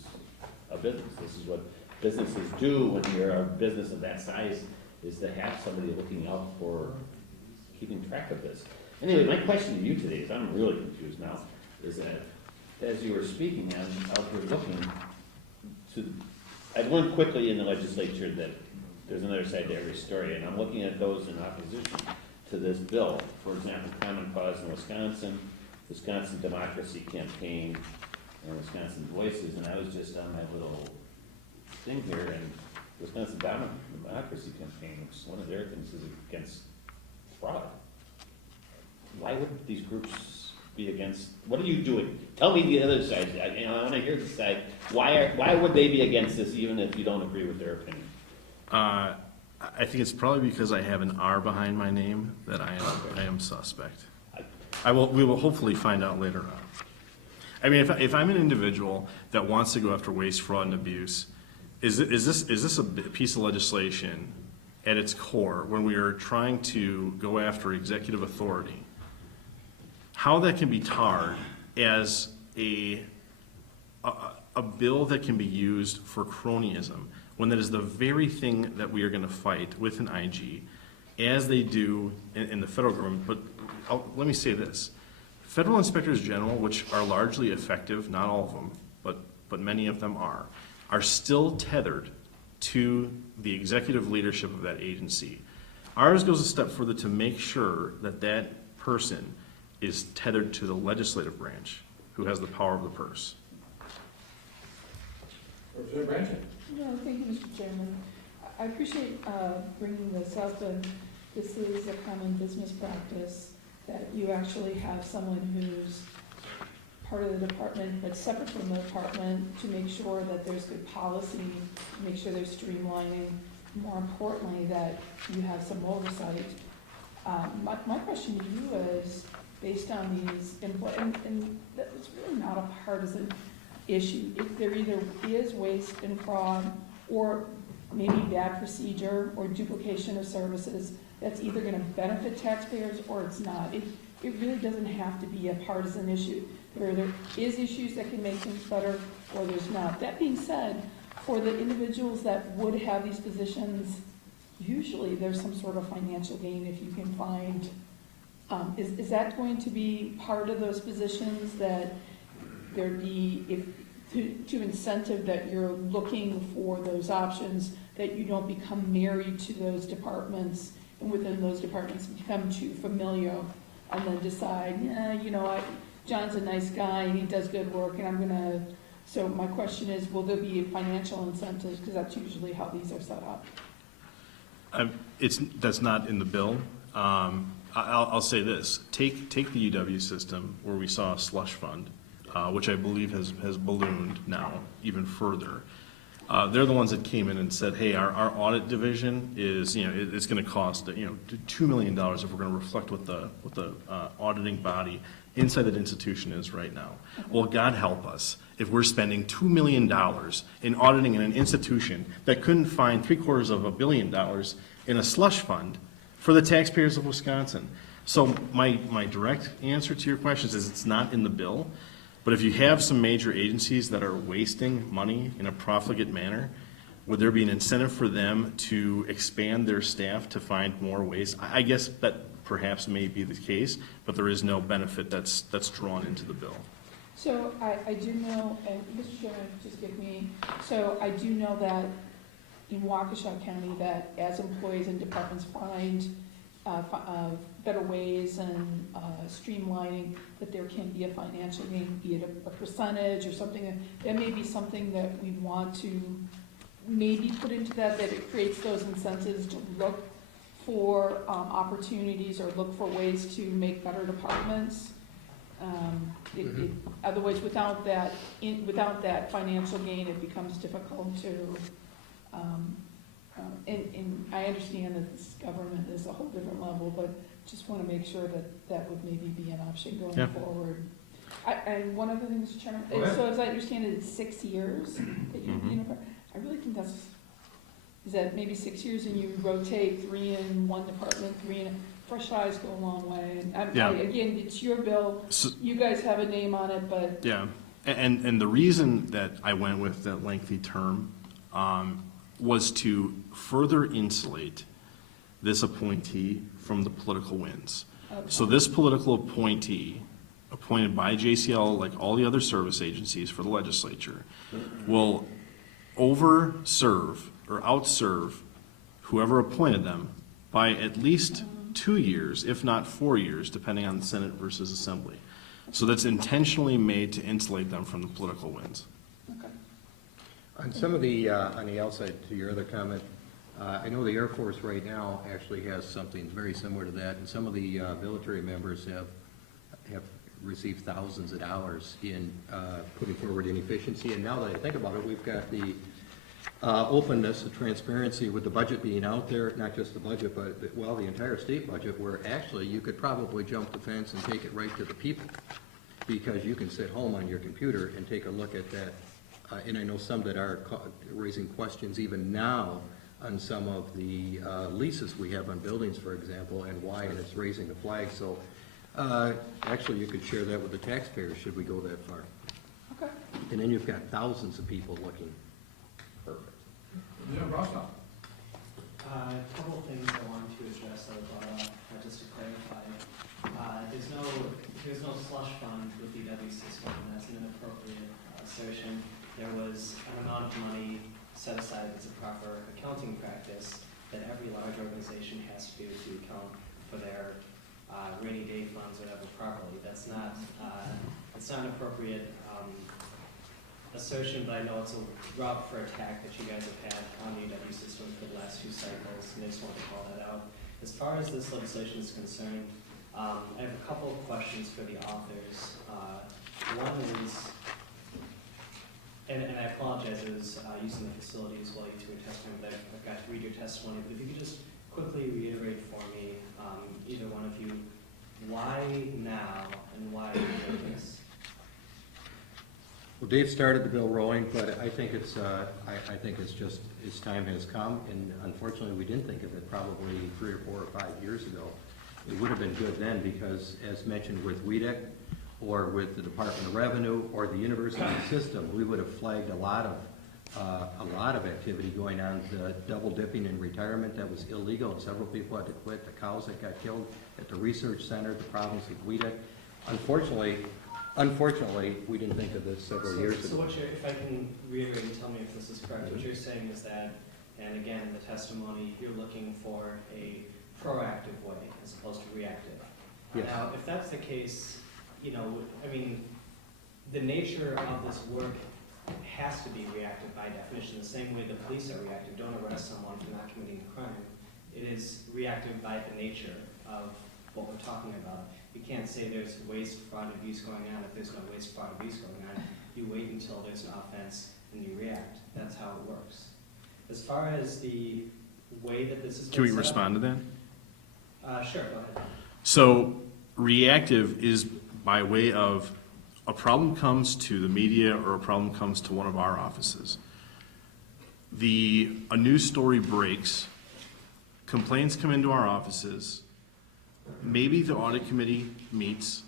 a business. This is what businesses do when you're a business of that size, is to have somebody looking out for keeping track of this. Anyway, my question to you today is, I'm really confused now, is that as you were speaking, I'm out here looking to, I've learned quickly in the legislature that there's another side to every story, and I'm looking at those in opposition to this bill. For example, Common Cause in Wisconsin, Wisconsin Democracy Campaign, and Wisconsin Voices, and I was just on that little thing here, and Wisconsin Democracy Campaign, which one of their things is against fraud. Why would these groups be against, what are you doing? Tell me the other side. I want to hear the side. Why would they be against this, even if you don't agree with their opinion? I think it's probably because I have an R behind my name that I am suspect. We will hopefully find out later on. I mean, if I'm an individual that wants to go after waste, fraud, and abuse, is this a piece of legislation at its core when we are trying to go after executive authority? How that can be tarred as a bill that can be used for cronyism. when that is the very thing that we are gonna fight with an IG, as they do in the federal government. But let me say this. Federal inspectors general, which are largely effective, not all of them, but many of them are still tethered to the executive leadership of that agency. Ours goes a step further to make sure that that person is tethered to the legislative branch, who has the power of the purse. Representative Branson? No, thank you, Mr. Chairman. I appreciate bringing this up, and this is a common business practice that you actually have someone who's part of the department, but separate from the department, to make sure that there's good policy, to make sure there's streamlining, more importantly, that you have some oversight. My question to you is, based on these input, and that it's really not a partisan issue. If there either is waste and fraud, or maybe bad procedure, or duplication of services, that's either gonna benefit taxpayers or it's not. It really doesn't have to be a partisan issue. There is issues that can make things better, or there's not. That being said, for the individuals that would have these positions, usually there's some sort of financial gain if you can find, is that going to be part of those positions, that there'd be, to incentive that you're looking for those options, that you don't become married to those departments, and within those departments become too familiar, and then decide, yeah, you know, John's a nice guy, and he does good work, and I'm gonna, so my question is, will there be financial incentives, because that's usually how these are set up. That's not in the bill. I'll say this, take the UW system, where we saw a slush fund, which I believe has ballooned now even further. They're the ones that came in and said, hey, our audit division is, you know, it's gonna cost, you know, $2 million if we're gonna reflect what the auditing body inside that institution is right now. Well, God help us if we're spending $2 million in auditing in an institution that couldn't find $750 million in a slush fund for the taxpayers of Wisconsin. So my direct answer to your questions is it's not in the bill, but if you have some major agencies that are wasting money in a profligate manner, would there be an incentive for them to expand their staff to find more ways? I guess that perhaps may be the case, but there is no benefit that's drawn into the bill. So I do know, and Mr. Chairman, just give me, so I do know that in Waukesha County, that as employees and departments find better ways and streamlining, that there can be a financial gain, be it a percentage or something. That may be something that we want to maybe put into that it creates those incentives to look for opportunities or look for ways to make better departments. Otherwise, without that financial gain, it becomes difficult to, and I understand that this government is a whole different level, but just want to make sure that that would maybe be an option going forward. And one other thing, Mr. Chairman, so as I understand it, it's 6 years that you've been, I really think is that maybe 6 years and you rotate 3 in one department, 3 in, fresh eyes go a long way. And again, it's your bill, you guys have a name on it, but. Yeah, and the reason that I went with that lengthy term was to further insulate this appointee from the political winds. Okay. So this political appointee, appointed by JCL, like all the other service agencies for the legislature, will over-serve or out-serve whoever appointed them by at least 2 years, if not 4 years, depending on the Senate versus Assembly. So that's intentionally made to insulate them from the political winds. Okay. On some of the, on the outside to your other comment, I know the Air Force right now actually has something very similar to that, and some of the military members have received thousands of dollars in putting forward inefficiency. And now that I think about it, we've got the openness, the transparency with the budget being out there, not just the budget, but the entire state budget, where actually you could probably jump the fence and take it right to the people, because you can sit home on your computer and take a look at that. And I know some that are raising questions even now on some of the leases we have on buildings, for example, and why, and it's raising the flag. So actually you could share that with the taxpayers should we go that far. Okay. And then you've got thousands of people looking. Perfect. Yeah, Rostown. A couple of things I wanted to address that were brought up, just to clarify. There's no slush fund with the EW system, and that's an inappropriate assertion. There was an amount of money set aside as a proper accounting practice that every large organization has to do to account for their rainy day funds or whatever properly. That's not, it's not an appropriate assertion, but I know it's a route for attack that you guys have had on the EW system for the last 2 cycles, and I just wanted to call that out. As far as this legislation is concerned, I have a couple of questions for the authors. One is, and I apologize, I was using the facilities while you two were testifying, but I got to read your testimony. But if you could just quickly reiterate for me, either one of you, why now and why are you doing this? Well, Dave started the bill rolling, but I think it's, I think it's just, its time has come, and unfortunately, we didn't think of it probably 3 or 4 or 5 years ago. It would have been good then, because as mentioned with WEDC, or with the Department of Revenue, or the university system, we would have flagged a lot of activity going on, the double dipping in retirement that was illegal, and several people had to quit, the cows that got killed at the research center, the problems with WEDC. Unfortunately, we didn't think of this several years ago. So what you're, if I can reiterate and tell me if this is correct, what you're saying is that, and again, the testimony, you're looking for a proactive way as opposed to reactive. Yes. Now, if that's the case, you know, I mean, the nature of this work has to be reactive by definition, the same way the police are reactive. Don't arrest someone for not committing a crime. It is reactive by the nature of what we're talking about. You can't say there's waste, fraud, abuse going on if there's no waste, fraud, abuse going on. You wait until there's an offense and you react. That's how it works. As far as the way that this is Can we respond to that? Sure, go ahead. So reactive is by way of a problem comes to the media or a problem comes to one of our offices. A news story breaks, complaints come into our offices, maybe the audit committee meets.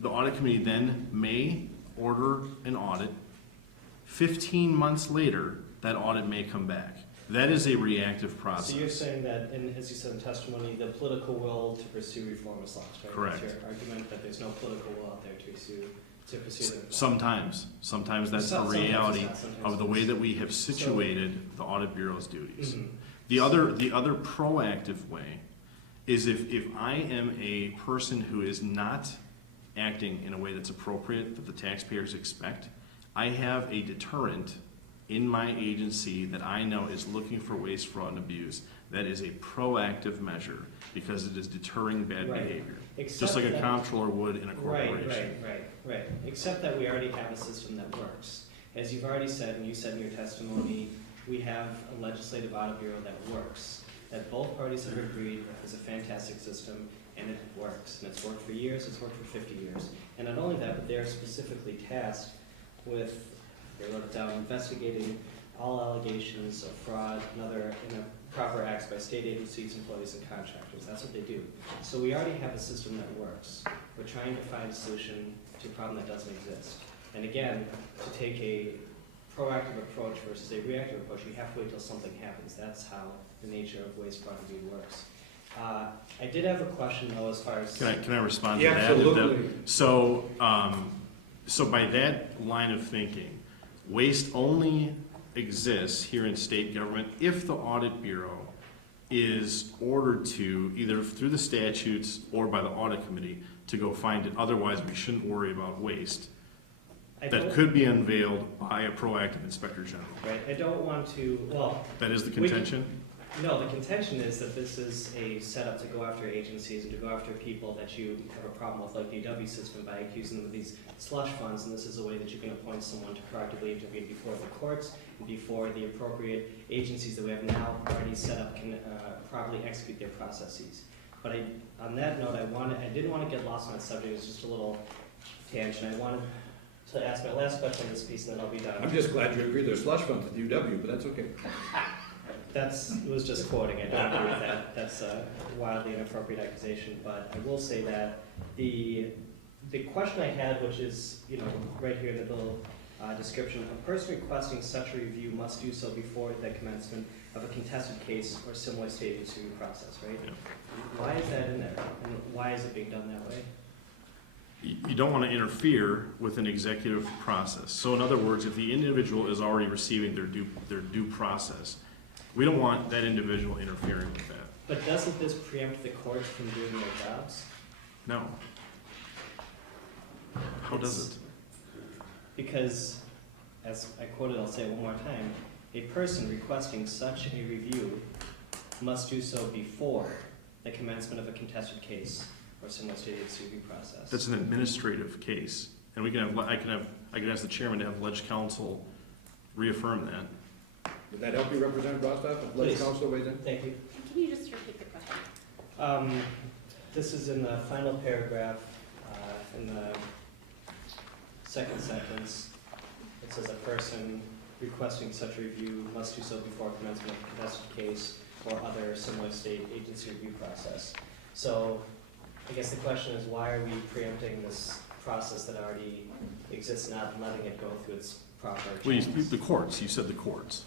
The audit committee then may order an audit. 15 months later, that audit may come back. That is a reactive process. So you're saying that, and as you said in testimony, the political will to pursue reform is lost, right? Correct. That's your argument that there's no political will out there to pursue the Sometimes that's the Sometimes it's reality not, sometimes of the it way is. that we have situated the audit bureau's duties. Mhm. The other proactive way is if I am a person who is not acting in a way that's appropriate, that the taxpayers expect, I have a deterrent in my agency that I know is looking for waste, fraud, and abuse. That is a proactive measure because it is deterring bad Right. behavior. Except Just like a that- comptroller would in a corporation. Right. Except that we already have a system that works. As you've already said, and you said in your testimony, we have a legislative audit bureau that works, that both parties have agreed is a fantastic system, and it works. And it's worked for years, it's worked for 50 years. And not only that, but they're specifically tasked with, they wrote it down, investigating all allegations of fraud and other improper acts by state agencies, employees, and contractors. That's what they do. So we already have a system that works. We're trying to find a solution to a problem that doesn't exist. And again, to take a proactive approach versus a reactive approach, you have to wait till something happens. That's how the nature of waste, fraud, and abuse works. I did have a question though, as far as... Can I respond to Yeah, that? absolutely. So by that line of thinking, waste only exists here in state government if the audit bureau is ordered to, either through the statutes or by the audit committee, to go find it. Otherwise, we shouldn't worry about waste that could be unveiled by a proactive inspector general. Right, I don't want to, well... That is the we can- contention? No, the contention is that this is a setup to go after agencies and to go after people that you have a problem with, like the EW system, by accusing them of these slush funds, and this is a way that you can appoint someone to proactively intervene before the courts and before the appropriate agencies that we have now already set up can properly execute their processes. But on that note, I didn't want to get lost on that subject. It's just a little tangent. I wanted to ask my last question on this piece, and then I'll be done. I'm just glad you agree there's slush funds at the UW, but that's okay. It was just quoting, I don't agree with that. That's a wildly inappropriate accusation, but I will say that the question I had, which is, right here in the bill, description, a person requesting such a review must do so before the commencement of a contested case or similar state agency review process, right? Yeah. Why is that in there, and why is it being done that way? You don't want to interfere with an executive process. So in other words, if the individual is already receiving their due process, we don't want that individual interfering with that. But doesn't this preempt the courts from doing their jobs? No. How does it? Because, as I quoted, I'll say it one more time, a person requesting such a review must do so before the commencement of a contested case or similar state agency review process. That's an administrative case, and we can have, I can ask the chairman to have ledge counsel reaffirm that. Would that help you, Representative Bostoff, if Please. Ledge Council weighs in? Thank you. Can you just repeat the question? This is in the final paragraph, in the second sentence. It says a person requesting such a review must do so before commencement of a contested case or other similar state agency review process. So I guess the question is, why are we preempting this process that already exists, not letting it go through its proper Well, channels? the courts, you said the courts.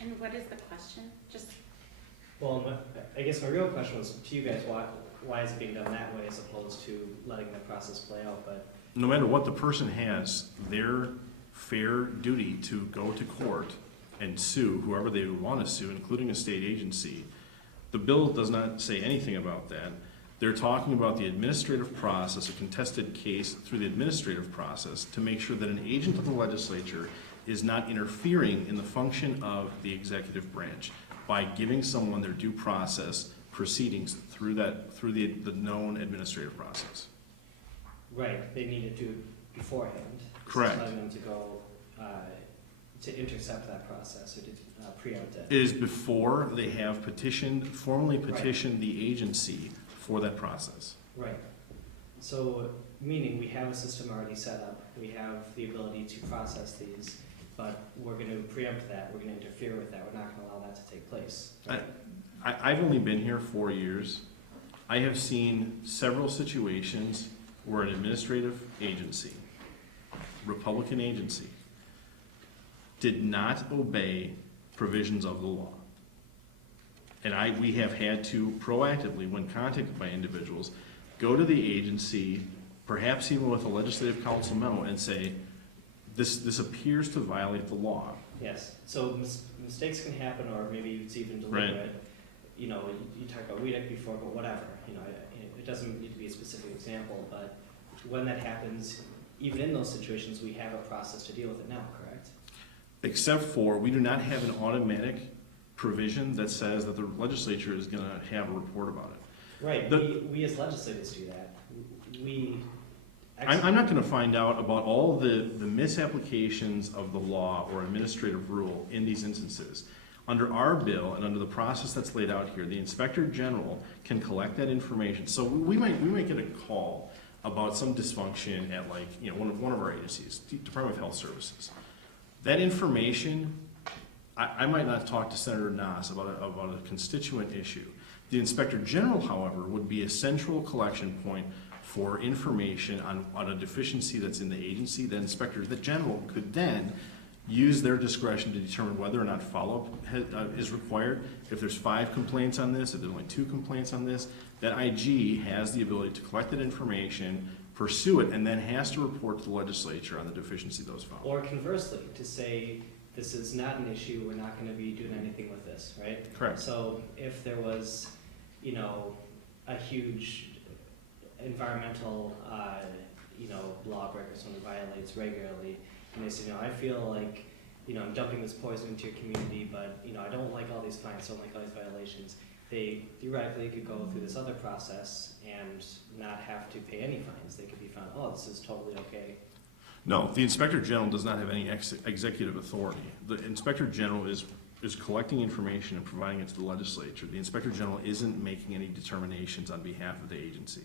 And what is the question? Just, Well, I guess my real question was to you guys, why is it being done that way as opposed to letting the process play out? But No matter what, the person has their fair duty to go to court and sue whoever they want to sue, including a state agency. The bill does not say anything about that. They're talking about the administrative process, a contested case through the administrative process to make sure that an agent of the legislature is not interfering in the function of the executive branch by giving someone their due process proceedings through the known administrative process. right, they need to do it beforehand. Correct. Telling them to go, to intercept that process or to preempt it. It is before they have formally petitioned the agency for that process. Right. So, meaning we have a system already set up, we have the ability to process these, but we're gonna preempt that, we're gonna interfere with that, we're not gonna allow that to take place. Right? I've only been here 4 years. I have seen several situations where an administrative agency, Republican agency, did not obey provisions of the law. And we have had to proactively, when contacted by individuals, go to the agency, perhaps even with a legislative council memo, and say, this appears to violate the law. Yes, so mistakes can happen, or maybe it's even Right. deliberate. You know, you talked about WEDC before, but whatever, you know, it doesn't need to be a specific example, but when that happens, even in those situations, we have a process to deal with it now, correct? Except for, we do not have an automatic provision that says that the legislature is gonna have a report about it. Right, we as legislators do that. I'm not gonna find out about all the misapplications of the law or administrative rule in these instances. Under our bill and under the process that's laid out here, the Inspector General can collect that information. So we might get a call about some dysfunction at one of our agencies, Department of Health Services. That information, I might not talk to Senator Nass about a constituent issue. The Inspector General, however, would be a central collection point for information on a deficiency that's in the agency. The Inspector General could then use their discretion to determine whether or not follow-up is required. If there's 5 complaints on this, if there's only 2 complaints on this, that IG has the ability to collect that information, pursue it, and then has to report to the legislature on the deficiency those found. Or conversely, to say, this is not an issue, we're not gonna be doing anything with this, right? Correct. So if there was, you know, a huge environmental, lawbreaker, someone violates regularly, and they say, you know, I feel like, you know, I'm dumping this poison into your community, but, you know, I don't like all these fines, I don't like all these violations. They theoretically could go through this other process and not have to pay any fines. They could be found, oh, this is totally okay. No, the Inspector General does not have any executive authority. The Inspector General is collecting information and providing it to the legislature. The Inspector General isn't making any determinations on behalf of the agency.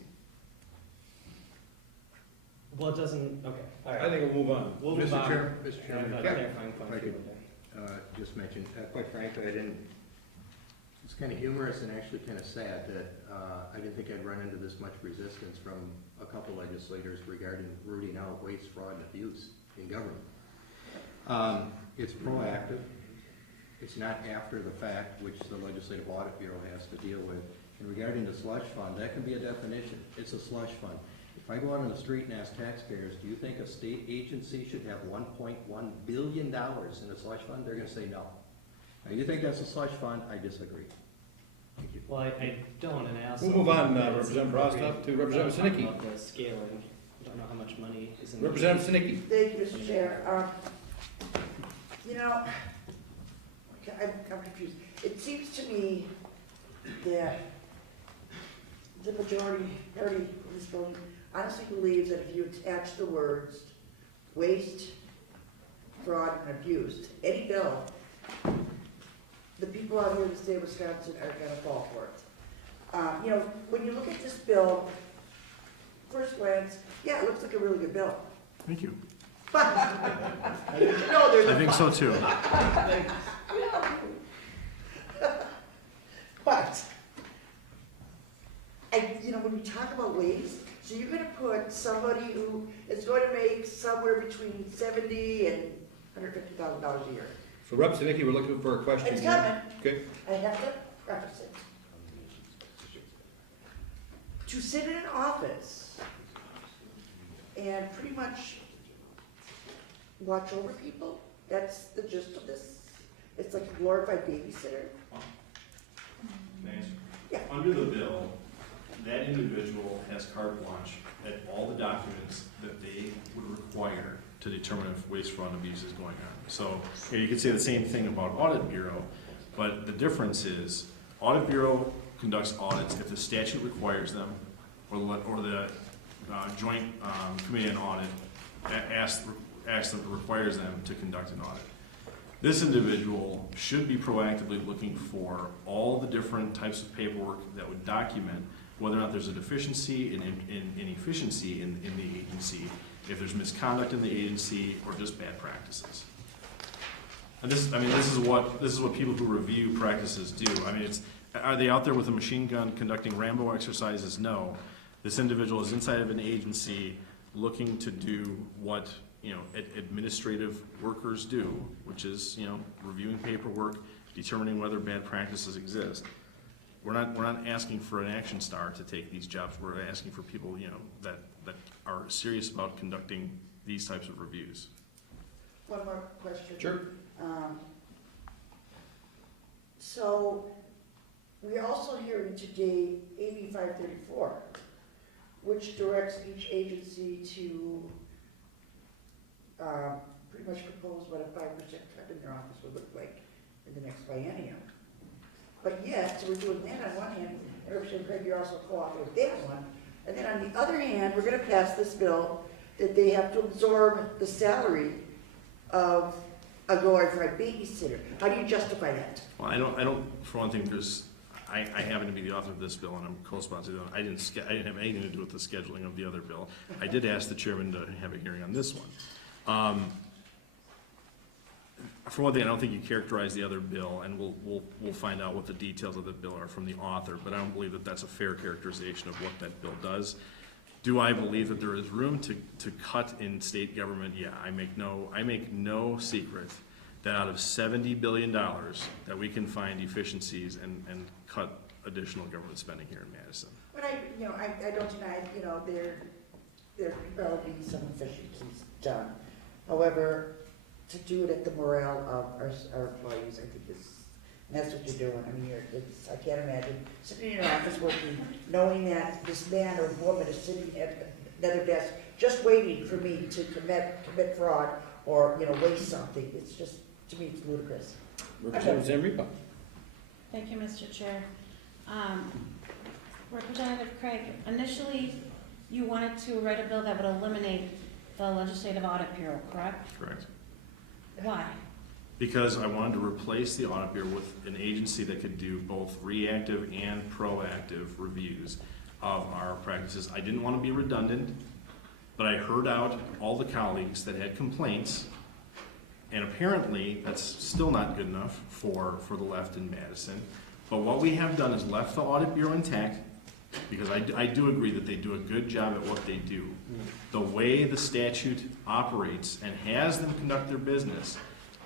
Well, it doesn't, okay, all right. I think we'll move on. We'll move on. Mr. Chairman, I have a yeah. clarifying point If I for you could, there. just mention, quite frankly, I didn't It's kind of humorous and actually kind of sad that I didn't think I'd run into this much resistance from a couple legislators regarding rooting out waste, fraud, and abuse in government. It's proactive. It's not after the fact, which the Legislative Audit Bureau has to deal with. And regarding the slush fund, that can be a definition. It's a slush fund. If I go out on the street and ask taxpayers, do you think a state agency should have $1.1 billion in a slush fund? They're going to say no. Now, you think that's a slush fund? I disagree. Thank you. Well, I don't, and I also. We'll move on, think that it's Representative Rostoff to appropriate Representative to Sinicki. talk about the scaling. I don't know how much money is in. the- Representative Sinicki. Thank you, Mr. Chair. You know, I'm confused. It seems to me that the majority party in this building honestly believes that if you attach the words waste, fraud, and abuse to any bill, the people out here in the state of Wisconsin are gonna fall for it. You know, when you look at this bill, first glance, yeah, it looks like a really good bill. Thank you. But, you know, there's a I think so too. But, you know, when you talk about waste, so you're gonna put somebody who is going to make somewhere between $70,000 and $150,000 a year. So Rep. Sinicki, we're looking for a question. It's here. coming. Okay. I have to preface it. To sit in an office and pretty much watch over people, that's the gist of this. It's like a glorified babysitter. Thanks. Yeah. Under the bill, that individual has carte blanche at all the documents that they would require To determine if waste, fraud, and abuse is going on. So, yeah, you could say the same thing about Audit Bureau, but the difference is, Audit Bureau conducts audits if the statute requires them, or the Joint Committee on Audit requires them to conduct an audit. This individual should be proactively looking for all the different types of paperwork that would document whether or not there's a deficiency in inefficiency in the agency, if there's misconduct in the agency, or just bad practices. And this is what people who review practices do. I mean, are they out there with a machine gun conducting Rambo exercises? No. This individual is inside of an agency looking to do what, administrative workers do, which is, reviewing paperwork, determining whether bad practices exist. We're not asking for an action star to take these jobs. We're asking for people, that are serious about conducting these types of reviews. One more question. Sure. So, we're also hearing today AB 534, which directs each agency to pretty much propose what a 5% cut in their office would look like in the next biennium. But yet, so we're doing that on one hand, and Representative Craig, you're also co-author with that one. And then on the other hand, we're gonna pass this bill that they have to absorb the salary of a glorified babysitter. How do you justify that? Well, I don't, for one thing, I happen to be the author of this bill and I'm co-sponsored. I didn't have anything to do with the scheduling of the other bill. I did ask the chairman to have a hearing on this one. For one thing, I don't think you characterize the other bill, and we'll find out what the details of the bill are from the author, but I don't believe that that's a fair characterization of what that bill does. Do I believe that there is room to cut in state government? Yeah, I make no secret that out of $70 billion that we can find efficiencies and cut additional government spending here in Madison. But I don't deny, there could probably be some efficiencies done. However, to do it at the morale of our employees, I think and that's what you're doing. I mean, I can't imagine sitting in your office working, knowing that this man or woman is sitting at another desk, just waiting for me to commit fraud or, waste something. It's just, to me, it's ludicrous. Representative Zamripa. Thank you, Mr. Chair. Representative Craig, initially you wanted to write a bill that would eliminate the Legislative Audit Bureau, correct? Correct. Why? Because I wanted to replace the Audit Bureau with an agency that could do both reactive and proactive reviews of our practices. I didn't want to be redundant, but I heard out all the colleagues that had complaints, and apparently that's still not good enough for the left in Madison. But what we have done is left the audit bureau intact, because I do agree that they do a good job at what they do. The way the statute operates and has them conduct their business,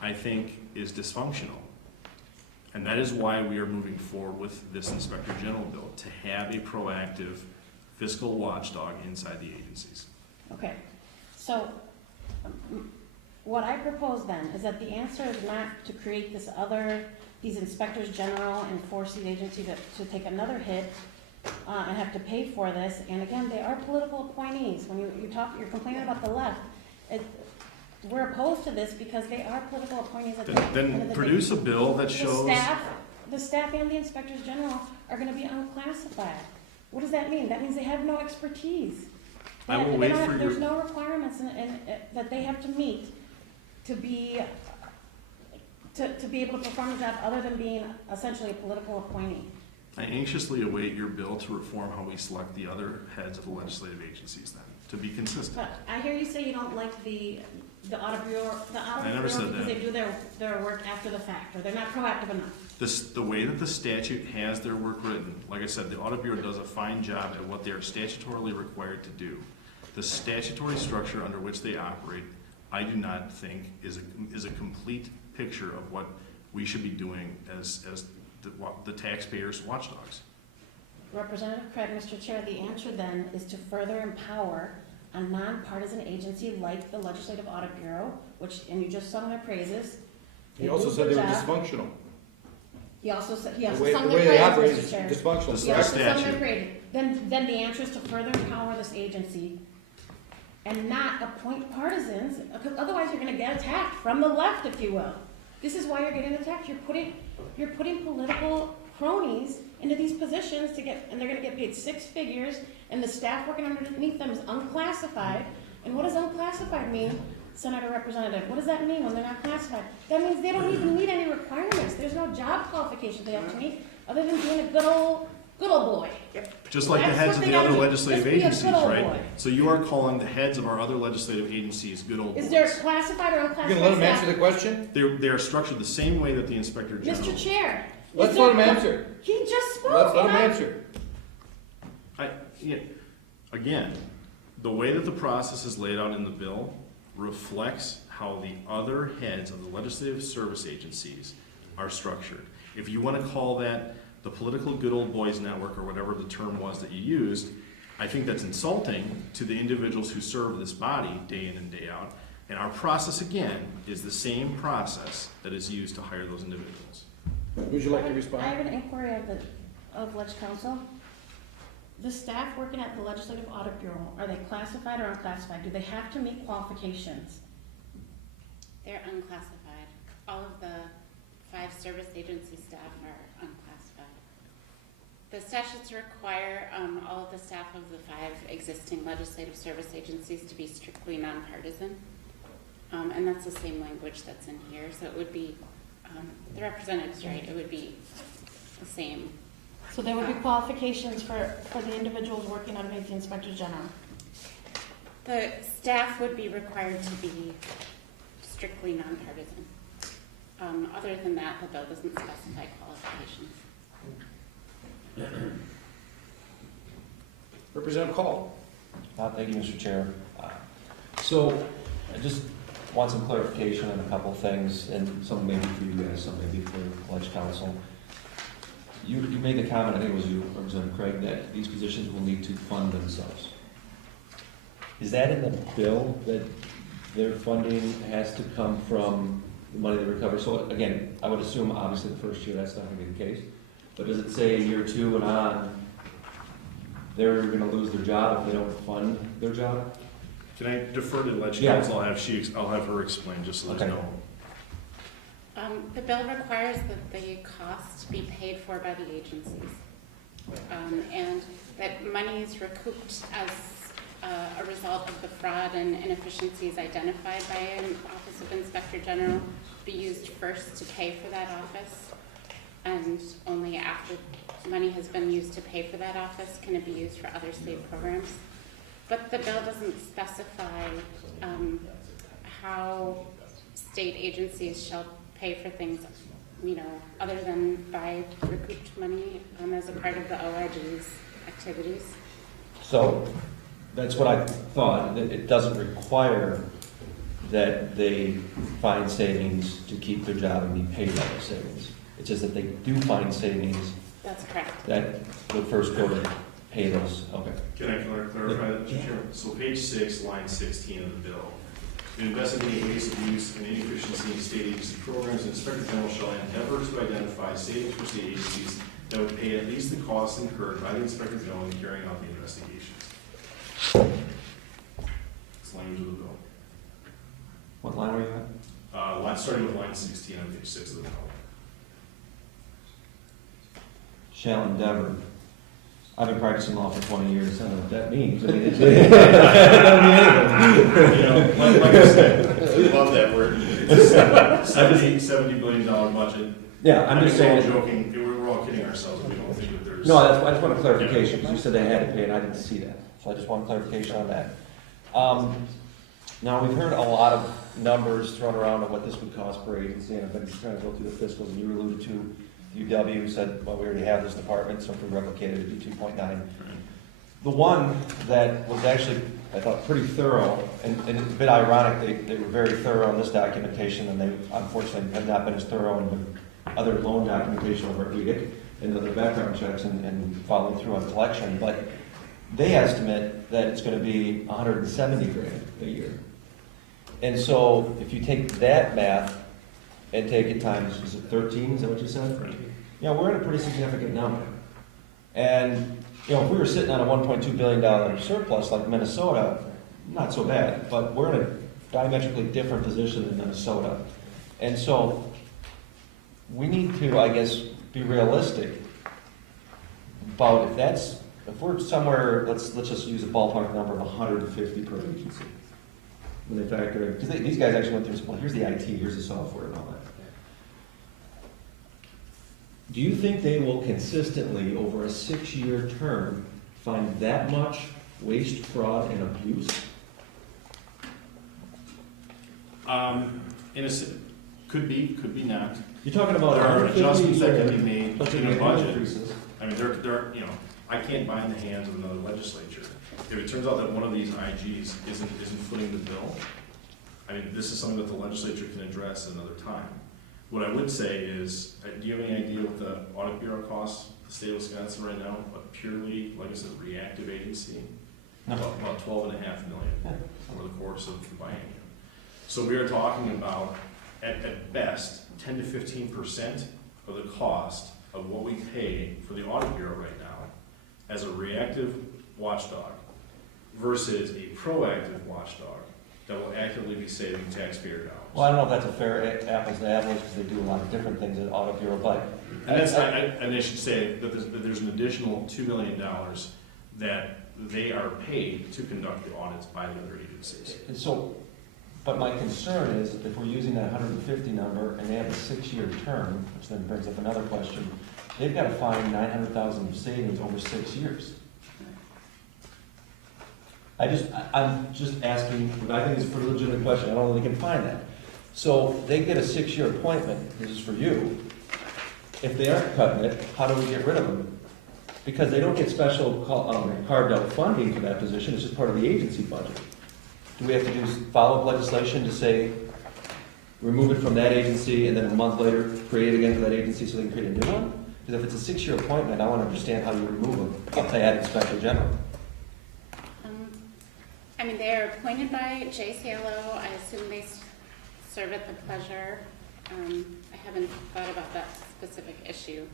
I think, is dysfunctional. And that is why we are moving forward with this Inspector General bill, to have a proactive fiscal watchdog inside the agencies. Okay, so what I propose then is that the answer is not to create these inspectors general and force the agency to take another hit and have to pay for this. And again, they are political appointees. When you're complaining about the left, we're opposed to this because they are political appointees. Then produce a bill that shows. The staff and the inspectors general are gonna be unclassified. What does that mean? That means they have no expertise. I will wait for There's no requirements that they have to meet to be able to perform the job other than being essentially a political appointee. I anxiously await your bill to reform how we select the other heads of the legislative agencies then, to be consistent. But I hear you say you don't like the audit bureau, I never said because that. they do their work after the fact, or they're not proactive enough. The way that the statute has their work written, like I said, the audit bureau does a fine job at what they are statutorily required to do. The statutory structure under which they operate, I do not think is a complete picture of what we should be doing as the taxpayers' watchdogs. Representative Craig, Mr. Chair, the answer then is to further empower a nonpartisan agency like the Legislative Audit Bureau, and you just sung their praises. He also said they were dysfunctional. He also sung The their way they operate praises, is Mr. Chair. dysfunctional. He also sung their praises. Then the answer is to further empower this agency and not appoint partisans, because otherwise you're gonna get attacked from the left, if you will. This is why you're getting attacked. You're putting political cronies into these positions and they're gonna get paid six figures, and the staff working underneath them is unclassified. And what does unclassified mean, Senator Representative? What does that mean when they're not classified? That means they don't even meet any requirements. There's no job qualifications they have to meet, other than being a good old boy. Just like the That's heads what of they the other gotta do. legislative Just be a agencies, good old right? boy. So you are calling the heads of our other legislative agencies good old boys. Is there classified or unclassified You gonna let him staff? answer the question? They are structured the same way that the Inspector General. Mr. Chair. Let's is let him there- answer. He just spoke. Let's let him Not- answer. Again, the way that the process is laid out in the bill reflects how the other heads of the legislative service agencies are structured. If you want to call that the political good old boys network, or whatever the term was that you used, I think that's insulting to the individuals who serve this body day in and day out. And our process, again, is the same process that is used to hire those individuals. Would you like to respond? I have an inquiry of Ledge Council. The staff working at the Legislative Audit Bureau, are they classified or unclassified? Do they have to meet qualifications? They're unclassified. All of the 5 service agency staff are unclassified. The statutes require all of the staff of the 5 existing legislative service agencies to be strictly nonpartisan. And that's the same language that's in here, so it would be, the representative's right, it would be the same. So there would be qualifications for the individuals working underneath the Inspector General? The staff would be required to be strictly nonpartisan. Other than that, the bill doesn't specify qualifications. Representative Call. Thank you, Mr. Chair. So I just want some clarification on a couple things, and some maybe for you guys, some maybe for Ledge Council. You made the comment, I think it was you, Representative Craig, that these positions will need to fund themselves. Is that in the bill, that their funding has to come from the money they recover? So again, I would assume obviously the first year that's not gonna be the case, but does it say year 2 and on, they're gonna lose their job if they don't fund their job? Can I defer to Ledge Yeah. Council? I'll have her explain, just so there's Okay. no. The bill requires that the costs be paid for by the agencies. And that money is recouped as a result of the fraud and inefficiencies identified by an Office of Inspector General be used first to pay for that office. And only after money has been used to pay for that office can it be used for other state programs. But the bill doesn't specify how state agencies shall pay for things other than by recouped money, as a part of the OIG's activities. So, that's what I thought, that it doesn't require that they find savings to keep their job and be paid out of savings. It's just that they do find savings That's correct. that would first go to pay those, okay. Can I clarify that, Mr. Chairman? So page 6, line 16 of the bill. In investigating waste, abuse, and inefficiency in state agency programs, the Inspector General shall endeavor to identify savings for state agencies that would pay at least the costs incurred by the Inspector General in carrying out the investigations. It's language of the bill. What line were you at? Starting with line 16 on page 6 of the bill. Shall endeavor. I've been practicing law for 20 years, I don't know what that means. I mean, it's, Like I said, I love that word. It's a $70 billion budget. Yeah, I'm just saying. We're all joking, we're all kidding ourselves, we don't think that there's. No, I just want a clarification, because you said they had to pay, and I didn't see that. So I just want clarification on that. Now, we've heard a lot of numbers thrown around on what this would cost per agency, and I've been trying to go through the fiscals, and you alluded to UW said, well, we already have this department, so if we replicate it, it'd be 2.9. The one that was actually, I thought, pretty thorough, and it's a bit ironic, they were very thorough on this documentation, and they unfortunately have not been as thorough in the other loan documentation over at WEDIC and other background checks and following through on collection, but they estimate that it's gonna be $170 grand a year. And so, if you take that math and take it times, is it 13, is that what you said? Right. We're at a pretty significant number. And, if we were sitting on a $1.2 billion surplus like Minnesota, not so bad, but we're in a diametrically different position than Minnesota. And so, we need to, I guess, be realistic about if we're somewhere, let's just use a ballpark number of 150 per agency. When they factor in, because these guys actually went through, well, here's the IT, here's the software and all that. Do you think they will consistently, over a 6-year term, find that much waste, fraud, and abuse? Could be not. You're talking about There are 150 adjustments that can years, be made plus in a annual budget. increases. I mean, I can't bind the hands of another legislature. If it turns out that one of these IGs isn't footing the bill, I mean, this is something that the legislature can address at another time. What I would say is, do you have any idea what the audit bureau costs the state of Wisconsin right now? A purely, like I said, reactive agency? No. About $12.5 million over the course of the biennium. So we are talking about, at best, 10 to 15% of the cost of what we pay for the audit bureau right now as a reactive watchdog versus a proactive watchdog that will actively be saving taxpayer dollars. Well, I don't know if that's a fair apples to apples, because they do a lot of different things at Audit Bureau, but. And I should say that there's an additional $2 million that they are paid to conduct the audits by the other agencies. And so, but my concern is, if we're using that 150 number and they have a 6-year term, which then brings up another question, they've got to find 900,000 of savings over 6 years. I'm just asking, what I think is a pretty legitimate question, I don't know if they can find that. So, they get a 6-year appointment, this is for you. If they aren't cutting it, how do we get rid of them? Because they don't get special carved out funding for that position, it's just part of the agency budget. Do we have to follow legislation to say, remove it from that agency, and then a month later, create it again for that agency so they can create a new one? Because if it's a 6-year appointment, I want to understand how you remove them if they add Inspector General. I mean, they are appointed by Jay Salo. I assume they serve at the pleasure. I haven't thought about that specific issue.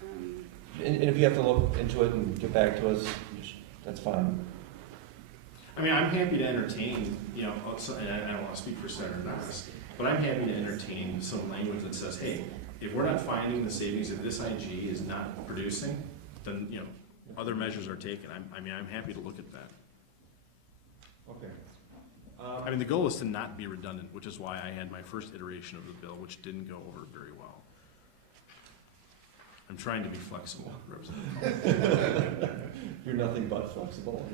And if you have to look into it and get back to us, that's fine. I mean, I'm happy to entertain, and I don't want to speak for Senator Ness, but I'm happy to entertain some language that says, hey, if we're not finding the savings that this IG is not producing, then, other measures are taken. I'm happy to look at that. Okay. I mean, the goal is to not be redundant, which is why I had my first iteration of the bill, which didn't go over very well. I'm trying to be flexible, Representative. You're nothing but flexible.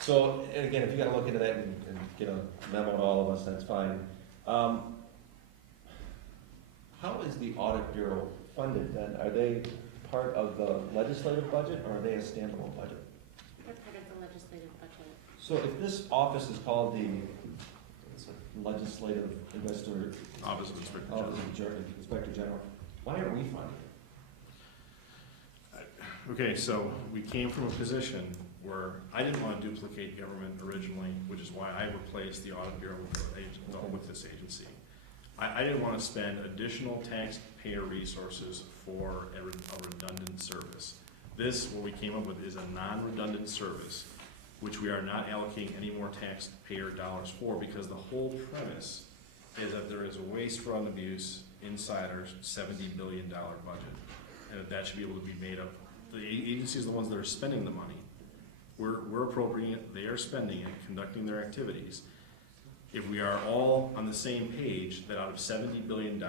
So, and again, if you gotta look into that and get a memo to all of us, that's fine. is the audit bureau funded then? Are they part of the legislative budget, or are they a standalone budget? They're part of the legislative budget. So if this office is called the legislative investor, Office of Inspector Office General. of Inspector General, why aren't we funding it? Okay, so we came from a position where I didn't want to duplicate government originally, which is why I replaced the audit bureau with this agency. I didn't want to spend additional taxpayer resources for a redundant service. This, what we came up with, is a non-redundant service, which we are not allocating any more taxpayer dollars for, because the whole premise is that there is a waste, fraud, and abuse inside our $70 billion budget, and that should be able to be made up. The agencies are the ones that are spending the money. We're appropriating it, they are spending it, conducting their activities. If we are all on the same page, that out of $70 billion,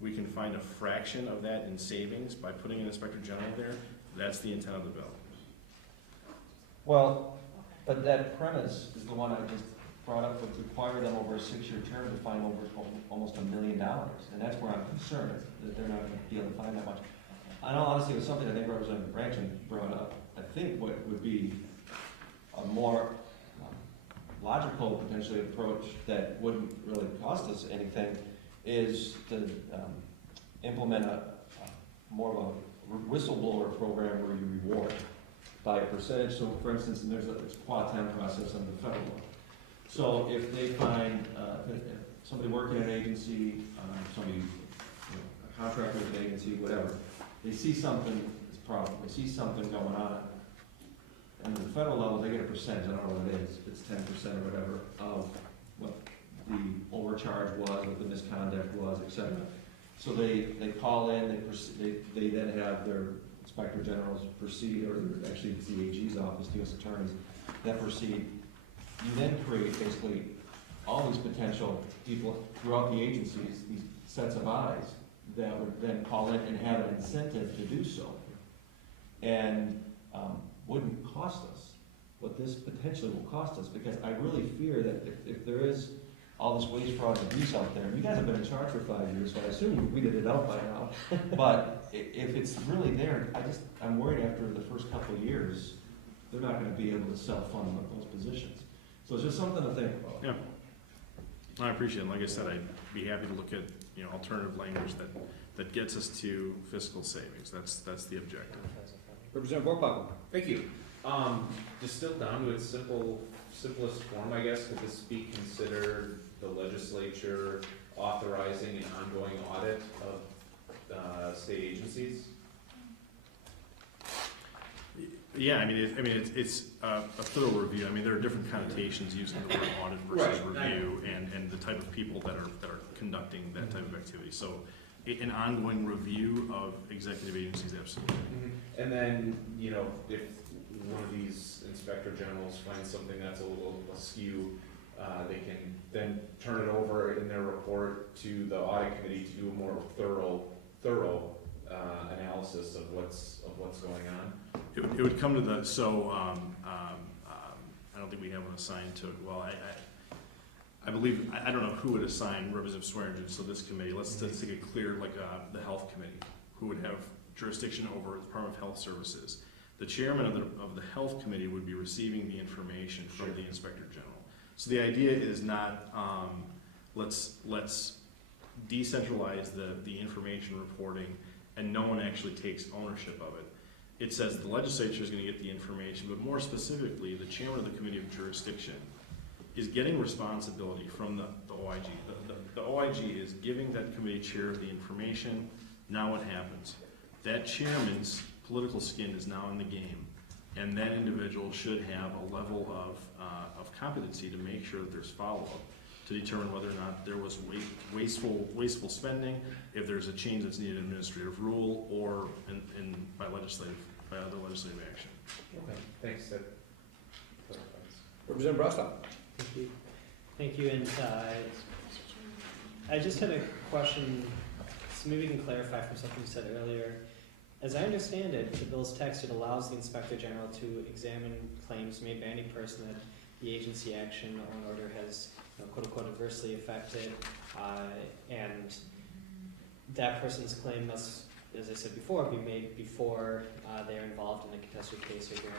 we can find a fraction of that in savings by putting an inspector general there, that's the intent of the bill. Well, but that premise is the one I just brought up, would require them over a 6-year term to find over almost $1 million. And that's where I'm concerned, that they're not gonna be able to find that much. I know, honestly, it was something I think Representative Branchen brought up. I think what would be a more logical, potentially, approach that wouldn't really cost us anything is to implement a more of a whistleblower program where you reward by a percentage. So, for instance, there's a quad-time process under the federal law. So if they find somebody working in an agency, somebody, a contractor with an agency, whatever, they see something that's a problem, they see something going on, and at the federal level, they get a percentage, I don't know what it is, it's 10% or whatever, of what the overcharge was, what the misconduct was, et cetera. So they call in, they then have their inspector generals proceed, or actually it's the AG's office, the U.S. attorneys, that proceed. You then create basically all these potential people throughout the agencies, these sets of eyes, that would then call in and have an incentive to do so. And wouldn't cost us what this potentially will cost us, because I really fear that if there is all this waste, fraud, and abuse out there, and you guys have been in charge for 5 years, so I assume you've weeded it out by now, but if it's really there, I'm worried after the first couple of years, they're not gonna be able to self-fund those positions. So it's just something to think about. Yeah, I appreciate it. Like I said, I'd be happy to look at, alternative language that gets us to fiscal savings. That's the objective. Representative Borbaum. Thank you. Distilled down to its simplest form, I guess, could this be considered the legislature authorizing an ongoing audit of state agencies? Yeah, it's a thorough review. There are different connotations using the word audit versus review, and the type of people that are conducting that type of activity. So, an ongoing review of executive agencies, absolutely. Mm-hmm. And then, if one of these inspector generals finds something that's a little askew, they can then turn it over in their report to the audit committee to do a more thorough analysis of what's going on. It would come to the, I don't think we have one assigned to it. Well, I believe, I don't know who would assign Representative Swearingen to this committee. Let's take it clear, like the health committee, who would have jurisdiction over the Department of Health Services. The chairman of the health committee would be receiving the information from the inspector general. So the idea is not, let's decentralize the information reporting, and no one actually takes ownership of it. It says the legislature is going to get the information, but more specifically, the chairman of the committee of jurisdiction is getting responsibility from the OIG. The OIG is giving that committee chair the information. Now what happens? That chairman's political skin is now in the game, and that individual should have a level of competency to make sure that there's follow-up to determine whether or not there was wasteful spending, if there's a change that's needed in administrative rule, or by other legislative action. Okay, thanks. Representative Brostow. Thank you, and I just had a question, so maybe you can clarify from something you said earlier. As I understand it, the bill's text, it allows the Inspector General to examine claims made by any person that the agency action or an order has, quote-unquote, adversely affected, and that person's claim must, as I said before, be made before they're involved in a contested case or hearing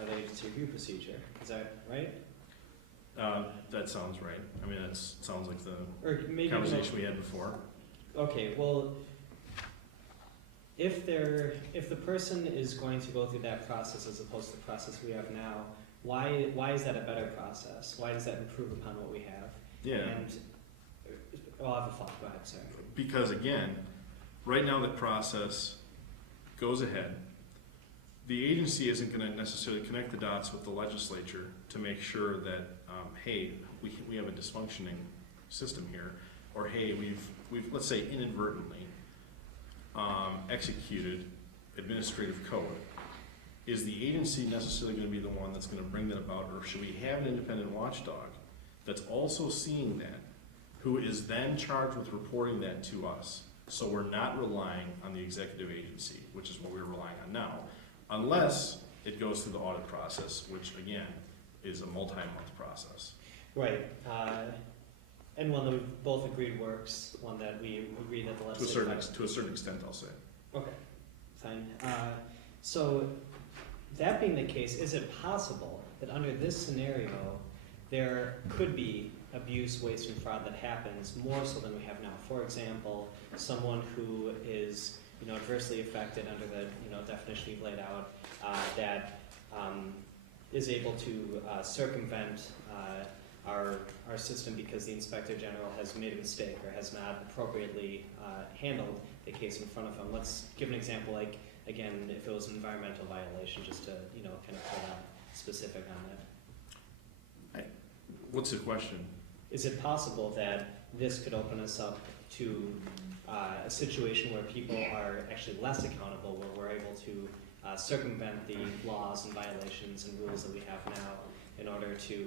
or the agency review procedure. Is that right? That sounds right. I mean, that sounds like Or the maybe conversation we had before. Okay, well, if the person is going to go through that process as opposed to the process we have now, why is that a better process? Why does that improve upon what we have? Yeah. And I'll have a thought. Go ahead, sorry. Because again, right now the process goes ahead. The agency isn't going to necessarily connect the dots with the legislature to make sure that, hey, we have a dysfunctioning system here, or hey, we've let's say inadvertently executed administrative code. Is the agency necessarily going to be the one that's going to bring that about, or should we have an independent watchdog that's also seeing that, who is then charged with reporting that to us? So we're not relying on the executive agency, which is what we're relying on now, unless it goes through the audit process, which again is a multi-month process. Right. And one that we've both agreed works, one that we agree that the legislature... To a certain extent, I'll say. Okay, fine. So, that being the case, is it possible that under this scenario, there could be abuse, waste, and fraud that happens more so than we have now? For example, someone who is, adversely affected under the, definition you've laid out, that is able to circumvent our system because the Inspector General has made a mistake or has not appropriately handled the case in front of him. Let's give an example, like, again, if it was an environmental violation, just to, kind of put a specific on it. What's the question? Is it possible that this could open us up to a situation where people are actually less accountable, where we're able to circumvent the laws and violations and rules that we have now in order to,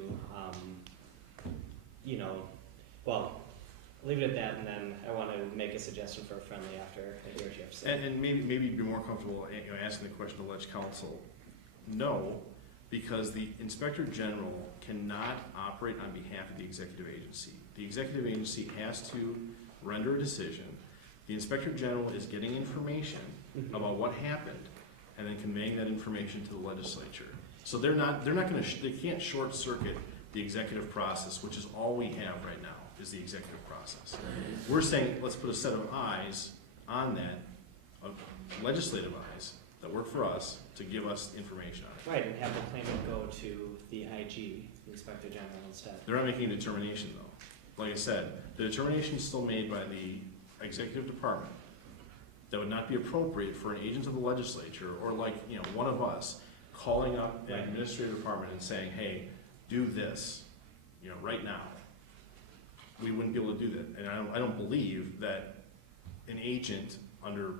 well, leave it at that, and then I want to make a suggestion for a friendly after I hear what you have to say. And maybe be more comfortable asking the question to Ledge Counsel. No, because the Inspector General cannot operate on behalf of the executive agency. The executive agency has to render a decision. The Inspector General is getting information about what happened and then conveying that information to the legislature. So they're not going to, they can't short circuit the executive process, which is all we have right now, is the executive process. We're saying, let's put a set of eyes on that, of legislative eyes, that work for us to give us information on it. Right, and have the claimant go to the IG, the Inspector General, instead. They're not making a determination though. Like I said, the determination is still made by the executive department. That would not be appropriate for an agent of the legislature or like, one of us calling up the administrative department and saying, hey, do this, right now. We wouldn't be able to do that. And I don't believe that an agent under,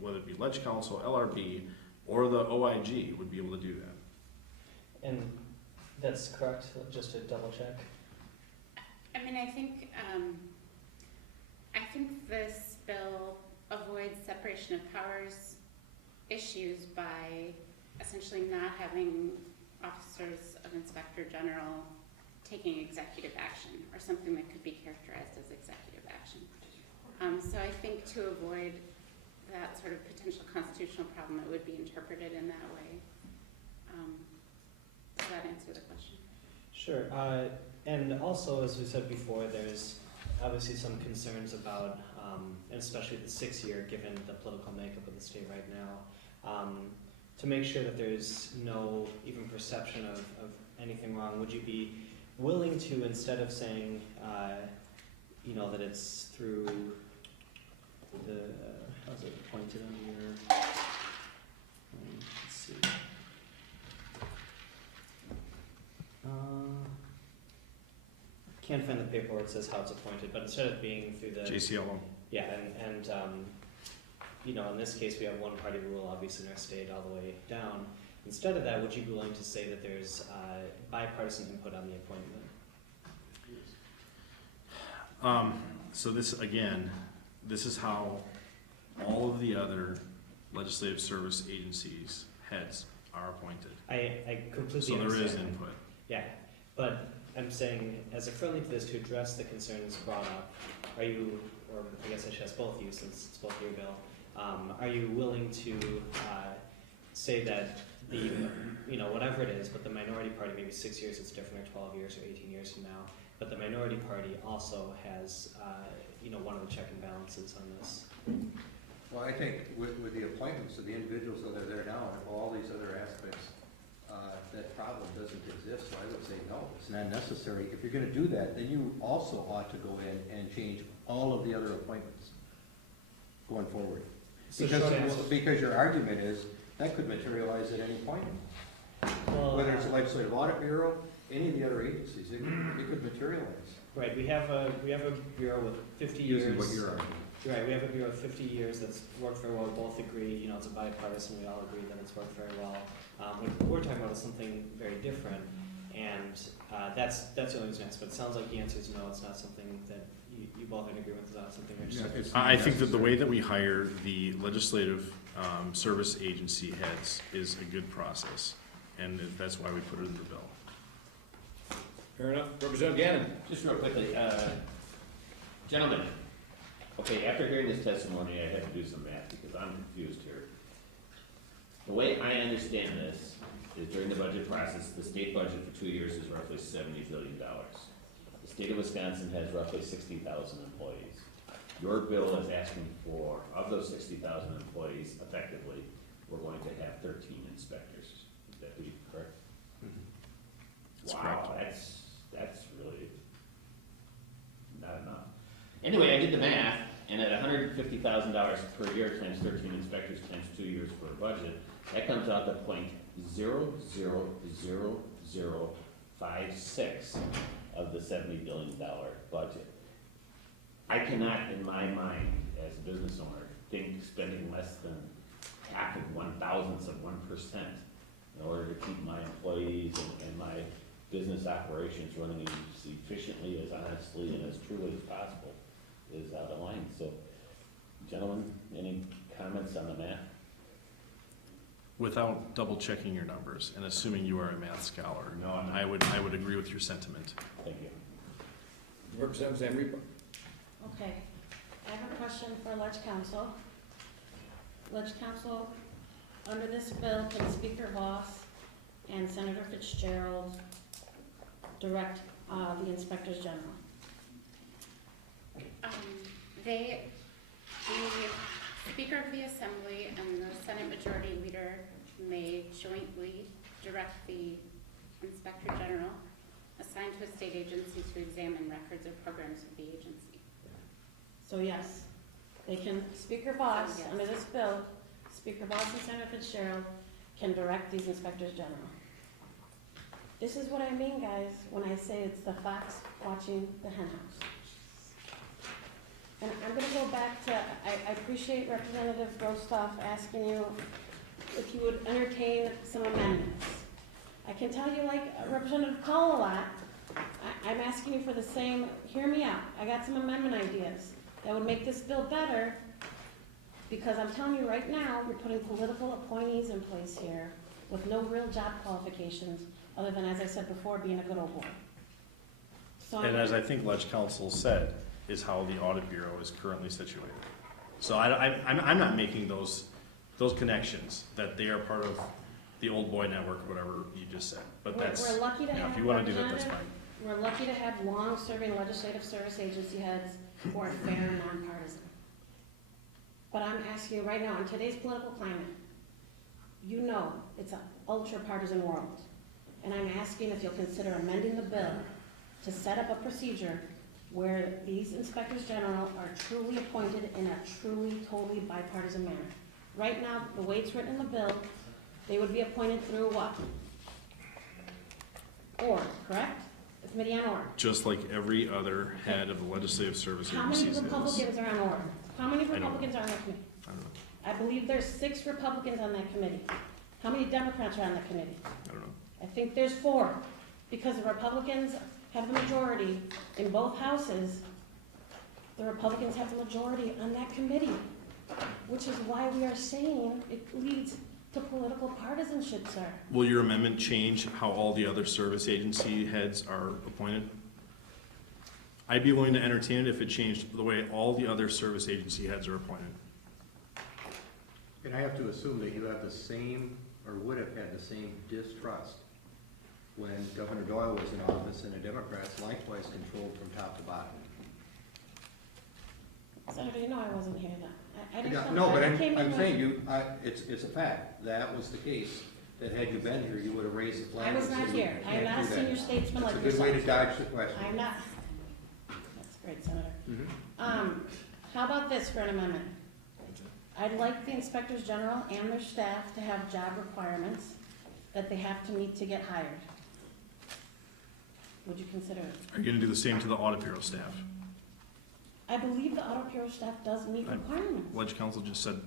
whether it be Ledge Counsel, LRB, or the OIG would be able to do that. And that's correct, just to double check? I mean, I think this bill avoids separation of powers issues by essentially not having officers of Inspector General taking executive action or something that could be characterized as executive action. So I think to avoid that sort of potential constitutional problem, it would be interpreted in that way. Does that answer the question? Sure. And also, as we said before, there's obviously some concerns about, and especially the 6-year, given the political makeup of the state right now, to make sure that there's no even perception of anything wrong. Would you be willing to, instead of saying, that it's through the, how's it pointed on your, let's see. Can't find the paper where it says how it's appointed, but instead of being through the... JCLO. Yeah, and in this case, we have one party rule, obviously, in our state all the way down. Instead of that, would you be willing to say that there's bipartisan input on the appointment? So this is how all of the other legislative service agencies heads are appointed. I completely So understand. there is input. Yeah, but I'm saying, as a friendly to this, to address the concerns brought up, are you or I guess I should ask both of you since it's both your bill, are you willing to say that the, whatever it is, but the minority party, maybe 6 years it's different, or 12 years, or 18 years from now, but the minority party also has, one of the check and balances on this? Well, I think with the appointments of the individuals that are there now and all these other aspects, that problem doesn't exist, so I would say no, it's not necessary. If you're gonna do that, then you also ought to go in and change all of the other appointments going forward. So Because your argument is, that could materialize at any point. Whether it's the Legislative Audit Bureau, any of the other agencies, it could materialize. Right, we have a bureau with 50 years. Using what you're arguing. Right, we have a bureau of 50 years that's worked very well. We both agree, it's a bipartisan. We all agree that it's worked very well. What we're talking about is something very different, and that's the only reason I asked. But it sounds like the answer is no. It's not something that you both agree with. It's not something we're interested in. I think that the way that we hire the legislative service agency heads is a good process, and that's why we put it in the bill. Fair enough. Representative Gannon. Just real quickly, gentlemen, okay, after hearing this testimony, I have to do some math because I'm confused here. The way I understand this is during the budget process, the state budget for 2 years is roughly $70 billion. The state of Wisconsin has roughly 60,000 employees. Your bill is asking for, of those 60,000 employees, effectively, we're going to have 13 inspectors. Would that be correct? That's Wow, that's really not enough. Anyway, I did the math, and at $150,000 per year times 13 inspectors times 2 years for a budget, that comes out to .0000056 of the $70 billion budget. I cannot, in my mind, as a business owner, think spending less than half of 1/1000th of 1% in order to keep my employees and my business operations running as efficiently, as honestly, and as truly as possible is out of line. So, gentlemen, any comments on the math? Without double checking your numbers and assuming you are a math scholar, No, I'm not. I would agree with your sentiment. Thank you. Representative Zamripa. Okay, I have a question for Ledge Council. Ledge Council, under this bill, can Speaker Voss and Senator Fitzgerald direct the inspectors general? The Speaker of the Assembly and the Senate Majority Leader may jointly direct the Inspector General assigned to a state agency to examine records or programs of the agency. So yes, they can, Speaker Voss, Yes. under this bill, Speaker Voss and Senator Fitzgerald can direct these inspectors general. This is what I mean, guys, when I say it's the fox watching the hen house. And I'm gonna go back to, I appreciate Representative Rostoff asking you if you would entertain some amendments. I can tell you, like Representative Call a lot, I'm asking you for the same, hear me out. I got some amendment ideas that would make this bill better, because I'm telling you right now, you're putting political appointees in place here with no real job qualifications, other than, as I said before, being a good old boy. So And as I think Ledge Council said, is how the Audit Bureau is currently situated. So I'm not making those connections, that they are part of the old boy network, whatever you just said. But that's, We're lucky to yeah, have if you wanna do that, that's representative- fine. We're lucky to have long-serving legislative service agency heads who are fair and nonpartisan. But I'm asking you right now, in today's political climate, you know it's an ultra-partisan world. And I'm asking if you'll consider amending the bill to set up a procedure where these inspectors general are truly appointed in a truly, totally bipartisan manner. Right now, the way it's written in the bill, they would be appointed through what? Org, correct? The committee on org. Just like every other head of the legislative service How many agencies is. Republicans are on org? How many I don't know. Republicans are on that committee? I don't know, I believe there's 6 Republicans on that committee. How many Democrats are on that committee? I don't know. I think there's 4, because the Republicans have the majority in both houses. The Republicans have the majority on that committee, which is why we are saying it leads to political partisanship, sir. Will your amendment change how all the other service agency heads are appointed? I'd be willing to entertain it if it changed the way all the other service agency heads are appointed. And I have to assume that you have the same, or would have had the same distrust when Governor Doyle was in office and the Democrats likewise controlled from top to bottom. Senator, you know I wasn't here then. I didn't Yeah, come- no, but I came in I'm with- saying you, it's a fact. That was the case. That had you been here, you would have raised the flag. I was and not said, here. "You I am can't not a do that." senior statesman like That's a good way to yourself. dodge the question. I'm not, that's great, Senator. Mhm. How about this for an amendment? I'd like the inspectors general and their staff to have job requirements that they have to meet to get hired. Would you consider it? Are you gonna do the same to the audit bureau staff? I believe the audit bureau staff does meet requirements. Ledge council just said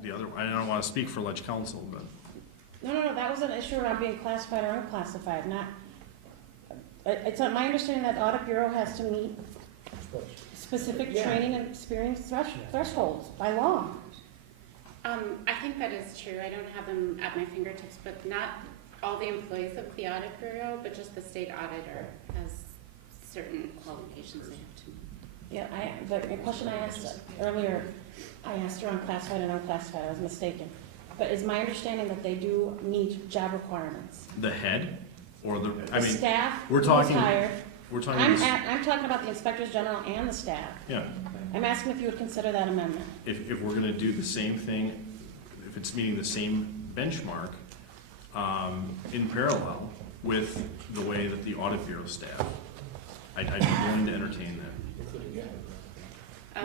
the other, I don't wanna speak for ledge council, but No, that was an issue around being classified or unclassified, not, it's my understanding that audit bureau has to meet specific training and experience thresholds by law. I think that is true. I don't have them at my fingertips, but not all the employees of the audit bureau, but just the state auditor has certain qualifications they have to meet. Yeah, the question I asked earlier, I asked her on classified and unclassified, I was mistaken. But is my understanding that they do meet job requirements? the head or the, I The mean, staff we're who's talking, hired, we're talking. I'm talking about the inspectors general and the staff. Yeah, I'm asking if you would consider that amendment. if we're gonna do the same thing, if it's meeting the same benchmark, in parallel with the way that the audit bureau staff, I'd be willing to entertain that.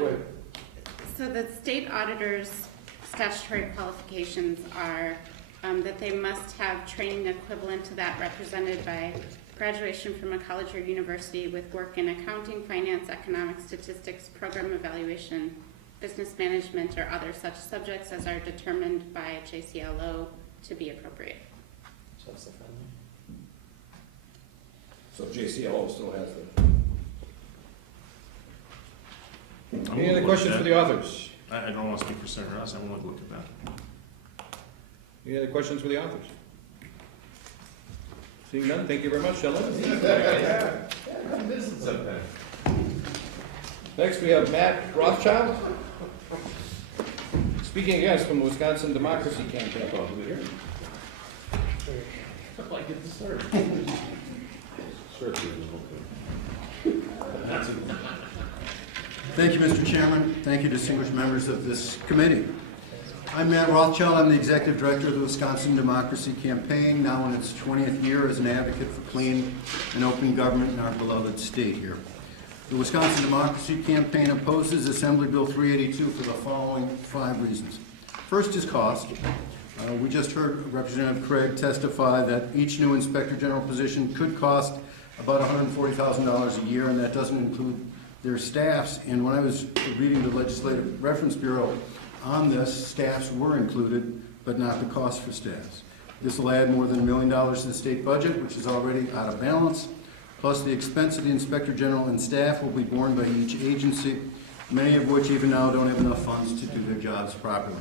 So the state auditor's statutory qualifications are that they must have training equivalent to that represented by graduation from a college or university with work in accounting, finance, economics, statistics, program evaluation, business management, or other such subjects as are determined by JCLO to be appropriate. So that's the friendly. So JCLO still has the. I'm Any other gonna questions look for at the authors? I don't wanna speak for Senator Russ, I wanna look at that. Any other questions for the authors? Seeing none, thank you very much, gentlemen. Next, we have Matt Rothschild, speaking against from the Wisconsin Democracy Campaign. I get to start. Thank you, Mr. Chairman. Thank you, distinguished members of this committee. I'm Matt Rothschild. I'm the Executive Director of the Wisconsin Democracy Campaign, now in its 20th year as an advocate for clean and open government in our beloved state here. The Wisconsin Democracy Campaign opposes Assembly Bill 382 for the following 5 reasons. First is cost. We just heard Representative Craig testify that each new Inspector General position could cost about $140,000 a year, and that doesn't include their staffs. And when I was reading the Legislative Reference Bureau on this, staffs were included, but not the cost for staffs. This will add more than $1 million to the state budget, which is already out of balance. Plus, the expense of the Inspector General and staff will be borne by each agency, many of which even now don't have enough funds to do their jobs properly.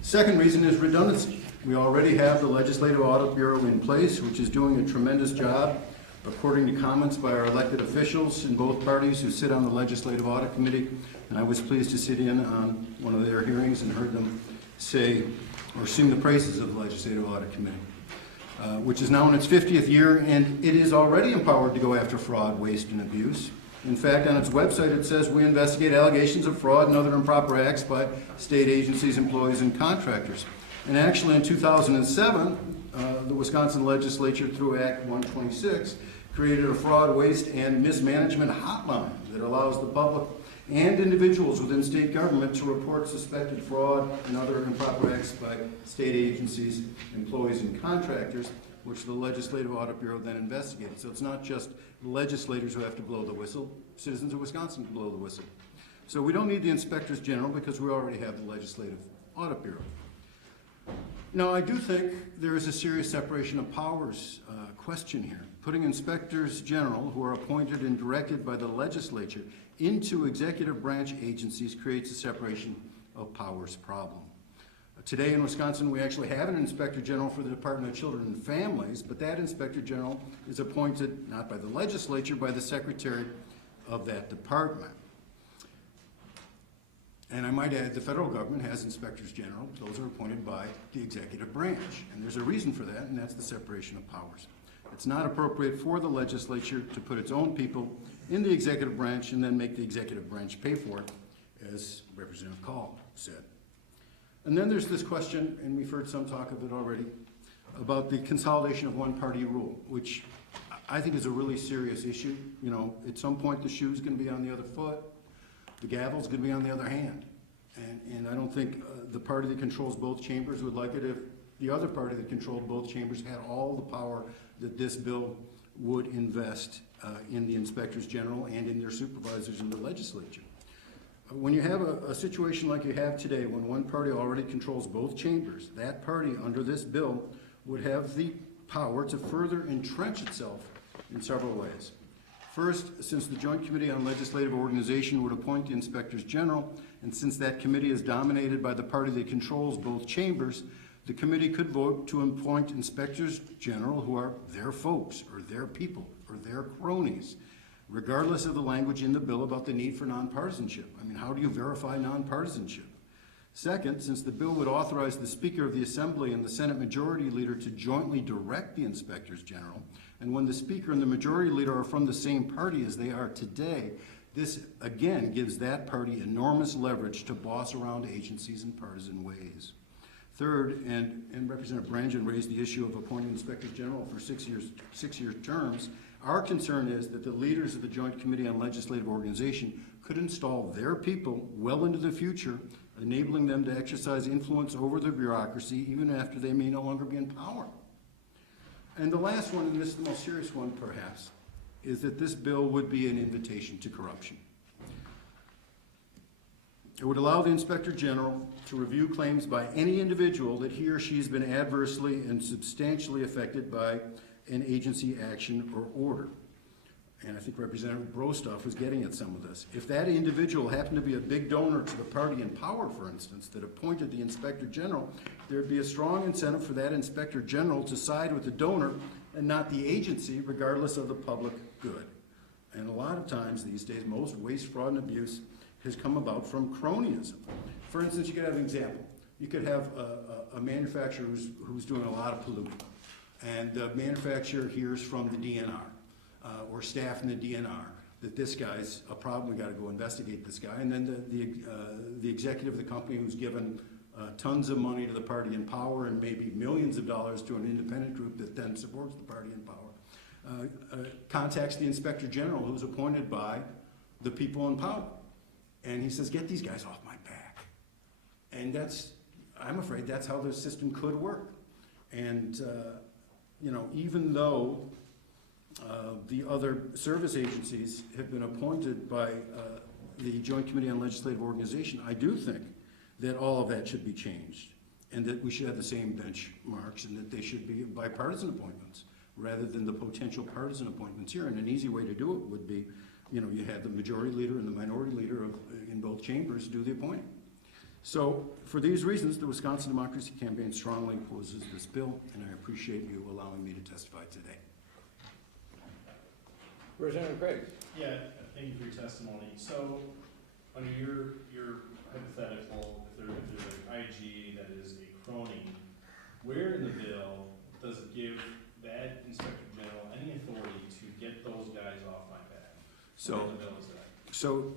Second reason is redundancy. We already have the Legislative Audit Bureau in place, which is doing a tremendous job, according to comments by our elected officials in both parties who sit on the Legislative Audit Committee. And I was pleased to sit in on one of their hearings and heard them say or sing the praises of the Legislative Audit Committee, which is now in its 50th year, and it is already empowered to go after fraud, waste, and abuse. In fact, on its website, it says we investigate allegations of fraud and other improper acts by state agencies, employees, and contractors. And actually, in 2007, the Wisconsin legislature, through Act 126, created a fraud, waste, and mismanagement hotline that allows the public and individuals within state government to report suspected fraud and other improper acts by state agencies, employees, and contractors, which the Legislative Audit Bureau then investigated. So it's not just legislators who have to blow the whistle, citizens of Wisconsin can blow the whistle. So we don't need the inspectors general because we already have the Legislative Audit Bureau. Now, I do think there is a serious separation of powers question here. Putting inspectors general, who are appointed and directed by the legislature, into executive branch agencies creates a separation of powers problem. Today in Wisconsin, we actually have an Inspector General for the Department of Children and Families, but that Inspector General is appointed not by the legislature, by the Secretary of that department. And I might add, the federal government has inspectors general. Those are appointed by the executive branch. And there's a reason for that, and that's the separation of powers. It's not appropriate for the legislature to put its own people in the executive branch and then make the executive branch pay for it, as Representative Call said. And then there's this question, and we've heard some talk of it already, about the consolidation of one-party rule, which I think is a really serious issue. You know, at some point the shoe's gonna be on the other foot, the gavel's gonna be on the other hand. And I don't think the party that controls both chambers would like it if the other party that controlled both chambers had all the power that this bill would invest in the inspectors general and in their supervisors in the legislature. When you have a situation like you have today, when one party already controls both chambers, that party under this bill would have the power to further entrench itself in several ways. First, since the Joint Committee on Legislative Organization would appoint the inspectors general, and since that committee is dominated by the party that controls both chambers, the committee could vote to appoint inspectors general who are their folks, or their people, or their cronies, regardless of the language in the bill about the need for nonpartisanship. I mean, how do you verify nonpartisanship? Second, since the bill would authorize the Speaker of the Assembly and the Senate Majority Leader to jointly direct the inspectors general, and when the Speaker and the Majority Leader are from the same party as they are today, this again gives that party enormous leverage to boss around agencies in partisan ways. Third, and Representative Brangen raised the issue of appointing inspectors general for 6-year terms, our concern is that the leaders of the Joint Committee on Legislative Organization could install their people well into the future, enabling them to exercise influence over the bureaucracy even after they may no longer be in power. And the last one, and this is the most serious one perhaps, is that this bill would be an invitation to corruption. It would allow the Inspector General to review claims by any individual that he or she has been adversely and substantially affected by an agency action or order. And I think Representative Brostoff was getting at some of this. If that individual happened to be a big donor to the party in power, for instance, that appointed the Inspector General, there'd be a strong incentive for that Inspector General to side with the donor and not the agency, regardless of the public good. And a lot of times these days, most waste, fraud, and abuse has come about from cronyism. For instance, you could have an example. You could have a manufacturer who's doing a lot of pollution, and the manufacturer hears from the DNR or staff in the DNR that this guy's a problem, we gotta go investigate this guy, and then the executive of the company who's given tons of money to the party in power and maybe millions of dollars to an independent group that then supports the party in power, contacts the Inspector General who's appointed by the people in power. And he says, get these guys off my back. And that's, I'm afraid that's how the system could work. And, you know, even though the other service agencies have been appointed by the Joint Committee on Legislative Organization, I do think that all of that should be changed and that we should have the same benchmarks and that they should be bipartisan appointments rather than the potential partisan appointments here. And an easy way to do it would be, you know, you have the majority leader and the minority leader in both chambers do the appointing. So for these reasons, the Wisconsin Democracy Campaign strongly opposes this bill, and I appreciate you allowing me to testify today. Representative Craig. Yeah, thank you for your testimony. So, under your hypothetical, if there's an IG that is a crony, where in the bill does it give that Inspector General any authority to get those guys off my back? Where in the bill is that? So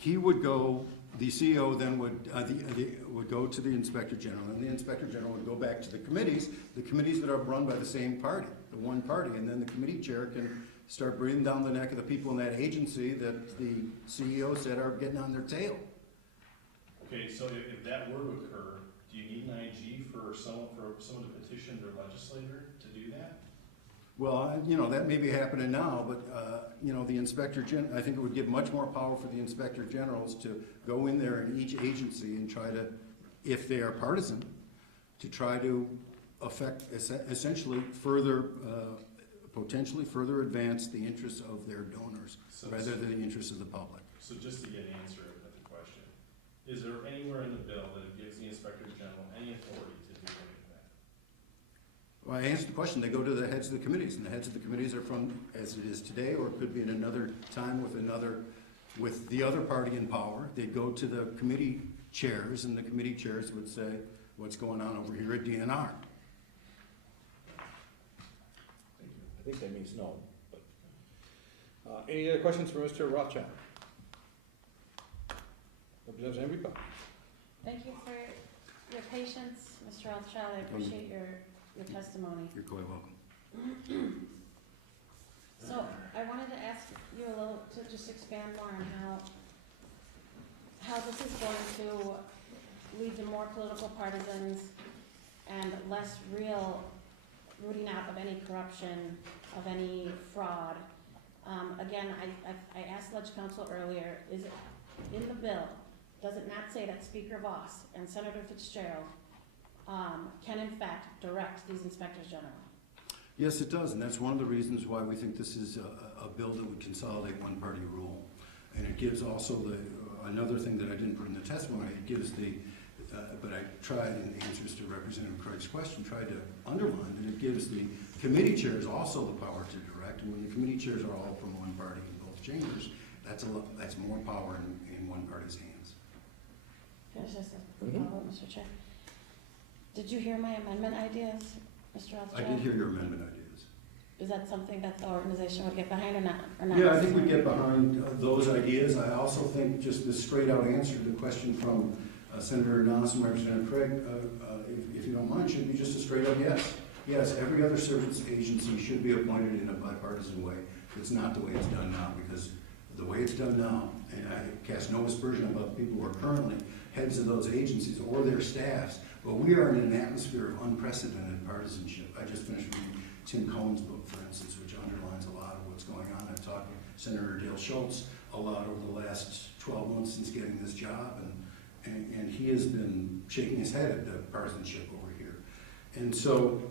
he would go, the CEO then would go to the Inspector General, and the Inspector General would go back to the committees that are run by the same party, the one party, and then the committee chair can start breathing down the neck of the people in that agency that the CEO said are getting on their tail. Okay, so if that were to occur, do you need an IG for someone to petition their legislator to do that? Well, you know, that may be happening now, but, you know, the Inspector General, I think it would give much more power for the Inspector Generals to go in there in each agency and try to, if they are partisan, to try to affect, essentially further, potentially further advance the interests of their donors rather than the interests of the public. So just to get an answer at the question, is there anywhere in the bill that it gives the Inspector General any authority to do any of that? Well, I answered the question. They go to the heads of the committees, and the heads of the committees are from, as it is today, or it could be in another time with the other party in power. They'd go to the committee chairs, and the committee chairs would say, what's going on over here at DNR? I think that means no. But, any other questions for Mr. Rothschild? Representative Enrico? Thank you for your patience, Mr. Rothschild. I appreciate your testimony. You're quite welcome. So I wanted to ask you a little, to just expand more on how this is going to lead to more political partisans and less real rooting out of any corruption, of any fraud. Again, I asked Ledge Council earlier, is it in the bill, does it not say that Speaker Voss and Senator Fitzgerald can in fact direct these inspectors general? Yes, it does, and that's one of the reasons why we think this is a bill that would consolidate one-party rule. And it gives also another thing that I didn't put in the testimony, it gives but I tried in answers to Representative Craig's question, tried to underline that it gives the committee chairs also the power to direct, and when the committee chairs are all from one party in both chambers, that's more power in one party's hands. Can I just follow, Mr. Chair? Did you hear my amendment ideas, Mr. Rothschild? I did hear your amendment ideas. Is that something that the organization would get behind or not? Yeah, I think we get behind those ideas. I also think just the straight out answer to the question from Senator Donis and Representative Craig, if you don't mind, should be just a straight up yes. Yes, every other service agency should be appointed in a bipartisan way. It's not the way it's done now, because the way it's done now, and I cast no aspersion about people who are currently heads of those agencies or their staffs, but we are in an atmosphere of unprecedented partisanship. I just finished reading Tim Cohen's book, for instance, which underlines a lot of what's going on. I've talked with Senator Dale Schultz a lot over the last 12 months since getting this job, and he has been shaking his head at the partisanship over here. And so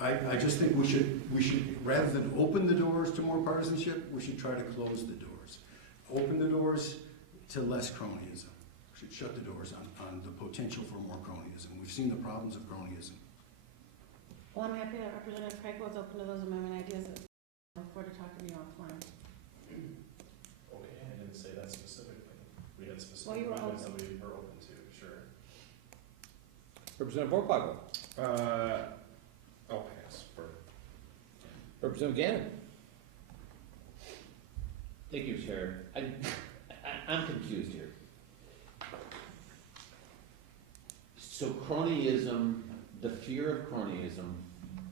I just think we should, rather than open the doors to more partisanship, we should try to close the doors. Open the doors to less cronyism. We should shut the doors on the potential for more cronyism. We've seen the problems of cronyism. Well, I'm happy that Representative Craig was open to those amendment ideas. I look forward to talking to you offline. Okay, I didn't say that specifically. We had Well, specific you were amendments open. that we were open to, sure. Representative Borkwagle? I'll pass for. Representative Gannon? Thank you, Chair. I'm confused here. So cronyism, the fear of cronyism,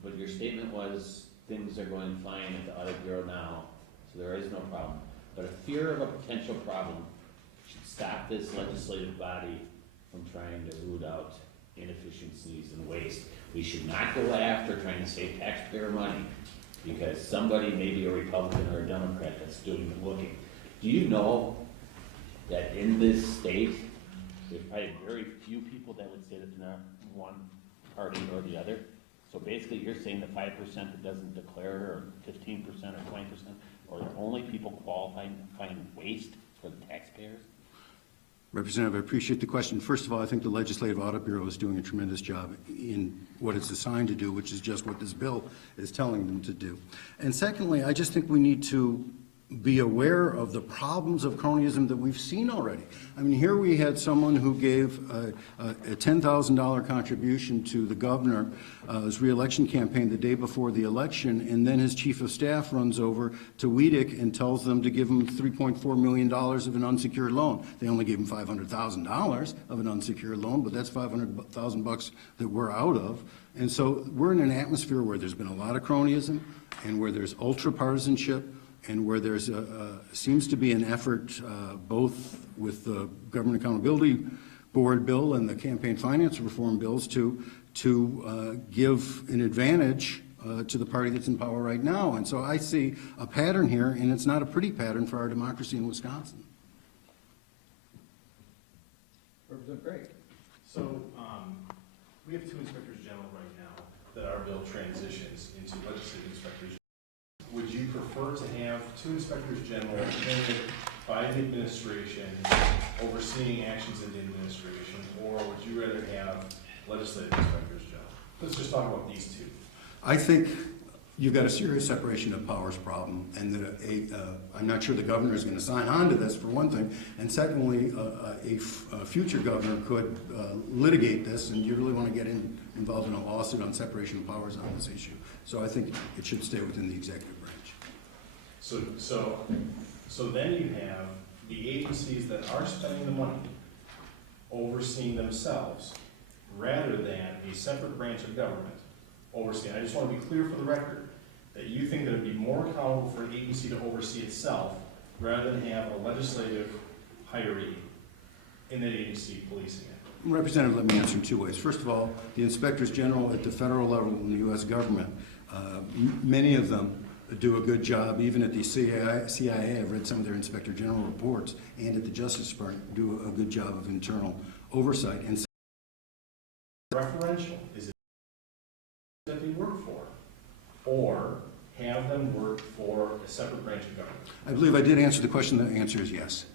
but your statement was things are going fine at the audit bureau now, so there is no problem. But a fear of a potential problem should stop this legislative body from trying to root out inefficiencies and waste. We should not go after trying to save taxpayer money because somebody, maybe a Republican or a Democrat, that's doing the looking. Do you know that in this state, there's probably very few people that would say that they're not one party or the other? So basically, you're saying the 5% that doesn't declare, or 15% or 20%, or the only people qualifying find waste for the taxpayers? Representative, I appreciate the question. First of all, I think the Legislative Audit Bureau is doing a tremendous job in what it's assigned to do, which is just what this bill is telling them to do. And secondly, I just think we need to be aware of the problems of cronyism that we've seen already. I mean, here we had someone who gave a $10,000 contribution to the governor's re-election campaign the day before the election, and then his chief of staff runs over to Weedick and tells them to give him $3.4 million of an unsecured loan. They only gave him $500,000 of an unsecured loan, but that's $500,000 that we're out of. And so we're in an atmosphere where there's been a lot of cronyism and where there's ultra-partisanship, and where there's seems to be an effort, both with the Government Accountability Board bill and the campaign finance reform bills, to give an advantage to the party that's in power right now. And so I see a pattern here, and it's not a pretty pattern for our democracy in Wisconsin. Representative Craig? So, we have 2 inspectors general right now that our bill transitions into legislative inspectors. Would you prefer to have 2 inspectors general appointed by the administration overseeing actions in the administration, or would you rather have legislative inspectors general? Let's just talk about these two. I think you've got a serious separation of powers problem, and that I'm not sure the governor is gonna sign on to this, for one thing, and secondly, a future governor could litigate this, and you really wanna get involved in a lawsuit on separation of powers on this issue. So I think it should stay within the executive branch. So then you have the agencies that are spending the money overseeing themselves, rather than a separate branch of government overseeing. I just want to be clear for the record, that you think that it'd be more accountable for an agency to oversee itself, rather than have a legislative hiree in that agency policing it. Representative, let me answer in two ways. First of all, the inspectors general at the federal level in the U.S. government, many of them do a good job, even at the CIA. I've read some of their inspector general reports, and at the Justice Department do a good job of internal oversight. And Referential, is it that they work for, or have them work for a separate branch of government? I believe I did answer the question. The answer is yes.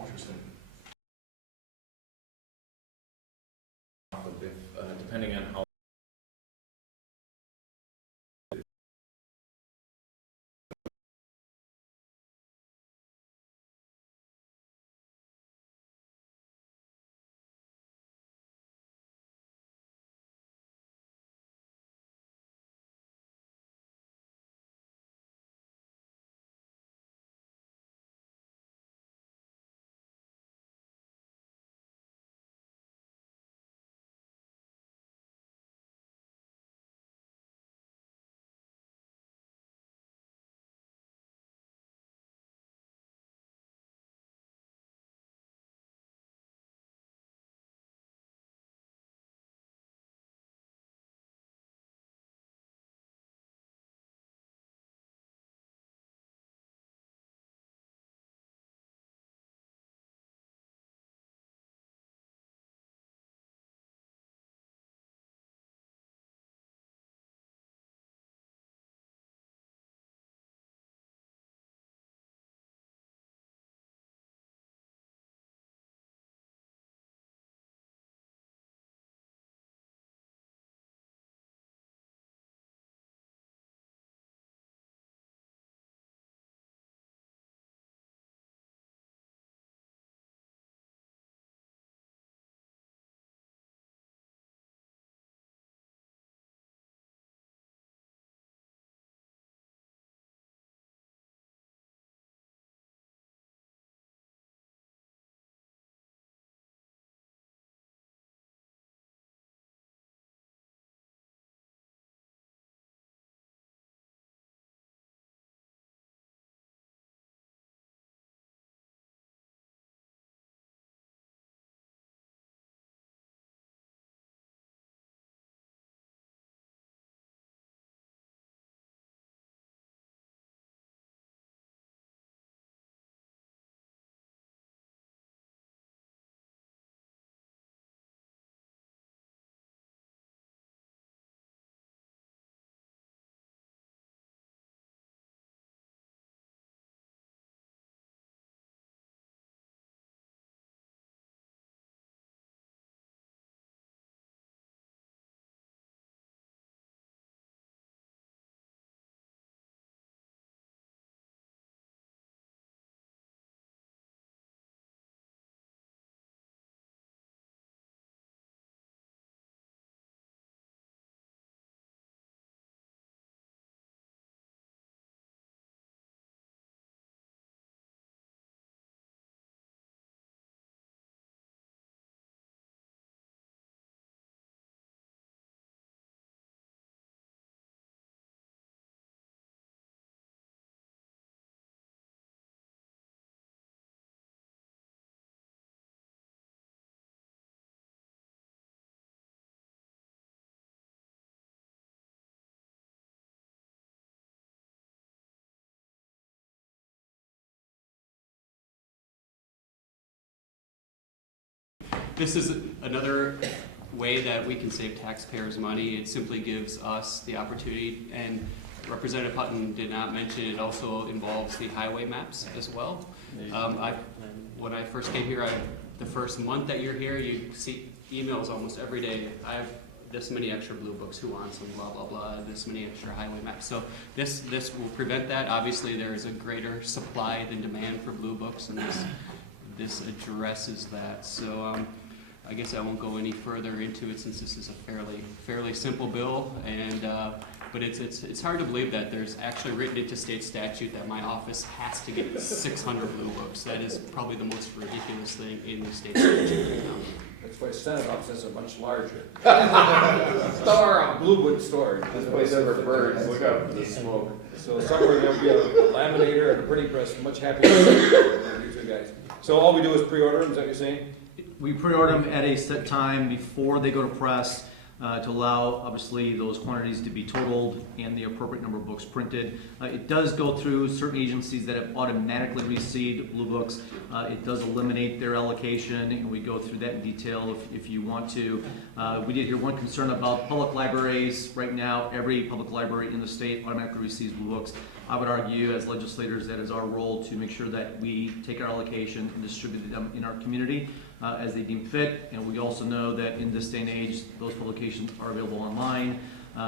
Interesting. Depending on how this is another way that we can save taxpayers money. It simply gives us the opportunity, and Representative Hutton did not mention, it also involves the highway maps as well. When I first came here, the first month that you're here, you see emails almost every day. I've this many extra blue books, who wants them, blah, blah, blah, this many extra highway maps. So this will prevent that. Obviously, there is a greater supply than demand for blue books, and this addresses that. So I guess I won't go any further into it since this is a fairly simple bill, and but it's hard to believe that there's actually written into state statute that my office has to get 600 blue books. That is probably the most ridiculous thing in the state statute right now. That's why Senate offices are much larger. Store, a blue book store. This place ever burns, look up the smoke. So somewhere there'll be a laminator and a printing press, much happier than you two guys. So all we do is pre-order them, is that what you're saying? We pre-order them at a set time before they go to press to allow, obviously, those quantities to be totaled and the appropriate number of books printed. It does go through certain agencies that have automatically received blue books. It does eliminate their allocation, and we go through that in detail if you want to. We did hear one concern about public libraries. Right now, every public library in the state automatically receives blue books. I would argue, as legislators, that is our role to make sure that we take our allocation and distribute them in our community as they deem fit. And we also know that in this day and age, those publications are available online,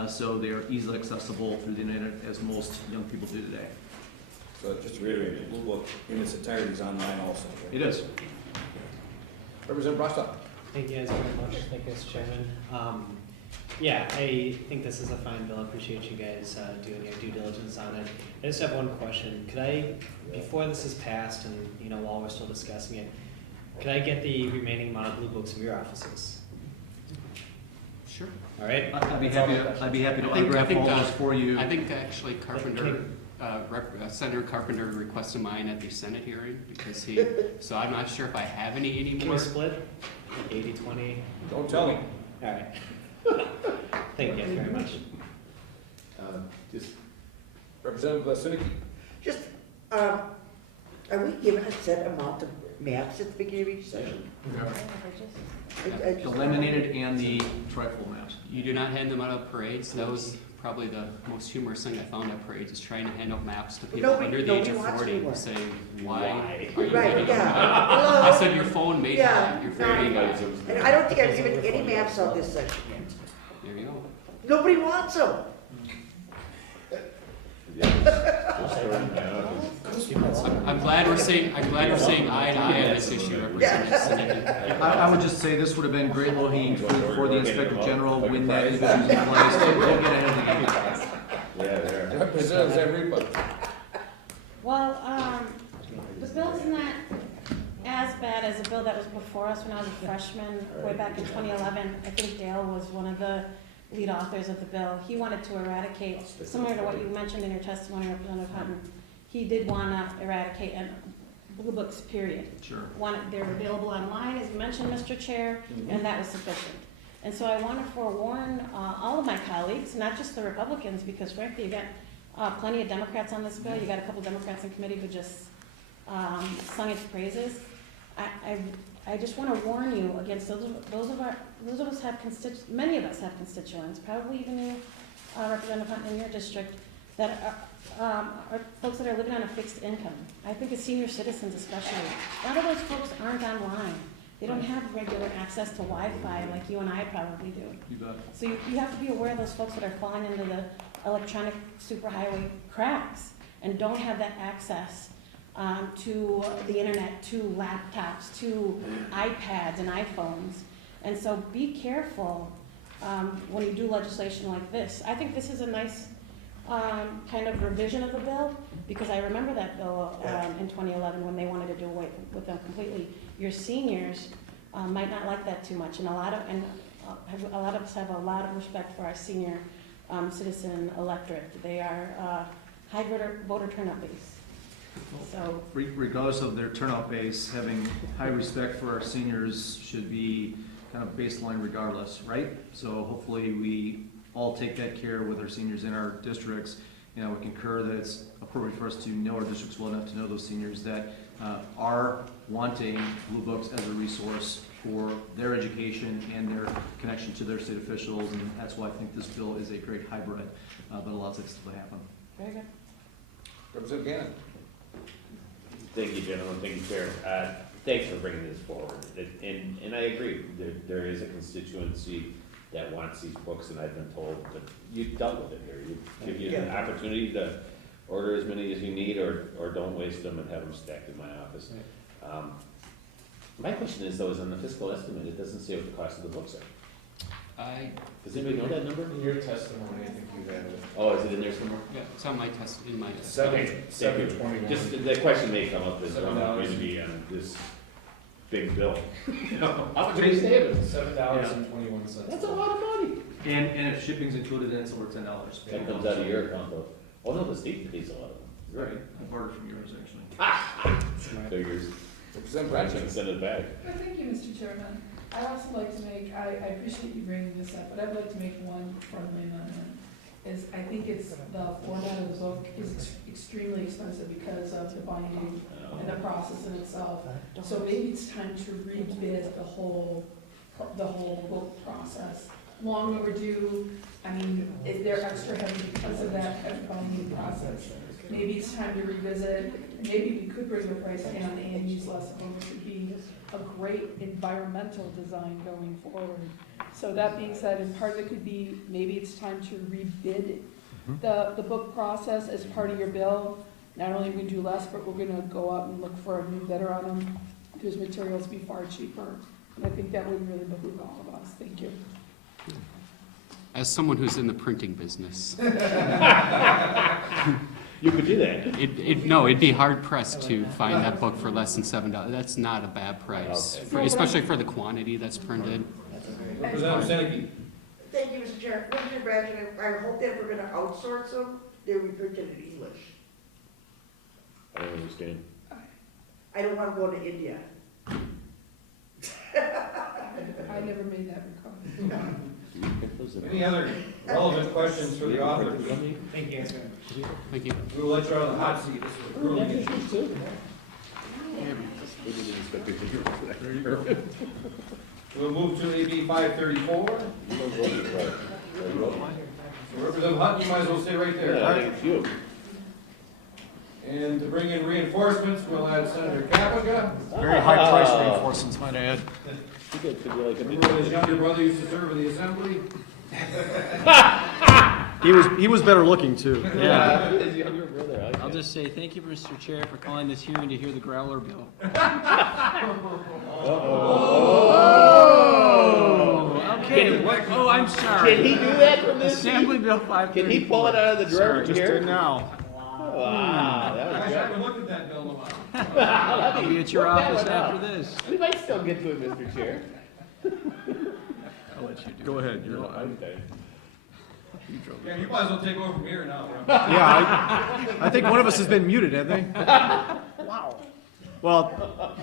so they are easily accessible through the internet, as most young people do today. So just to reiterate, the blue book in its entirety is online also. Right? It is. Representative Brostock. Thank you guys very much. Thank you, Mr. Chairman. Yeah, I think this is a fine bill. I appreciate you guys doing your due diligence on it. I just have one question. Could I, before this is passed and while we're still discussing it, could I get the remaining amount of blue books in your offices? Sure. All right. I'd be happy to autograph all those for you. I think actually Senator Carpenter requested mine at the Senate hearing because so I'm not sure if I have any anymore. Can we split? 80-20? Don't tell me. All right. Thank you very much. Just Representative Sinicki. Just, are we given a set amount of maps at the beginning of each session? The laminated and the trifold maps. You do not hand them out at parades. That was probably the most humorous thing I found at parades, is trying to hand out maps to people under the age of 40 and say, why are you handing them out? I said, your phone made that. Your phone made that. And I don't think I've given any maps out this session yet. There you go. Nobody wants them. I'm glad we're saying eye to eye on this issue, Representative Sinicki. I would just say this would have been great low-hanging fruit for the Inspector General when that division's in place. Don't get ahead of the game. Yeah, there. Representative everybody. Well, the bill's not as bad as the bill that was before us when I was a freshman way back in 2011. I think Dale was one of the lead authors of the bill. He wanted to eradicate, similar to what you mentioned in your testimony, Representative Hutton, he did want to eradicate blue books, period. Sure. They're available online, as you mentioned, Mr. Chair, and that was sufficient. And so I want to forewarn all of my colleagues, not just the Republicans, because frankly, you got plenty of Democrats on this bill. You got a couple Democrats in committee who just sung its praises. I just want to warn you against those of us have many of us have constituents, probably even you, Representative Hunt, in your district, that are folks that are living on a fixed income. I think as senior citizens especially, a lot of those folks aren't online. They don't have regular access to Wi-Fi like you and I probably do. You bet. So you have to be aware of those folks that are falling into the electronic superhighway cracks and don't have that access to the internet, to laptops, to iPads and iPhones. And so be careful when you do legislation like this. I think this is a nice kind of revision of the bill, because I remember that bill in 2011 when they wanted to do away with them completely. Your seniors might not like that too much, and a lot of us have a lot of respect for our senior citizen electorate. They are high voter turnout base. So, regardless of their turnout base, having high respect for our seniors should be kind of baseline regardless, right? So hopefully we all take that care with our seniors in our districts. We concur that it's appropriate for us to know our districts well enough to know those seniors that are wanting Blue Books as a resource for their education and their connection to their state officials, and that's why I think this bill is a great hybrid that allows it to happen. very good. Representative Gannon. Thank you, gentlemen. Thank you, Chair. Thanks for bringing this forward. And I agree, there is a constituency that wants these books, and I've been told that you've dealt with it here. You give you an opportunity to order as many as you need, or don't waste them and have them stacked in my office. My question is though, is on the fiscal estimate, it doesn't say what the cost of the books are. Does anybody know that number? In your testimony, I think you have it. Oh, is it in there somewhere? Yeah, it's on my test, in my. Okay, thank you. 721. Just, the question may come up, is I'm not going to be on this big bill. How much are you saving? $7.21. That's a lot of money. And if shipping's included, then it's over $10. That comes out of your account though. Oh no, the state pays a lot of them. Right, I borrowed from yours, actually. Figures. Representative I Bradshaw. shouldn't send it back. Well, thank you, Mr. Chairman. I'd also like to make, I appreciate you bringing this up, but I'd like to make one friendly amendment. Is I think it's, the format of the book is extremely expensive because of the binding and the process in itself. So maybe it's time to rebid the whole book process. Long overdue. I mean, they're extra heavy because of that heavy binding process. Maybe it's time to revisit. Maybe we could bring the price down and use less of them, which would be a great environmental design going forward. So that being said, and part of it could be, maybe it's time to rebid the book process as part of your bill. Not only are we gonna do less, but we're gonna go out and look for a new bidder on them, because materials be far cheaper. And I think that would really behoove all of us. Thank you. As someone who's in the printing business, You could do that. no, it'd be hard pressed to find that book for less than $7. That's not a bad price, especially for the quantity that's printed. Representative Zanicki. Thank you, Mr. Chair. Mr. Bradshaw, I hope that we're gonna outsource them, they'll be printed in English. I don't understand. I don't wanna go to India. I never made that request. Any other relevant questions for the author? Thank you. Thank you. We will let you out on the hot seat. This is a grueling issue. We'll move to AB 534. Representative Hutton, you might as well stay right there. Yeah, I think it's you. And to bring in reinforcements, we'll add Senator Kaplica. Very high price reinforcements, might I add. You guys could be like a Who his younger brother used to serve in the assembly. He was better looking too. Yeah. His younger brother. I I'll just say thank you, Mr. Chair, for calling this hearing to hear the growler bill. Okay. Oh, I'm sorry. Can he do that from this Assembly seat? Bill 534. Can he pull it out of the drawer Sorry, just here? did now. Wow, that was I good. haven't looked at that bill in a while. I'll be at your Work that office one out. after this. We might still get to it, Mr. Chair. I'll let you do it. Go ahead. You're Okay. Yeah, you might as well take over from here now. Yeah, I think one of us has been muted, haven't they? Wow. Well,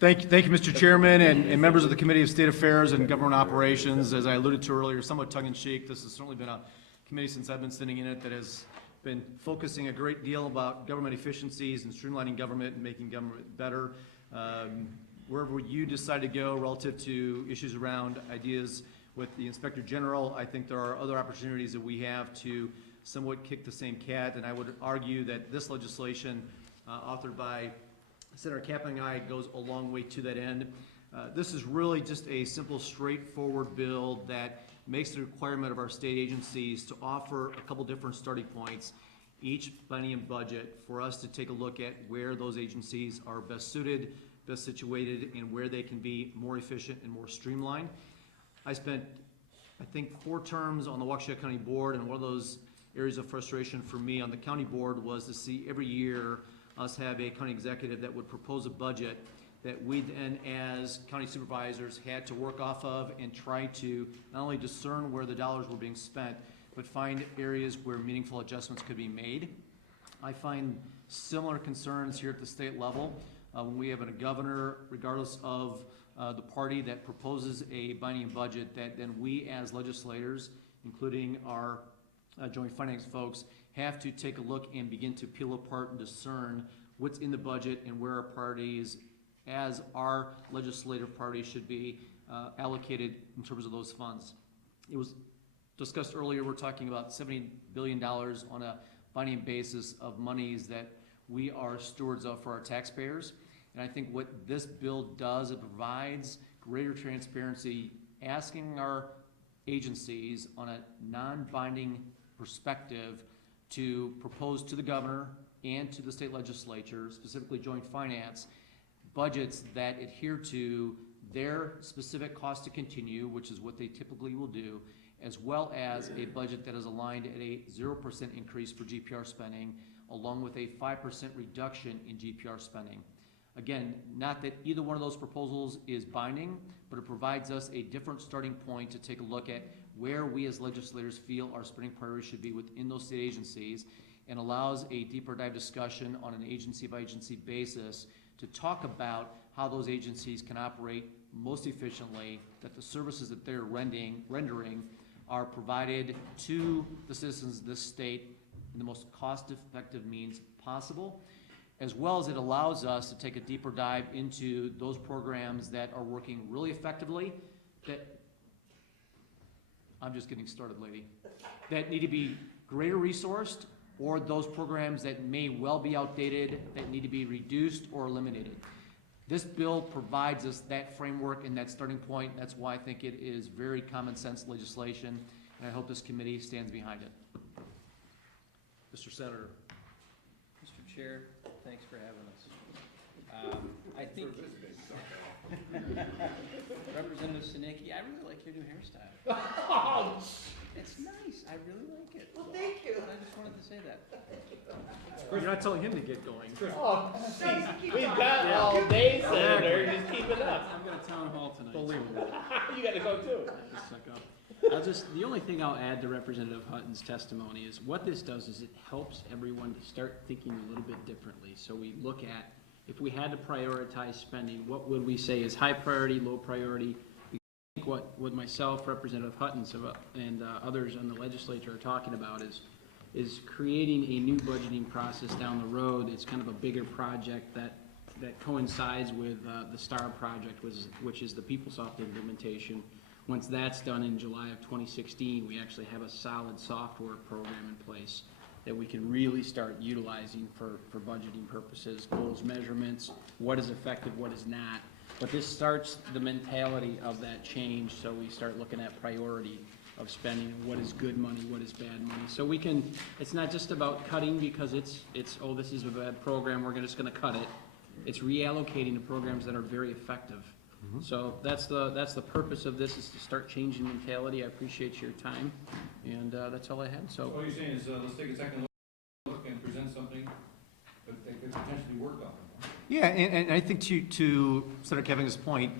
thank you, Mr. Chairman, and members of the Committee of State Affairs and Government Operations. As I alluded to earlier, somewhat tongue-in-cheek, this has certainly been a committee since I've been sitting in it that has been focusing a great deal about government efficiencies and streamlining government and making government better. Wherever you decide to go relative to issues around ideas with the Inspector General, I think there are other opportunities that we have to somewhat kick the same cat, and I would argue that this legislation authored by Senator Kaplan and I goes a long way to that end. This is really just a simple, straightforward bill that makes the requirement of our state agencies to offer a couple different starting points each biennium budget for us to take a look at where those agencies are best suited, best situated, and where they can be more efficient and more streamlined. I spent, I think, 4 terms on the Waukesha County Board, and one of those areas of frustration for me on the county board was to see every year us have a county executive that would propose a budget that we then, as county supervisors, had to work off of and try to not only discern where the dollars were being spent, but find areas where meaningful adjustments could be made. I find similar concerns here at the state level when we have a governor, regardless of the party that proposes a biennium budget, that then we as legislators, including our joint finance folks, have to take a look and begin to peel apart and discern what's in the budget and where our parties, as our legislative party, should be allocated in terms of those funds. It was discussed earlier, we're talking about $70 billion on a biennium basis of monies that we are stewards of for our taxpayers. And I think what this bill does, it provides greater transparency, asking our agencies on a non-binding perspective to propose to the governor and to the state legislature, specifically joint finance, budgets that adhere to their specific cost to continue, which is what they typically will do, as well as a budget that is aligned at a 0% increase for GPR spending, along with a 5% reduction in GPR spending. Again, not that either one of those proposals is binding, but it provides us a different starting point to take a look at where we as legislators feel our spending priorities should be within those state agencies, and allows a deeper dive discussion on an agency by agency basis to talk about how those agencies can operate most efficiently, that the services that they're rendering are provided to the citizens of this state in the most cost-effective means possible, as well as it allows us to take a deeper dive into those programs that are working really effectively, that, I'm just getting started, lady, that need to be greater resourced, or those programs that may well be outdated, that need to be reduced or eliminated. This bill provides us that framework and that starting point. That's why I think it is very common sense legislation, and I hope this committee stands behind it. Mr. Senator. Mr. Chair, thanks for having us. I think Representative Sinicki, I really like your new hairstyle. It's nice, I really like it. Well, thank you. I just wanted to say that. You're not telling him to get going. Oh, we've got all day, Senator, just keep it up. I've got a town hall tonight. Believe me. You gotta go too. Just suck up. The only thing I'll add to Representative Hutton's testimony is what this does is it helps everyone to start thinking a little bit differently. So we look at, if we had to prioritize spending, what would we say is high priority, low priority? We think what myself, Representative Hutton, and others in the legislature are talking about is creating a new budgeting process down the road. It's kind of a bigger project that coincides with the STAR project, which is the PeopleSoft implementation. Once that's done in July of 2016, we actually have a solid software program in place that we can really start utilizing for budgeting purposes, goals, measurements, what is effective, what is not. But this starts the mentality of that change, so we start looking at priority of spending, what is good money, what is bad money. So we can, it's not just about cutting because it's oh, this is a bad program, we're just gonna cut it. It's reallocating to programs that are very effective. So that's the purpose of this, is to start changing mentality. I appreciate your time, and that's all I had. So What you're saying is, let's take a second look and present something that could potentially work on. Yeah, and I think to Senator Kevin's point,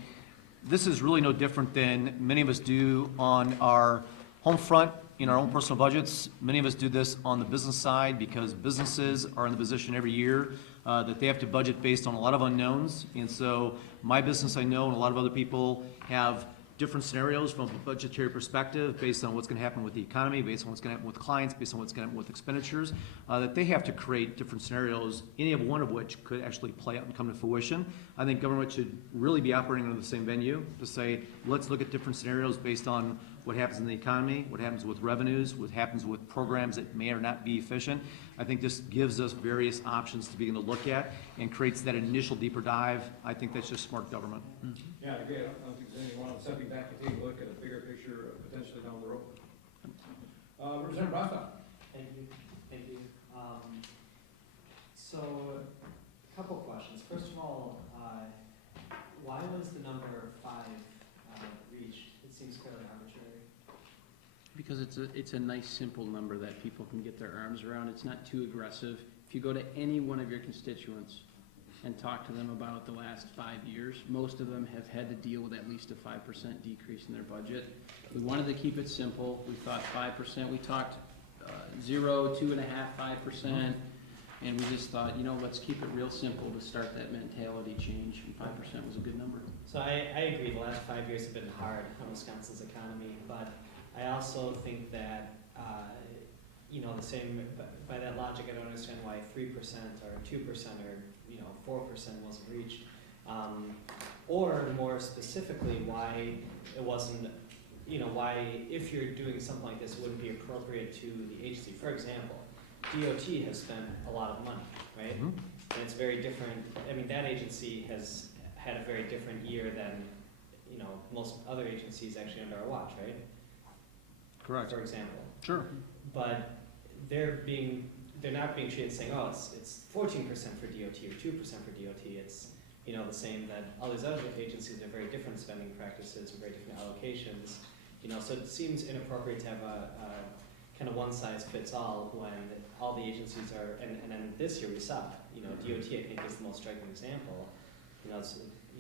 this is really no different than many of us do on our home front, in our own personal budgets. Many of us do this on the business side because businesses are in the position every year that they have to budget based on a lot of unknowns. And so my business, I know, and a lot of other people have different scenarios from a budgetary perspective based on what's going to happen with the economy, based on what's going to happen with clients, based on what's going to happen with expenditures, that they have to create different scenarios, any of one of which could actually play out and come to fruition. I think government should really be operating under the same venue to say, let's look at different scenarios based on what happens in the economy, what happens with revenues, what happens with programs that may or not be efficient. I think this gives us various options to begin to look at and creates that initial deeper dive. I think that's just smart government. Yeah, I agree. I don't think there's anyone stepping back and taking a look at a bigger picture potentially down the road. Representative Brostow. Thank you. So, a couple questions. First of all, why was the number 5 reached? It seems fairly arbitrary. because it's a nice, simple number that people can get their arms around. It's not too aggressive. If you go to any one of your constituents and talk to them about the last 5 years, most of them have had to deal with at least a 5% decrease in their budget. We wanted to keep it simple. We thought 5%. We talked 0, 2.5%, 5%. And we just thought, let's keep it real simple to start that mentality change. And 5% was a good number. So I agree, the last 5 years have been hard on Wisconsin's economy, but I also think that, the same, by that logic, I don't understand why 3% or 2% or 4% wasn't reached. Or more specifically, why it wasn't, why if you're doing something like this, it wouldn't be appropriate to the agency. For example, DOT has spent a lot of money, right? Mm-hmm. And it's very different. I mean, that agency has had a very different year than, most other agencies actually under our watch, right? Correct. For example. Sure. But they're not being treated saying, oh, it's 14% for DOT or 2% for DOT. It's, you know, the same that all these other agencies have very different spending practices and very different allocations. You know, so it seems inappropriate to have a kind of one size fits all when all the agencies are, and then this year we saw, you know, DOT I think is the most striking example. You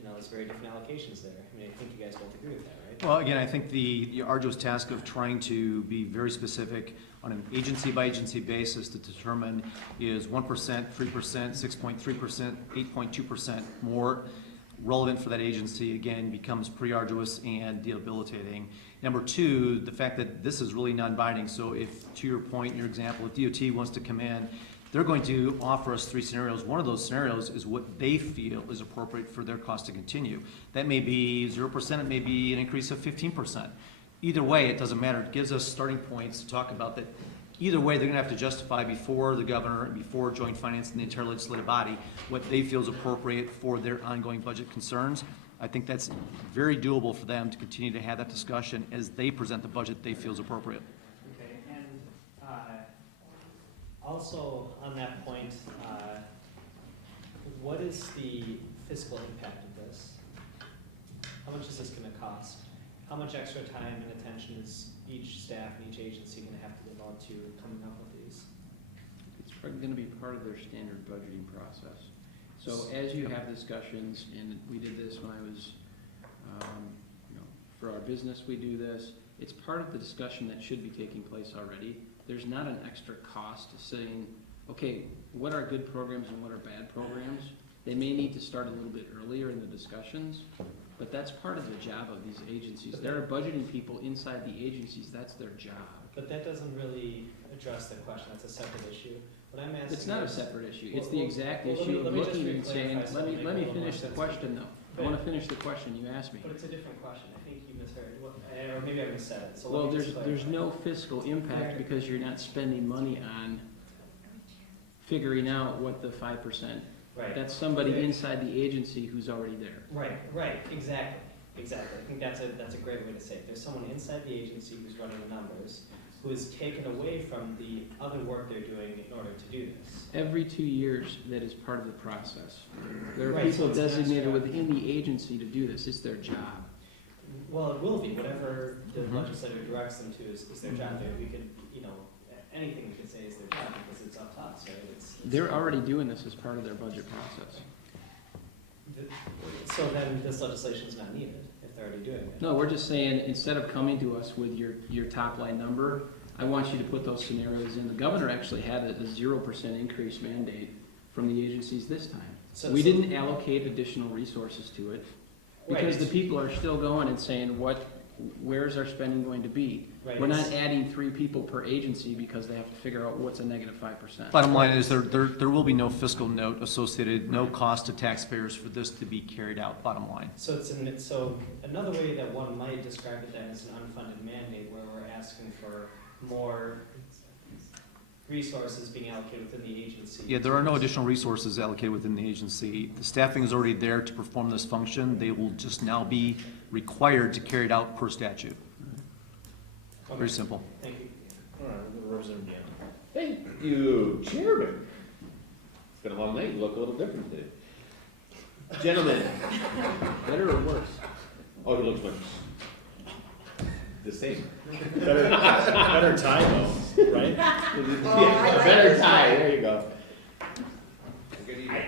know, there's very different allocations there. I mean, I think you guys both agree with that, right? Well, again, I think the arduous task of trying to be very specific on an agency-by-agency basis to determine is 1%, 3%, 6.3%, 8.2% more relevant for that agency, again, becomes pretty arduous and debilitating. Number two, the fact that this is really non-binding, so if, to your point, your example, if DOT wants to come in, they're going to offer us 3 scenarios. One of those scenarios is what they feel is appropriate for their cost to continue. That may be 0%, it may be an increase of 15%. Either way, it doesn't matter. It gives us starting points to talk about that. Either way, they're gonna have to justify before the governor and before joint finance and the entire legislative body what they feel is appropriate for their ongoing budget concerns. I think that's very doable for them to continue to have that discussion as they present the budget they feel is appropriate. Okay, and also on that point, what is the fiscal impact of this? How much is this gonna cost? How much extra time and attention is each staff and each agency gonna have to devote to coming up with these? It's probably gonna be part of their standard budgeting process. So as you have discussions, and we did this when I was, you know, for our business, we do this. It's part of the discussion that should be taking place already. There's not an extra cost to saying, okay, what are good programs and what are bad programs? They may need to start a little bit earlier in the discussions, but that's part of the job of these agencies. There are budgeting people inside the agencies, that's their job. But that doesn't really address the question, that's a separate issue. What I'm asking It's not a is- separate issue, it's Well, the exact well, issue of let me just looking and saying, re-clarify let me something a little finish more the sense. question though. I wanna finish the question you asked me. But it's a different question, I think you misheard, or maybe I missaid it, so Well, let me just there's clarify. no fiscal impact because you're not spending money on figuring out what the 5%. Right. That's somebody Okay. inside the agency who's already there. Right, exactly. I think that's a great way to say it. There's someone inside the agency who's running the numbers, who is taken away from the other work they're doing in order to do this. Every 2 years, that is part of the process. There are Right, so people it's an designated extra- within the agency to do this, it's their job. Well, it will be, whatever the Mhm. legislator directs them to is their job. We could, you know, anything we could say is their job because it's up to us, right? It's They're already doing this as part of their budget process. So then this legislation is not needed if they're already doing it. No, we're just saying, instead of coming to us with your top line number, I want you to put those scenarios in. The governor actually had a 0% increase mandate from the agencies this time. So- We so- didn't allocate additional resources to it, because the Right. people are still going and saying, where's our spending going to be? Right. We're not adding 3 people per agency because they have to figure out what's a negative 5%. Bottom line is there will be no fiscal note associated, no cost to taxpayers for this to be carried out, bottom line. So so another way that one might describe it then is an unfunded mandate where we're asking for more resources being allocated within the agency. Yeah, there are no additional resources allocated within the agency. The staffing is already there to perform this function. They will just now be required to carry it out per statute. Okay. Very simple. Thank you. All right, we'll go to Representative Dan. Thank you, Chairman. It's been a long night, you look a little different today. Gentlemen, better or worse? Oh, he looks much the same. Better time though, right? Yeah, better tie, there you go.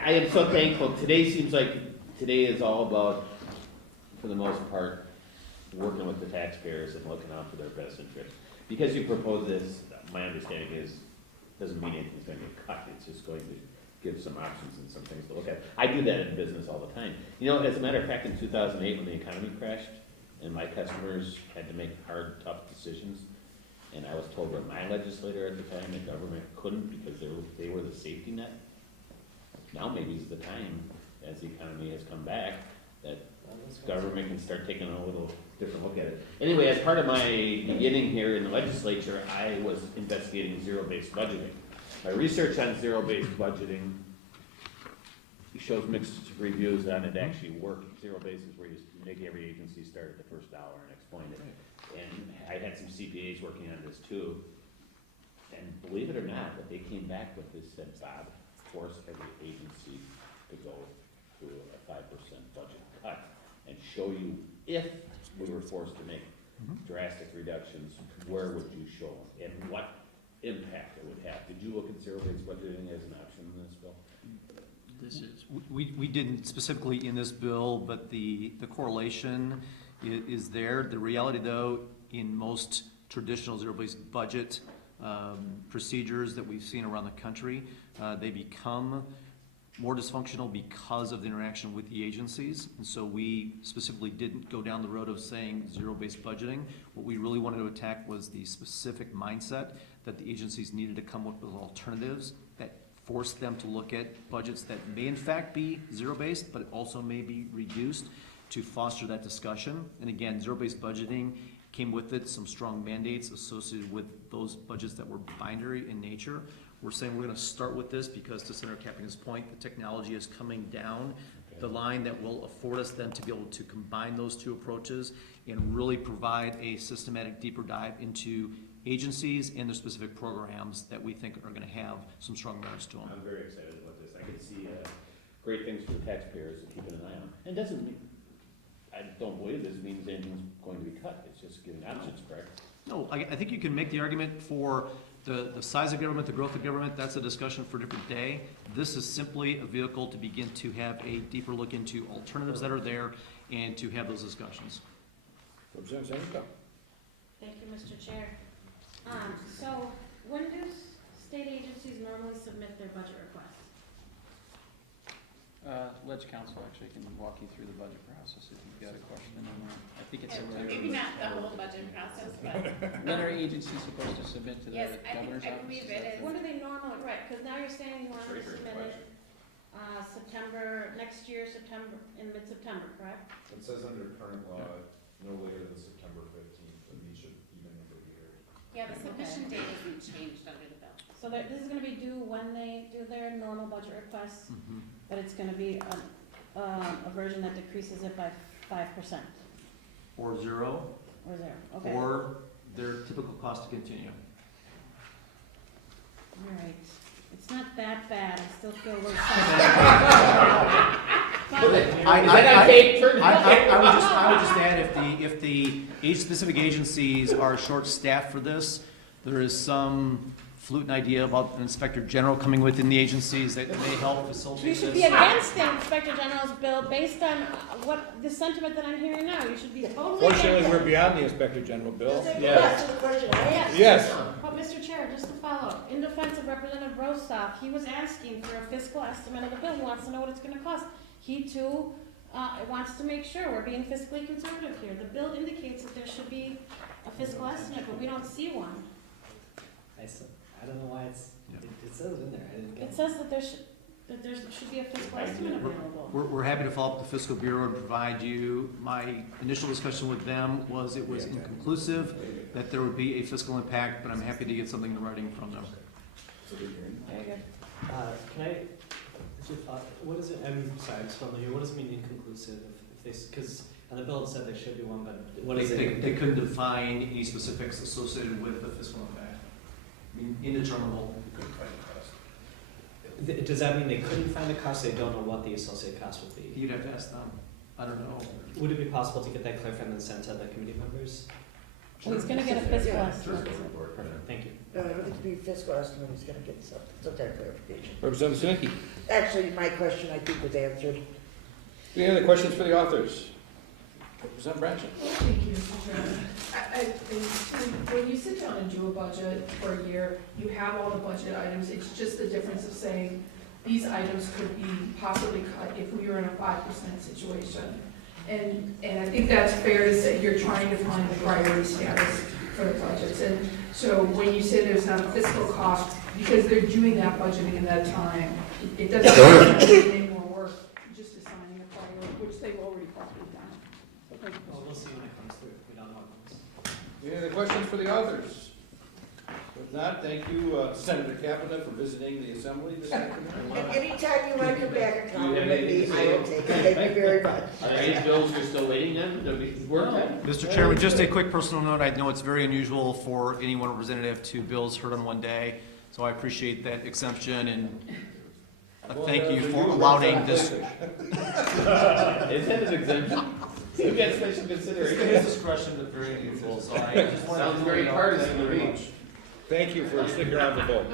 I am so thankful, today seems like, today is all about, for the most part, working with the taxpayers and looking out for their best interest. Because you propose this, my understanding is, doesn't mean anything's gonna get cut, it's just going to give some options and some things to look at. I do that in business all the time. You know, as a matter of fact, in 2008, when the economy crashed, and my customers had to make hard, tough decisions, and I was told by my legislator at the time that government couldn't because they were the safety net. Now maybe is the time, as the economy has come back, that government can start taking a little different look at it. Anyway, as part of my beginning here in the legislature, I was investigating zero-based budgeting. My research on zero-based budgeting shows mixed reviews on it actually working. Zero-based is where you make every agency start at the first dollar and explain it. And I had some CPAs working on this too, and believe it or not, what they came back with is said, Bob, force every agency to go to a 5% budget cut and show you if we were forced to make drastic reductions, where would you show them and what impact it would have? Did you look at zero-based budgeting as an option in this bill? This is, We didn't specifically in this bill, but the correlation is there. The reality though, in most traditional zero-based budget procedures that we've seen around the country, they become more dysfunctional because of the interaction with the agencies. And so we specifically didn't go down the road of saying zero-based budgeting. What we really wanted to attack was the specific mindset that the agencies needed to come up with alternatives that force them to look at budgets that may in fact be zero-based, but also may be reduced to foster that discussion. And again, zero-based budgeting came with it some strong mandates associated with those budgets that were binary in nature. We're saying we're gonna start with this because, to Senator Capping's point, the technology is coming down the line that will afford us then to be able to combine those two approaches and really provide a systematic deeper dive into agencies and their specific programs that we think are gonna have some strong merits to them. I'm very excited about this. I can see great things for the taxpayers to keep an eye on. And doesn't mean, I don't believe this means anything's going to be cut. It's just giving options, correct? No, I think you can make the argument for the size of government, the growth of government. That's a discussion for a different day. This is simply a vehicle to begin to have a deeper look into alternatives that are there and to have those discussions. Representative Zanika. Thank you, Mr. Chair. So when do state agencies normally submit their budget requests? Ledge Council actually can walk you through the budget process if you've got a question on that. I think it's similar. Maybe not the whole budget process, but. When are agencies supposed to submit to the Yes, governor's office? I believe it is. When do they normally, right, because now you're saying you want to Treasury submit it, September, next year, September, in mid-September, correct? It says under current law, no later than September 15th, and these should even if it be here. Yeah, the submission date isn't changed under the bill. So that, this is gonna be due when they do their normal budget requests, but it's gonna be a version that decreases it by 5%, Or zero, or zero, okay. or their typical cost to continue. All right, it's not that bad, I still feel a little sad. I would just add, if the specific agencies are short-staffed for this, there is some fluting idea about an inspector general coming within the agencies that may help facilitate You this. should be against the Inspector General's bill based on what, the sentiment that I'm hearing now, you should be totally against Fortunately, it. we're beyond the Inspector General bill. That's the question I asked. Yes. But Mr. Chair, just to follow up, in defense of Representative Rostoff, he was asking for a fiscal estimate of the bill, he wants to know what it's gonna cost. He too, wants to make sure we're being fiscally conservative here. The bill indicates that there should be a fiscal estimate, but we don't see one. I don't know why it says it in there, I didn't get It says that there should be a fiscal estimate available. We're happy to follow up with the fiscal bureau and provide you. My initial discussion with them was it was inconclusive, that there would be a fiscal impact, but I'm happy to get something in writing from them. Very good. Can I, what is it, I'm sorry, I'm just wondering, what does it mean inconclusive if they, because on the bill it said there should be one, but what is it? They couldn't define any specifics associated with the fiscal impact. I mean, indeterminable. Does that mean they couldn't find a cost, they don't know what the associated cost would be? You'd have to ask them. I don't know. Would it be possible to get that clarified and then sent to the committee members? Well, he's gonna get a fiscal estimate. Thank you. No, I don't think it'd be fiscal estimate, he's gonna get some type of clarification. Representative Zanika. Actually, my question I think was answered. Any other questions for the authors? Representative Branson. Thank you, Mr. Chairman. When you sit down and do a budget for a year, you have all the budget items, it's just the difference of saying these items could be possibly cut if we were in a 5% situation. And I think that's fair to say you're trying to find the priority status for the budgets. And so when you say there's not a fiscal cost, because they're doing that budgeting in that time, it doesn't make any more work, just assigning a priority, which they've already probably done. So thank you. Well, we'll see when it comes through, we don't know what it comes. Any other questions for the authors? If not, thank you, Senator Kaplan, for visiting the assembly this afternoon. And anytime you want to come back and Do you have compliment anything me, to I say? will take it. Thank you very much. Are there any bills you're still waiting on, that we work on? Mr. Chairman, just a quick personal note, I know it's very unusual for any one representative to bills heard on one day, so I appreciate that exemption and thank you for allowing this. Is that an exemption? You get special consideration. His discretion is very unusual, so I just wanted to. Sounds very partisan to me. Thank you for sticking around the vote.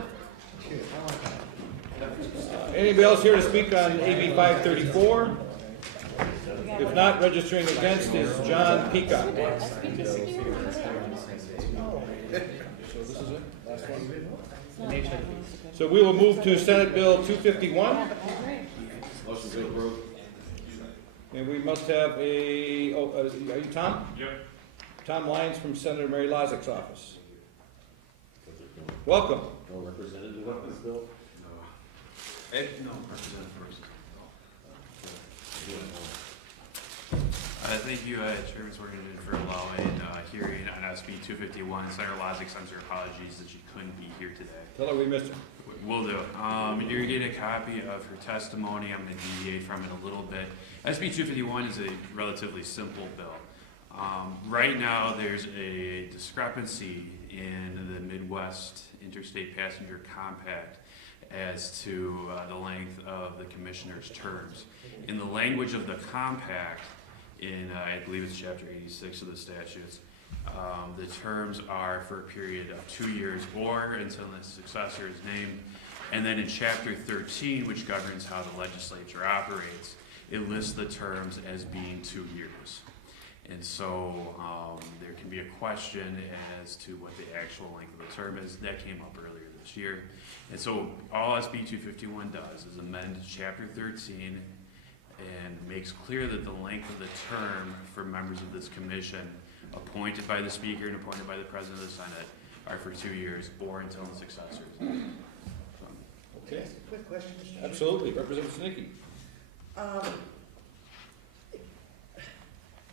Anybody else here to speak on AB 534? If not, registering against is John Peacock. So this is it? Last one? So we will move to Senate Bill 251. Motion to approve. And we must have a, are you Tom? Yep. Tom Lyons from Senator Mary Lazik's office. Welcome. No representative of this bill? No, Representative first. Thank you, Chairman Swearingen, for allowing hearing on SB 251. Senator Lazik sends her apologies that she couldn't be here today. Tell her we missed her. Will do. You're getting a copy of her testimony. I'm going to deviate from it a little bit. SB 251 is a relatively simple bill. Right now, there's a discrepancy in the Midwest Interstate Passenger Compact as to the length of the commissioner's terms. In the language of the compact, in I believe it's chapter 86 of the statutes, the terms are for a period of 2 years or until the successor is named. And then in chapter 13, which governs how the legislature operates, it lists the terms as being 2 years. And so there can be a question as to what the actual length of the term is. That came up earlier this year. And so all SB 251 does is amend chapter 13 and makes clear that the length of the term for members of this commission appointed by the Speaker and appointed by the President of the Senate are for 2 years or until the successor is named. Okay. Quick question, Mr. Chairman. Absolutely. Representative Sneaky.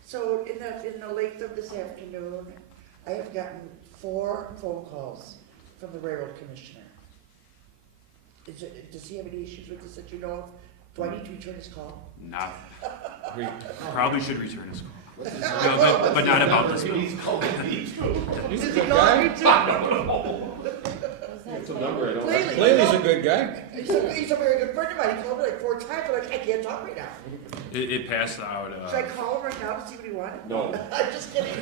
So in the length of this afternoon, I have gotten 4 phone calls from the railroad commissioner. Does he have any issues with this that you know of? Do I need to return his call? Not, we probably should return his call. No, but not about this bill. He's a Does good he know guy. me too? It's a number I don't. Clayton's a good guy. He's a very good friend of mine. He called me like 4 times. I'm like, I can't talk right now. It passed out, Should I call him right now to see what he wanted? No. I'm just kidding.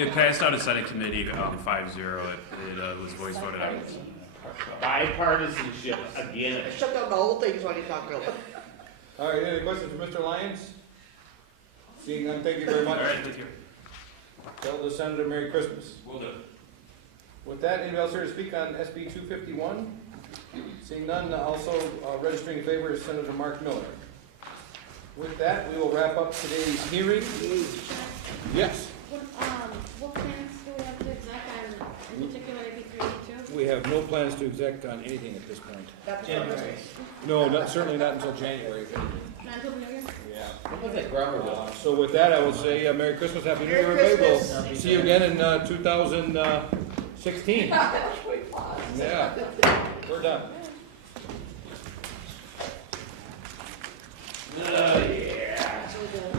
it passed out at Senate Committee 5-0. It was voice voted out. Bipartisanship again. I shut down the whole thing while you talk real. All right, any questions for Mr. Lyons? Seeing none, thank you very much. All right, thank you. Tell the Senator Merry Christmas. Will do. With that, anybody else here to speak on SB 251? Seeing none, also registering in favor is Senator Mark Miller. With that, we will wrap up today's hearing. Yes, What plans do we have to exec on, in particular, AB 382? we have no plans to exec on anything at this point. January. No, certainly not until January. Not until the new year? Yeah. What was that grammar bill? So with that, I will say Merry Christmas, Happy New Year, Merry everybody. We'll Christmas. see you again in 2016. Yeah, we're done. Yeah.